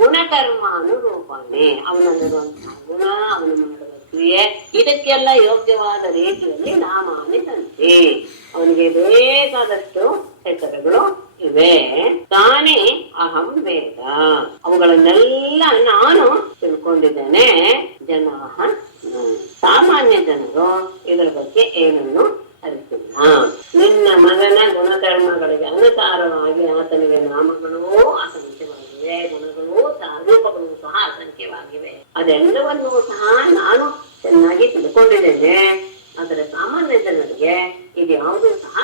ಗುಣಕರ್ಮಾನುರೂಪಾಣಿ ಅವನಲ್ಲಿರುವಂತಹ ಗುಣ, ಅವನು ಮಾಡುವ ಕ್ರಿಯೆ, ಇದಕ್ಕೆಲ್ಲ ಯೋಗ್ಯವಾದ ರೀತಿಯಲ್ಲಿ ನಾಮಾನಿ ಸಂತಿ ಅವನಿಗೆ ಬೇಕಾದಷ್ಟು ಹೆಸರುಗಳು ಇವೆ. ತಾನೇ ಅಹಂ ವೇದ, ಅವುಗಳನ್ನೆಲ್ಲ ನಾನು ತಿಳ್ಕೊಂಡಿದ್ದೇನೆ. ಜನ ಸಾಮಾನ್ಯ ಜನರು ಇದರ ಬಗ್ಗೆ ಏನನ್ನು ಅರಿತಿಲ್ಲ. ನಿನ್ನ ಮಗನ ಗುಣಕರ್ಮಗಳಿಗೆ ಅನುಸಾರವಾಗಿ ಆತನಿಗೆ ನಾಮಗಳೂ ಅಸಂಖ್ಯವಾಗಿವೆ, ಗುಣಗಳೂ ರೂಪಗಳೂ ಸಹ ಅಸಂಖ್ಯವಾಗಿವೆ. ಅದೆಲ್ಲವನ್ನೂ ಸಹ ನಾನು ಚೆನ್ನಾಗಿ ತಿಳ್ಕೊಂಡಿದ್ದೇನೆ. ಆದರೆ ಸಾಮಾನ್ಯ ಜನರಿಗೆ ಇದು ಯಾವುದೂ ಸಹ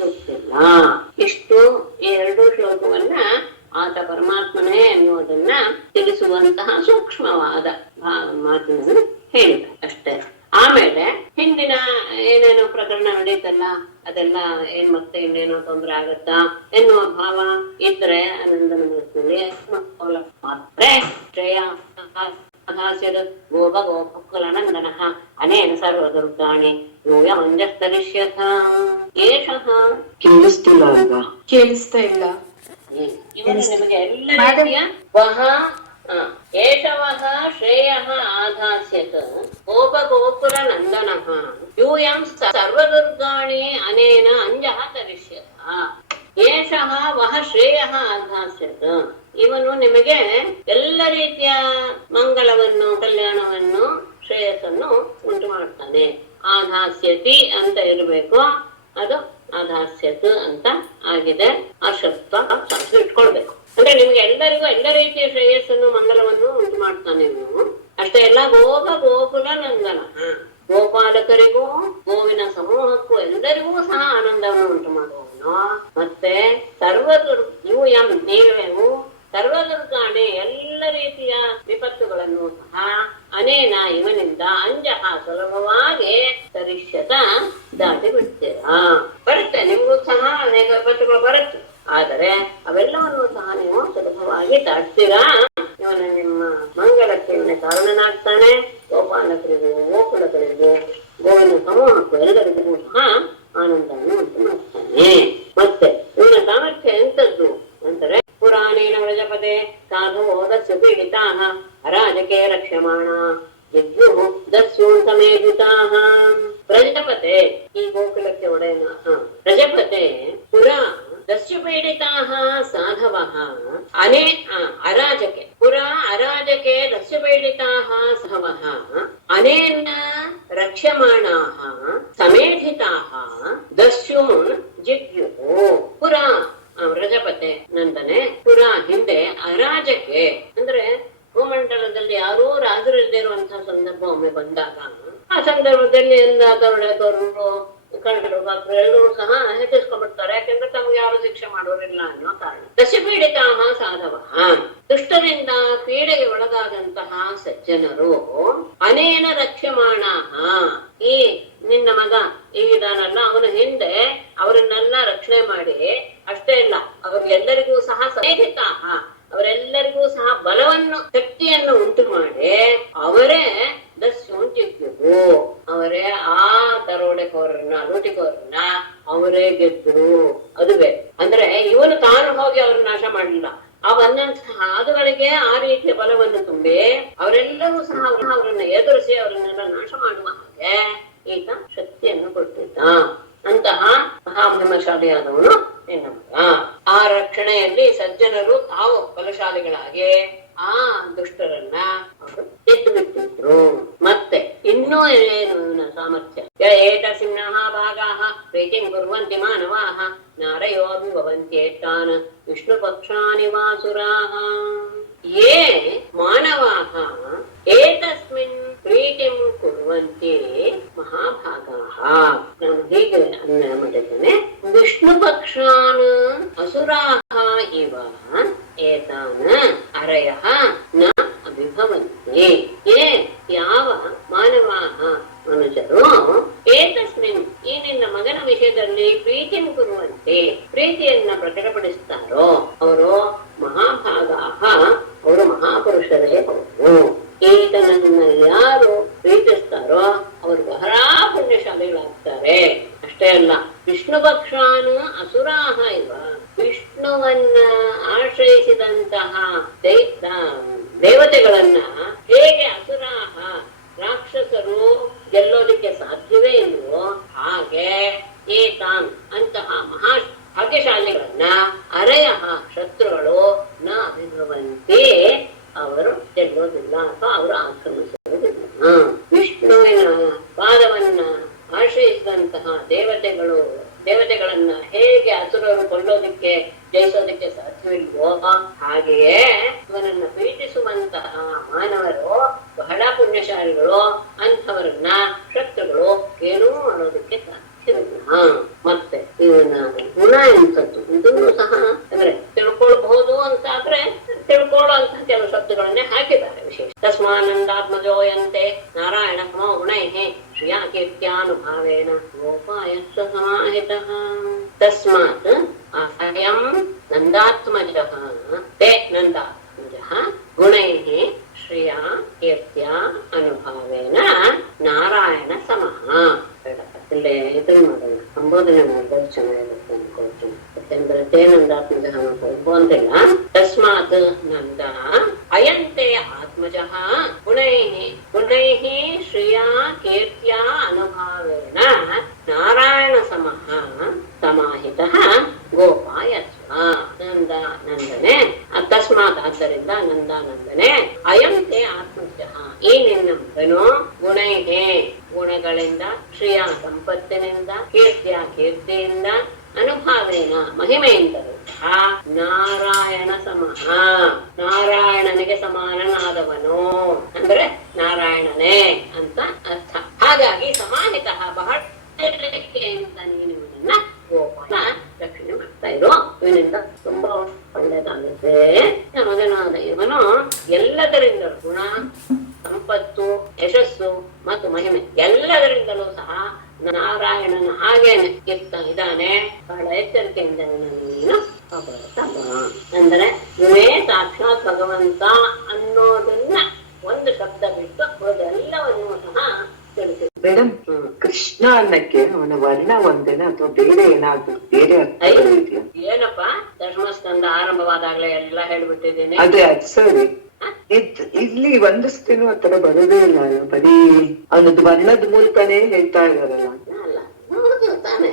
ಗೊತ್ತಿಲ್ಲ. ಇಷ್ಟು ಈ 2 ಶ್ಲೋಕವನ್ನ ಆತ ಪರಮಾತ್ಮನೇ ಎನ್ನುವುದನ್ನ ತಿಳಿಸುವಂತಹ ಸೂಕ್ಷ್ಮವಾದ ಮಾತಿನಲ್ಲಿ ಹೇಳಿದ ಅಷ್ಟೇ. ಆಮೇಲೆ ಹಿಂದಿನ ಏನೇನೋ ಪ್ರಕರಣ ನಡೀತಲ್ಲ ಅದೆಲ್ಲ ಮತ್ತೆ ಇನ್ನೇನೋ ತೊಂದರೆ ಆಗತ್ತಾ ಎನ್ನುವ ಭಾವ ಇದ್ರೆ ಆನಂದನ ಮನಸ್ಸಿನಲ್ಲಿ ಮಾತ್ರ ಶ್ರೇಯ ಗೋಪ ಗೋಪುಲನಂದನ ಅನೇನ ಸರ್ವದುರ್ಗಾಣಿ ಯೂಯಮಂಜಸ್ತರಿಷ್ಯಥ ಏಷಃ. ಕೇಳಿಸ್ತಿಲ್ಲ ಅಲ್ವಾ? ಕೇಳಿಸ್ತಾ ಇಲ್ಲ. ಇವನು ನಿಮಗೆ ಎಲ್ಲ ರೀತಿಯ ಏಷವಃ ಶ್ರೇಯಃ ಆಧಾಸ್ಯತ್ ಗೋಪ ಗೋಕುಲ ನಂದನಃ ಯೂಯಂ ಸರ್ವದುರ್ಗಾಣಿ ಅನೇನ ಅಂಜಃ ತರಿಷ್ಯಥ. ಏಷಃ ವಹ ಶ್ರೇಯಃ ಆಧಾಸ್ಯತ್, ಇವನು ನಿಮಗೆ ಎಲ್ಲ ರೀತಿಯ ಮಂಗಳವನ್ನು, ಕಲ್ಯಾಣವನ್ನು, ಶ್ರೇಯಸ್ಸನ್ನು ಉಂಟು ಮಾಡ್ತಾನೆ. ಆಧಾಸ್ಯತಿ ಅಂತ ಇರಬೇಕು, ಅದು ಆಧಾಸ್ಯತ್ ಅಂತ ಆಗಿದೆ. ಅಶತ್ವ ಇಟ್ಕೊಳ್ಬೇಕು. ಅಂದ್ರೆ ನಿಮ್ಗೆ ಎಲ್ಲರಿಗೂ ಎಲ್ಲ ರೀತಿಯ ಶ್ರೇಯಸ್ಸನ್ನು, ಮಂಗಲವನ್ನು ಉಂಟು ಮಾಡ್ತಾನೆ ಇವನು. ಅಷ್ಟೇ ಎಲ್ಲ ಗೋಪ ಗೋಕುಲ ನಂದನ, ಗೋಪಾಲಕರಿಗೂ ಗೋವಿನ ಸಮೂಹಕ್ಕೂ ಎಲ್ಲರಿಗೂ ಸಹ ಆನಂದವನ್ನು ಉಂಟು ಮಾಡುವವನು. ಮತ್ತೆ ನೀವೇವು ಸರ್ವದುರ್ಗಾಣಿ, ಎಲ್ಲ ರೀತಿಯ ವಿಪತ್ತುಗಳನ್ನು ಸಹ ಅನೇನ ಇವನಿಂದ ಅಂಜಹ ಸುಲಭವಾಗಿ ತರಿಷ್ಯತ ದಾಟಿ ಬಿಡ್ತೀರಾ. ಬರುತ್ತೆ, ನಿಮ್ಗೂ ಸಹ ಅನೇಕ ವಿಪತ್ತುಗಳು ಬರುತ್ತೆ. ಆದರೆ ಅವೆಲ್ಲವನ್ನು ಸಹ ನೀವು ಸುಲಭವಾಗಿ ದಾಟ್ತೀರಾ. ಇವನು ನಿಮ್ಮ ಮಂಗಳಕ್ಕೆ ಇವನ ಕಾರಣನಾಗ್ತಾನೆ. ಗೋಪಾಲಕರಿಗೂ ಗೋಕುಲಗಳಿಗೂ ಗೋವಿನ ಸಮೂಹಕ್ಕೂ ಎಲ್ಲರಿಗೂ ಸಹ ಆನಂದವನ್ನು ಉಂಟು ಮಾಡ್ತಾನೆ. ಮತ್ತೆ ಇವನ ಸಾಮರ್ಥ್ಯ ಎಂತದ್ದು ಅಂದರೆ ಪುರಾಣೇನ ವ್ರಜಪದೆ ಸಾಧು ಓದಸ್ಸು ಪೀಡಿತಾ ಅರಾಜಕೆ ರಕ್ಷ್ಯಮಾಣ ಯಜ್ಞು ದಸ್ಯೂನ್ ಸಮೇಧಿತಾಃ. ಪ್ರಜಪತೆ, ಈ ಗೋಕುಲಕ್ಕೆ ಒಡೆಯನ ಪ್ರಜಪತೆ ಪುರಾ ದಸ್ಯು ಪೀಡಿತಾಃ ಸಾಧವಃ ಅರಾಜಕೆ ಪುರಾ ಅರಾಜಕೆ ದಸ್ಯು ಪೀಡಿತಾಃ ಸಾಧವಃ ಅನೇನ ರಕ್ಷ್ಯಮಾಣಾಃ ಸಮೇಧಿತಾಃ ದಸ್ಯೂನ್ ಜಿಗ್ಯುಃ. ಪುರಾ ವ್ರಜಪತೆ ನಂದನೆ, ಪುರಾ ಹಿಂದೆ, ಅರಾಜಕೆ ಅಂದ್ರೆ ಭೂಮಂಡಲದಲ್ಲಿ ಯಾರೂ ರಾಜರಿಲ್ಲದೆ ಇರುವಂತಹ ಸಂದರ್ಭ ಒಮ್ಮೆ ಬಂದಾಗ ಆ ಸಂದರ್ಭದಲ್ಲಿ ಕಳ್ಳರು ಭಕ್ತರು ಎಲ್ಲರೂ ಸಹ ಹೆಚ್ಚಿಸ್ಕೊಂಡ್ಬಿಡ್ತಾರೆ. ಯಾಕೆಂದ್ರೆ ತಮ್ಗೆ ಯಾರು ಶಿಕ್ಷೆ ಮಾಡೋರಿಲ್ಲ ಅನ್ನೋ ಕಾರಣ. ದಶಪೀಡಿತಾಃ ಸಾಧವ, ದುಷ್ಟರಿಂದ ಪೀಡೆಗೆ ಒಳಗಾದಂತಹ ಸಜ್ಜನರು ಅನೇನ ರಕ್ಷ್ಯಮಾಣಾಃ, ಈ ನಿನ್ನ ಮಗ ಈಗಿದಾನಲ್ಲ ಅವನ ಹಿಂದೆ ಅವರನ್ನೆಲ್ಲ ರಕ್ಷಣೆ ಮಾಡಿ ಅಷ್ಟೇ ಇಲ್ಲ ಅವರಿಗೆಲ್ಲರಿಗೂ ಸಹ ಸಮೇಧಿತಾಃ, ಅವರೆಲ್ಲರಿಗೂ ಸಹ ಬಲವನ್ನು, ಶಕ್ತಿಯನ್ನು ಉಂಟು ಮಾಡಿ ಅವರೇ ದಸ್ಯುಂಟಿದ್ದು, ಅವರೇ ಆ ದರೋಡೆಕೋರನ್ನ, ಲೂಟಿಕೋರನ್ನ ಅವರೇ ಗೆದ್ರು. ಅದುವೇ ಅಂದ್ರೆ ಇವನು ತಾನು ಹೋಗಿ ಅವ್ರನ್ನ ನಾಶ ಮಾಡಲಿಲ್ಲ, ಆ ಬಂದಂತಹ ಹಾದುಗಳಿಗೆ ಆ ರೀತಿಯ ಬಲವನ್ನು ತುಂಬಿ ಅವರೆಲ್ಲರೂ ಸಹ ಅವರನ್ನ ಎದುರಿಸಿ ಅವರನ್ನೆಲ್ಲ ನಾಶ ಮಾಡುವ ಹಾಗೆ ಈತ ಶಕ್ತಿಯನ್ನು ಕೊಟ್ಟಿದ್ದ. ಅಂತಹ ಮಹಾಬ್ರಹ್ಮಶಾಲಿಯಾದವನು ನಿನ್ನ ಮಗ. ಆ ರಕ್ಷಣೆಯಲ್ಲಿ ಸಜ್ಜನರು ತಾವು ಬಲಶಾಲಿಗಳಾಗಿ ಆ ದುಷ್ಟರನ್ನ ಅವರು ಎದ್ದು ಬಿಟ್ಟಿದ್ರು. ಮತ್ತೆ ಇನ್ನೂ ಏನು ಸಾಮರ್ಥ್ಯ, ಏಟ ಸಿಂಹ ಭಾಗಾಹ ಪ್ರೀತಿಂ ಕುರ್ವಂತಿ ಮಾನವಾಹ ನಾರಯೋಭಿಭವಂತ್ಯೇತಾನ್ ವಿಷ್ಣು ಪಕ್ಷಾನಿ ವಾಸುರಾಹ. ಯೇ ಮಾನವಾಹ ಏತಸ್ಮಿನ್ ಪ್ರೀತಿಂ ಕುರ್ವಂತಿ ಮಹಾಭಾಗಾಹ. ನಾನು ಹೀಗೆ ಅನ್ನ ಮಾಡಿದ್ದೇನೆ, ವಿಷ್ಣು ಪಕ್ಷಾನ್ ಅಸುರಾಹ ಇವ ಏತಾನ್ ಅರಯಃ ನ ಅಭಿಭವಂತಿ. ಯಾವ ಮಾನವಾಹ ಮನುಷ್ಯರು ಏತಸ್ಮಿನ್ ಈ ನಿನ್ನ ಮಗನ ವಿಷಯದಲ್ಲಿ ಪ್ರೀತಿಯನ್ನು ಕುರುವಂತೆ ಪ್ರೀತಿಯನ್ನ ಪ್ರಕಟಪಡಿಸ್ತಾರೋ ಅವರು ಮಹಾಭಾಗಾಹ, ಅವರು ಮಹಾಪುರುಷರೇ ಅವರು. ಈತನನ್ನ ಯಾರು ಪ್ರೀತಿಸ್ತಾರೋ ಅವರು ಬಹಳ ಪುಣ್ಯಶಾಲಿಗಳಾಗ್ತಾರೆ. ಅಷ್ಟೇ ಅಲ್ಲ, ವಿಷ್ಣು ಪಕ್ಷಾನು ಅಸುರಾಹ ಇವ, ವಿಷ್ಣುವನ್ನ ಆಶ್ರಯಿಸಿದಂತಹ ದೇವತೆಗಳನ್ನ ಹೇಗೆ ಅಸುರಾಹ ರಾಕ್ಷಸರು ಗೆಲ್ಲೋದಿಕ್ಕೆ ಸಾಧ್ಯವೇ ಇಲ್ವೋ ಹಾಗೆ ಏತಾನ್ ಅಂತಹ ಮಹಾ ಭಾಗ್ಯಶಾಲಿಗಳನ್ನ ಅರಯ ಶತ್ರುಗಳು ನ ಅಭಿಭವಂತೆ ಅವರು ಗೆಲ್ಲೋದಿಲ್ಲ ಅಥವಾ ಅವರು ಆಕ್ರಮಿಸುವುದಿಲ್ಲ. ವಿಷ್ಣುವಿನ ಪಾದವನ್ನ ಆಶ್ರಯಿಸಿದಂತಹ ದೇವತೆಗಳನ್ನ ಹೇಗೆ ಅಸುರರು ಕೊಲ್ಲೋದಿಕ್ಕೆ ಜಯಿಸೋದಕ್ಕೆ ಸಾಧ್ಯವಿಲ್ವೋ ಹಾಗೆಯೇ ಇವನನ್ನ ಪೀಡಿಸುವಂತಹ ಮಾನವರು ಬಹಳ ಪುಣ್ಯಶಾಲಿಗಳು. ಅಂಥವರನ್ನ ಶತ್ರುಗಳು ಏನೂ ಮಾಡೋದಕ್ಕೆ ಸಾಧ್ಯವಿಲ್ಲ. ಮತ್ತೆ ಇವನ ಗುಣ ಎಂಥದ್ದು ಇದನ್ನು ಸಹ ಅಂದ್ರೆ ತಿಳ್ಕೊಳ್ಬಹುದು ಅಂತಾದ್ರೆ ತಿಳ್ಕೊಳ್ಳುವಂತಹ ಕೆಲವು ಶಬ್ದಗಳನ್ನೇ ಹಾಕಿದ್ದಾರೆ ವಿಶೇಷ. ತಸ್ಮಾನಂದಾತ್ಮಜೋಯಂತೆ ನಾರಾಯಣ ಸಮೋ ಗುಣೈಃ ಶ್ರಿಯಾ ಕೀರ್ತ್ಯಾನುಭಾವೇನ ಗೋಪಾಯ ಸಮಾಹಿತಃ. ತಸ್ಮಾತ್ ಅಯಂ ನಂದಾತ್ಮಜಃ ತೇ ನಂದಾತ್ಮಜಃ ಗುಣೈಃ ಶ್ರಿಯಾ ಕೀರ್ತ್ಯಾ ಅನುಭಾವೇನ ನಾರಾಯಣ ಸಮಃ. ಇಲ್ಲೇ ಇದನ್ನ ಮಾಡೋಣ, ಸಂಬೋಧನೆ ಮಾಡಿದ್ರೆ ಚೆನ್ನಾಗಿರುತ್ತೆ ಅನ್ಕೊಳ್ತೀನಿ. ಯಾಕೆಂದ್ರೆ ತೇ ನಂದಾತ್ಮಜಃ ಅಂತಿಲ್ಲ. ತಸ್ಮಾತ್ ನಂದ ಅಯಂತೆ ಆತ್ಮಜಃ ಗುಣೈಃ ಶ್ರಿಯಾ ಕೀರ್ತ್ಯಾ ಅನುಭಾವೇನ ನಾರಾಯಣ ಸಮಃ ಸಮಾಹಿತಃ ಗೋಪಾಯಸ್ವ. ನಂದನೆ ತಸ್ಮಾತ್ ಆದ್ದರಿಂದ ನಂದನೆ ಅಯಂತೆ ಆತ್ಮಜಃ ಈ ನಿನ್ನ ಮಗನು ಗುಣೈಹೇ ಗುಣಗಳಿಂದ ಶ್ರಿಯಾ ಸಂಪತ್ತಿನಿಂದ ಕೀರ್ತಿಯಿಂದ ಅನುಭಾವೇನ ಮಹಿಮೆಯಿಂದಲೂ ನಾರಾಯಣ ಸಮಃ ನಾರಾಯಣನಿಗೆ ಸಮಾನನಾದವನು ಅಂದ್ರೆ ನಾರಾಯಣನೇ ಅಂತ ಅರ್ಥ. ಹಾಗಾಗಿ ಸಮಾಹಿತ ಬಹಳ ಅಂತ ನೀನು ಇವನನ್ನ ಗೋಪಾಲ ರಕ್ಷಣೆ ಮಾಡ್ತಾ ಇರೋ. ಇವನಿಂದ ತುಂಬಾ ಒಳ್ಳೆಯದಾಗುತ್ತೆ. ಮಗನಾದ ಇವನು ಎಲ್ಲದರಿಂದ ಗುಣ ಸಂಪತ್ತು ಯಶಸ್ಸು ಮತ್ತು ಮಹಿಮೆ ಎಲ್ಲದರಿಂದಲೂ ಸಹ ನಾರಾಯಣನ ಹಾಗೇನೆ ಇದ್ದಾನೆ. ಬಹಳ ಎಚ್ಚರಿಕೆಯಿಂದ ನೀನು ಅಂದ್ರೆ ಇವೇ ಸಾಕ್ಷಾತ್ ಭಗವಂತ ಅನ್ನೋದನ್ನ ಒಂದು ಶಬ್ದ ಬಿಟ್ಟು ಉಳಿದೆಲ್ಲವನ್ನೂ ಸಹ ತಿಳಿಸಿ. ಮೇಡಮ್, ಕೃಷ್ಣ ಅನ್ನಕ್ಕೆ ಅವನ ವರ್ಣ ಒಂದೇನ ಅಥವಾ ಬೇರೆ ಏನಾದ್ರು ಬೇರೆ ಏನಪ್ಪಾ ದಶಮಸ್ಕಂದ ಆರಂಭವಾದಾಗ್ಲೇ ಎಲ್ಲ ಹೇಳ್ಬಿಟ್ಟಿದ್ದೀನಿ. ಅದೇ ಅದು ಸರಿ. ಇಲ್ಲಿ ಒಂದಷ್ಟೇನು ಆತರ ಬರೋದೇ ಇಲ್ಲ ಅಲ್ಲ, ಬರೀ ಅವನದ್ದು ವರ್ಣದ ಮೂಲಕನೇ ಹೇಳ್ತಾ ಇದಾರಲ್ಲ. ತಾನೆ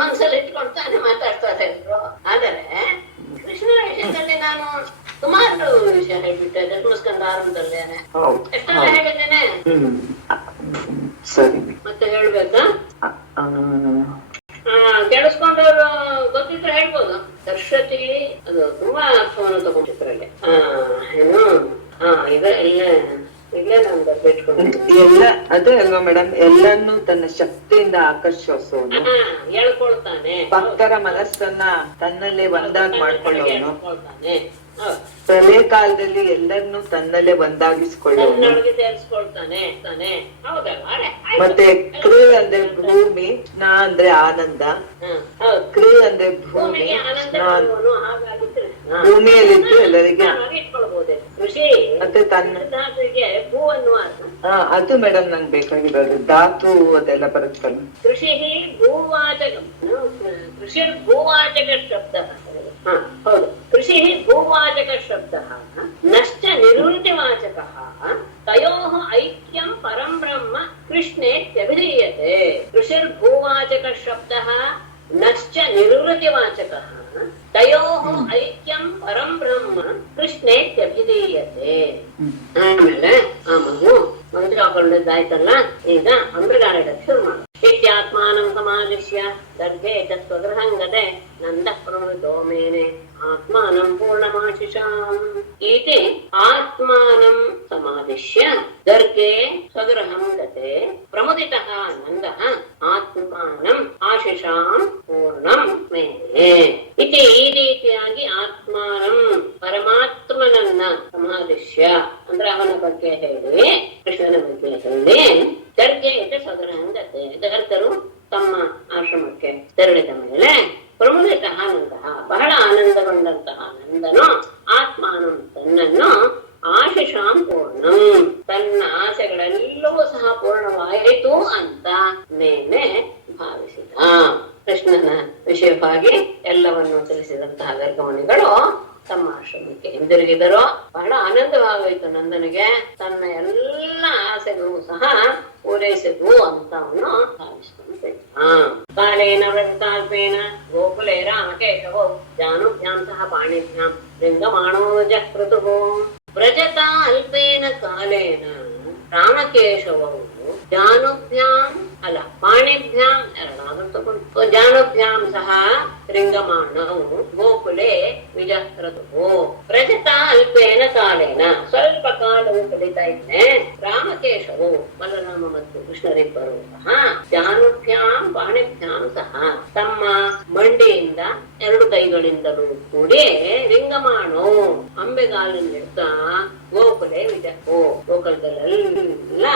ಮನಸ್ಸಲ್ಲಿ ಇಟ್ಕೊಳ್ತಾನೆ ಮಾತಾಡ್ತಾರೆ ಇದ್ರು. ಆದರೆ ಕೃಷ್ಣನ ವಿಷಯದಲ್ಲಿ ನಾನು ಸುಮಾರು ವಿಷಯ ಹೇಳ್ಬಿಟ್ಟೆ ದಶಮಸ್ಕಂದ ಆರಂಭದಲ್ಲೇನೆ ಎಷ್ಟೆಲ್ಲ ಹೇಳಿದ್ದೇನೆ. ಸರಿ, ಮತ್ತೆ ಹೇಳ್ಬೇಕಾ? ಕೇಳಿಸ್ಕೊಂಡವ್ರು ಗೊತ್ತಿದ್ರೆ ಹೇಳ್ಬೋದು. ದರ್ಶತಿ ಅದು ತುಂಬಾ ಅರ್ಥವನ್ನು ತಗೊಂಡಿದ್ರಲ್ಲಿ ಏನು ಇಲ್ಲೇ ನಾನು ಎಲ್ಲ ಅದೇ ಅಲ್ವಾ ಮೇಡಮ್, ಎಲ್ಲಾನು ತನ್ನ ಶಕ್ತಿಯಿಂದ ಆಕರ್ಷಿಸೋನು, ಹೇಳ್ಕೊಳ್ತಾನೆ, ಭಕ್ತರ ಮನಸ್ಸನ್ನ ತನ್ನಲ್ಲೇ ಒಂದಾಗಿ ಮಾಡ್ಕೊಳ್ಳೋನು, ಪ್ರಳಯ ಕಾಲದಲ್ಲಿ ಎಲ್ಲರನ್ನು ತನ್ನಲ್ಲೇ ಒಂದಾಗಿಸ್ಕೊಳ್ಳೋನು. ಮತ್ತೆ ಕೃ ಅಂದ್ರೆ ಭೂಮಿ, ಸ್ನ ಅಂದ್ರೆ ಆನಂದ, ಕೃ ಅಂದ್ರೆ ಭೂಮಿ, ಭೂಮಿಯಲ್ಲಿದ್ದು ಎಲ್ಲರಿಗೆ ಮತ್ತೆ ತನ್ನ ಅದು ಮೇಡಮ್ ನಂಗೆ ಬೇಕಾಗಿರೋದು ಧಾತು ಅದೆಲ್ಲ ಬರುತ್ತಲ್ಲ. ಕೃಷಿ ಭೂವಾಚಕ ಶಬ್ದ ಹೌದು. ಕೃಷಿ ಭೂವಾಚಕ ಶಬ್ದ ನಶ್ಚ ನಿವೃತ್ತಿವಾಚಕ ತಯೋಃ ಐಕ್ಯಂ ಪರಂ ಬ್ರಹ್ಮ ಕೃಷ್ಣೇತ್ಯಭಿಧೀಯತೆ. ಕೃಷಿರ್ಭೂವಾಚಕ ಶಬ್ದ ನಶ್ಚ ನಿವೃತ್ತಿವಾಚಕ ತಯೋಃ ಐಕ್ಯಂ ಪರಂ ಬ್ರಹ್ಮ ಕೃಷ್ಣೇತ್ಯಭಿಧೀಯತೆ. ಆಮೇಲೆ ಆ ಮಗು ಮಂತ್ರ ಹಾಕೊಂಡಿದ್ದಾಯ್ತಲ್ಲ, ಈಗ ಅಂಬೃಗಾರ ಶುರು ಮಾಡು. ಇತ್ಯಾತ್ಮಾನಂ ಸಮಾದಿಶ್ಯ ಗರ್ಭೆ ಸ್ವಗೃಹಂಗತೆ ನಂದ ಪ್ರವೃತೋ ಮೇನೆ ಆತ್ಮಾನಂ ಪೂರ್ಣಮಾಶಿಷಾಂ. ಇತಿ ಆತ್ಮಾನಂ ಸಮಾದಿಶ್ಯ ಗರ್ಭೆ ಸ್ವಗೃಹಂ ಗತೆ ಪ್ರಮುದಿತಃ ನಂದಃ ಆತ್ಮಾನಂ ಆಶಿಷಾಂ ಪೂರ್ಣಂ ಮೇನೆ. ಇತಿ ಈ ರೀತಿಯಾಗಿ ಆತ್ಮಾನಂ ಪರಮಾತ್ಮನನ್ನ ಸಮಾದಿಶ್ಯ ಅಂದ್ರೆ ಅವನ ಬಗ್ಗೆ ಹೇಳಿ, ಕೃಷ್ಣನ ಬಗ್ಗೆ ಹೇಳಿ, ಗರ್ಗೆ ಸ್ವಗೃಹಂಗತೆ ಗರ್ಗರು ತಮ್ಮ ಆಶ್ರಮಕ್ಕೆ ತೆರಳಿದ ಮೇಲೆ ಪ್ರಮುದಿತಃ ನಂದಃ ಬಹಳ ಆನಂದಗೊಂಡಂತಹ ನಂದನು ಆತ್ಮಾನಂ ತನ್ನನ್ನು ಆಶಿಷಾಂ ಪೂರ್ಣಂ ತನ್ನ ಆಸೆಗಳೆಲ್ಲವೂ ಸಹ ಪೂರ್ಣವಾಯಿತು ಅಂತ ಮೇಲೆ ಭಾವಿಸಿದ. ಕೃಷ್ಣನ ವಿಷಯವಾಗಿ ಎಲ್ಲವನ್ನು ತಿಳಿಸಿದಂತಹ ಗರ್ಗಮುನಿಗಳು ತಮ್ಮ ಆಶ್ರಮಕ್ಕೆ ಹಿಂದಿರುಗಿದರು. ಬಹಳ ಆನಂದವಾಗೋಯ್ತು ನಂದನಿಗೆ. ತನ್ನ ಎಲ್ಲ ಆಸೆಗಳು ಸಹ ಪೂರೈಸಿದ್ವು ಅಂತ ಅವನು ಭಾವಿಸ್ಕೊಂಡೆ. ಕಾಲೇನ ವ್ರತಾಲ್ಪೇನ ಗೋಕುಲೇ ರಾಮಕೇಶವೋ ಜಾನುಭ್ಯಾಂ ಸಹ ಪಾಣಿಭ್ಯಾಂ ಲಿಂಗಮಾಣೋಜ ಕ್ರತುಃ. ವ್ರಜತಾ ಅಲ್ಪೇನ ಕಾಲೇನ ರಾಮಕೇಶವವು ಜಾನುಭ್ಯಾಂ ಅಲ್ಲ ಪಾಣಿಭ್ಯಾಂ ಎರಡಾದ್ರೂ ತಗೊಂಡು ಜಾನುಭ್ಯಾಂ ಸಹ ರಿಂಗಮಾಣವು ಗೋಕುಲೆ ವಿಜಕ್ರತುಃ. ವ್ರಜತಾ ಅಲ್ಪೇನ ಕಾಲೇನ ಸ್ವಲ್ಪ ಕಾಲವು ಕಳೀತಾ ಇದ್ದೆ. ರಾಮಕೇಶವು ಬಲರಾಮ ಮತ್ತು ಕೃಷ್ಣರಿಬ್ಬರು ಸಹ ಜಾನುಭ್ಯಾಂ ಪಾಣಿಭ್ಯಾಂ ಸಹ ತಮ್ಮ ಮಂಡಿಯಿಂದ ಎರಡು ಕೈಗಳಿಂದಲೂ ಕೂಡಿ ರಿಂಗಮಾಣೋ ಅಂಬೆಗಾಲನ್ನಿಡ್ತಾ ಗೋಕುಲೆ ವಿಜಕ್ಕೋ ಗೋಕುಲದಲ್ಲೆಲ್ಲ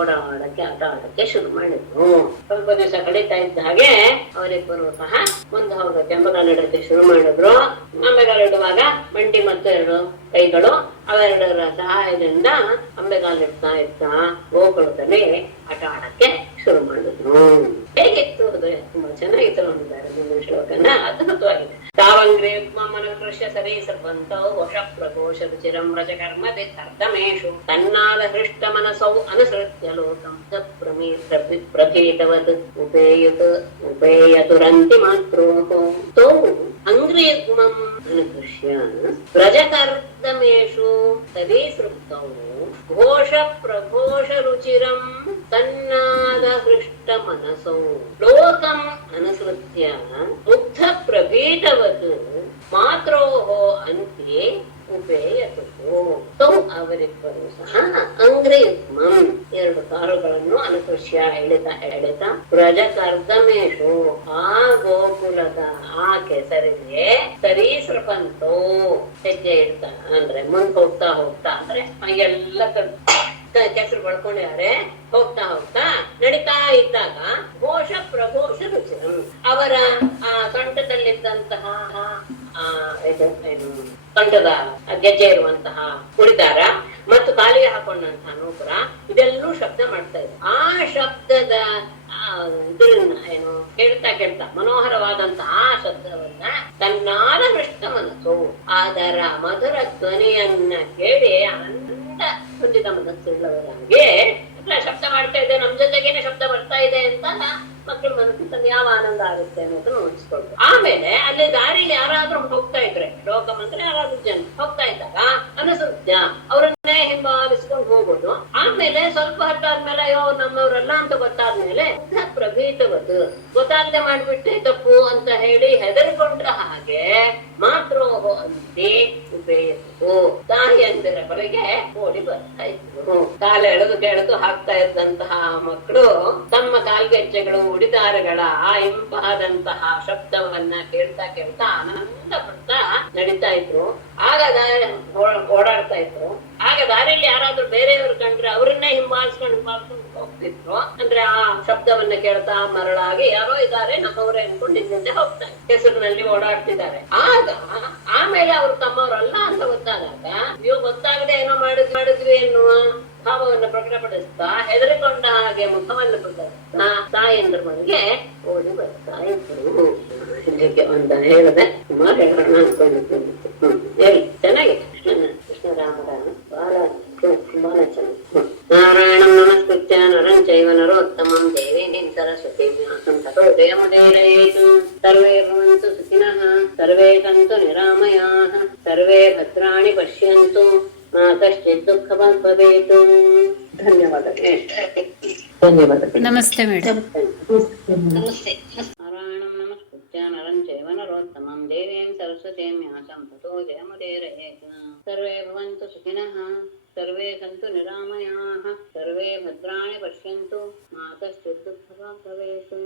ಓಡಾಡಕ್ಕೆ ಆಟ ಆಡಕ್ಕೆ ಶುರು ಮಾಡಿದ್ರು. ಸ್ವಲ್ಪ ದಿವಸ ಕಳೀತಾ ಇದ್ದ ಹಾಗೆ ಅವರಿಬ್ಬರು ಸಹ ಮುಂದೆ ಹೋಗಕ್ಕೆ ಅಂಬೆಗಾಲಿಡಕ್ಕೆ ಶುರು ಮಾಡಿದ್ರು. ಅಂಬೆಗಾಲಿಡುವಾಗ ಮಂಡಿ ಮತ್ತು ಎರಡು ಕೈಗಳು ಅವೆರಡರ ಸಹಾಯದಿಂದ ಅಂಬೆಗಾಲಿಡ್ತಾ ಇರ್ತಾ ಗೋಕುಲದಲ್ಲಿ ಆಟ ಆಡಕ್ಕೆ ಶುರು ಮಾಡಿದ್ರು. ಹೇಗಿತ್ತು ಅದು? ತುಂಬಾ ಚೆನ್ನಾಗಿ ತಗೊಂಡಿದ್ದಾರೆ ಮುಂದಿನ ಶ್ಲೋಕನ, ಅದ್ಭುತವಾಗಿದೆ. ತಾವಂಗ್ರೇ ಮನಕೃಷ್ಯ ಸರಿ ಸರ್ವಂತೌ ವಶ ಪ್ರಘೋಷ ರುಚಿರಂ ರಜಕರ್ಮ ದಿರ್ಥಮೇಶು ತನ್ನಾದ ಹೃಷ್ಟ ಮನಸೌ ಅನುಸೃತ್ಯ ಲೋಕಂ ಪ್ರಭೇದವತ್ ಉಪೇಯತುರಂತಿ ಮಾತ್ರೋಃ ತೌ ಅಂಗ್ರಿಯುಗ್ಮಂ ಅನುಕೃಷ್ಯ ವ್ರಜಕರ್ದಮೇಶು ತದೀಸೃಪ್ತೌ ಘೋಷ ಪ್ರಘೋಷ ರುಚಿರಂ ತನ್ನಾದ ಹೃಷ್ಟ ಮನಸೌ ಲೋಕಂ ಅನುಸೃತ್ಯ ಮುಗ್ಧ ಪ್ರಭೇದವತ್ ಮಾತ್ರೋಃ ಅಂತೆ ಉಪೇಯತುಃ. ತೌ ಅವರಿಬ್ಬರು ಸಹ ಅಂಗ್ರಿಯುಗ್ಮಂ ಎರಡು ಕಾರುಗಳನ್ನು ಅನುಕೃಷ್ಯ ಎಳೆತ ವ್ರಜಕರ್ದಮೇಶು ಆ ಗೋಕುಲದ ಆ ಕೆಸರಿಗೆ ಸರೀಸೃಪಂತೋ ಹೆಜ್ಜೆ ಇಡ್ತಾ ಅಂದ್ರೆ ಮುಂದೆ ಹೋಗ್ತಾ ಹೋಗ್ತಾ ಅಂದ್ರೆ ಎಲ್ಲ ಕೆಸರು ಬಳ್ಕೊಂಡಿದ್ದಾರೆ. ಹೋಗ್ತಾ ನಡೀತಾ ಇದ್ದಾಗ ಘೋಷ ಪ್ರಘೋಷ ರುಚಿರಂ ಅವರ ಆ ಕಂಠದಲ್ಲಿದ್ದಂತಹ ಕಂಠದ ಗೆಜ್ಜೆ ಇರುವಂತಹ ಕುಡಿದಾರ ಮತ್ತು ಕಾಲಿಗೆ ಹಾಕೊಂಡಂತಹ ನೂಪುರ ಇದೆಲ್ಲೂ ಶಬ್ದ ಮಾಡ್ತಾ ಇದೆ. ಆ ಶಬ್ದದ ಇದನ್ನ ಕೇಳ್ತಾ ಮನೋಹರವಾದಂತಹ ಆ ಶಬ್ದವನ್ನ ತನ್ನಾದ ಹೃಷ್ಟ ಮನಸ್ಸು ಅದರ ಮಧುರ ಧ್ವನಿಯನ್ನ ಕೇಳಿ ಆನಂದ ಹೊಂದಿದ ಮನಸ್ಸುಳ್ಳವರಾಗೆ ಶಬ್ದ ಮಾಡ್ತಾ ಇದೆ, ನಮ್ ಜೊತೆಗೇನೆ ಶಬ್ದ ಬರ್ತಾ ಇದೆ ಅಂತ ಮಕ್ಕಳ ಮನಸ್ಸಿನಲ್ಲಿ ಯಾವ ಆನಂದ ಆಗುತ್ತೆ ಅನ್ನೋದನ್ನ ಉಳಿಸ್ಕೊಳ್ತು. ಆಮೇಲೆ ಅಲ್ಲಿ ದಾರಿಲಿ ಯಾರಾದ್ರೂ ಹೋಗ್ತಾ ಇದ್ರೆ ಲೋಕಂ ಅಂದ್ರೆ ಯಾರಾದ್ರೂ ಜನ ಹೋಗ್ತಾ ಇದ್ದಾಗ ಅನುಸೃತ್ಯ ಅವರನ್ನೇ ಹಿಂಬಾಲಿಸ್ಕೊಂಡು ಹೋಗೋದು. ಆಮೇಲೆ ಸ್ವಲ್ಪ ಹೊತ್ತಾದ್ಮೇಲೆ ಅಯ್ಯೋ ನಮ್ಮವ್ರಲ್ಲ ಅಂತ ಗೊತ್ತಾದ್ಮೇಲೆ ಪ್ರಭೀತವತ್ತು ಗೊತ್ತಾಗದೆ ಮಾಡ್ಬಿಟ್ಟೆ ತಪ್ಪು ಅಂತ ಹೇಳಿ ಹೆದರ್ಕೊಂಡ್ರ ಹಾಗೆ ಮಾತ್ರೋಹೋ ಅಂತೆ ಉಪೇಯತು ತಾಯಿಯಂದಿರ ಬಳಿಗೆ ಓಡಿ ಬರ್ತಾ ಇದ್ರು. ಕಾಲ ಎಳೆದು ಹಾಕ್ತಾ ಇದ್ದಂತಹ ಮಕ್ಕಳು ತಮ್ಮ ಕಾಲ್ಗೆಜ್ಜೆಗಳು ಉಡಿದಾರಗಳ ಆ ಇಂಪಾದಂತಹ ಶಬ್ದವನ್ನ ಕೇಳ್ತಾ ಆನಂದ ಪಡ್ತಾ ನಡೀತಾ ಇದ್ರು. ಆಗ ಓಡಾಡ್ತಾ ಇದ್ರು. ಆಗ ದಾರಿಯಲ್ಲಿ ಯಾರಾದ್ರೂ ಬೇರೆಯವರು ಕಂಡ್ರೆ ಅವರನ್ನೇ ಹಿಂಬಾಲಿಸ್ಕೊಂಡು ಹೋಗ್ತಿದ್ರು. ಅಂದ್ರೆ ಆ ಶಬ್ದವನ್ನ ಕೇಳ್ತಾ ಮರಳಾಗಿ ಯಾರೋ ಇದ್ದಾರೆ ನಮ್ಮವರೇ ಅನ್ಕೊಂಡು ಹಿಂದೆ ಹೋಗ್ತಾರೆ, ಹೆಸರಿನಲ್ಲಿ ಓಡಾಡ್ತಿದ್ದಾರೆ. ಆಮೇಲೆ ಅವರು ತಮ್ಮವರಲ್ಲ ಅಂತ ಗೊತ್ತಾದಾಗ ನೀವು ಗೊತ್ತಾಗದೆ ಏನೋ ಮಾಡಿದ್ವಿ ಎನ್ನುವ ಭಾವವನ್ನು ಪ್ರಕಟಪಡಿಸ್ತಾ ಹೆದರಿಕೊಂಡ ಹಾಗೆ ಮುಖವನ್ನು ಬದಲಿಸ್ತಾ ತಾಯಂದ್ರ ಮನೆಗೆ ಓಡಿ ಬರ್ತಾ ಇದ್ರು. ಇದಕ್ಕೆ ಒಂದ ಹೇಳಿದೆ ಸುಮಾರು ಹೇಳೋಣ ಅನ್ಕೊಂಡಿದ್ದೀನಿ. ಹೇಳಿ ಚೆನ್ನಾಗಿದೆ. ಕೃಷ್ಣರಾಮರ ಬಹಳ ತುಂಬಾನೇ ಚೆನ್ನಾಗಿ. ನಾರಾಯಣಂ ನಮಸ್ಕೃತ್ಯ ನರಂ ಚೈವ ನರೋತ್ತಮಂ ದೇವೀಂ ಸರಸ್ವತೀಂ ವ್ಯಾಸಂ ತಥೋ ಜಯಮುದೀರಯೇತು. ಸರ್ವೇ ಭವಂತು ಸುಖಿನಃ ಸರ್ವೇ ಸಂತು ನಿರಾಮಯಾಃ ಸರ್ವೇ ಭದ್ರಾಣಿ ಪಶ್ಯಂತು ಕಶ್ಚಿತ್ ದುಃಖವಾಗ್ ಭವೇತು. ಧನ್ಯವಾದಗಳು. ನಮಸ್ತೆ ಮೇಡಮ್. ನಾರಾಯಣಂ ನಮಸ್ಕೃತ್ಯ ನರಂ ಚೈವ ನರೋತ್ತಮಂ ದೇವೀಂ ಸರಸ್ವತೀಂ ವ್ಯಾಸಂ ತಥೋ ಜಯಮುದೀರಯೇತು. ಸರ್ವೇ ಭವಂತು ಸುಖಿನಃ ಸರ್ವೇ ಸಂತು ನಿರಾಮಯಾಃ ಸರ್ವೇ ಭದ್ರಾಣಿ ಪಶ್ಯಂತು ಮಾ ಕಶ್ಚಿತ್ ದುಃಖವಾಗ್ ಭವೇತ್.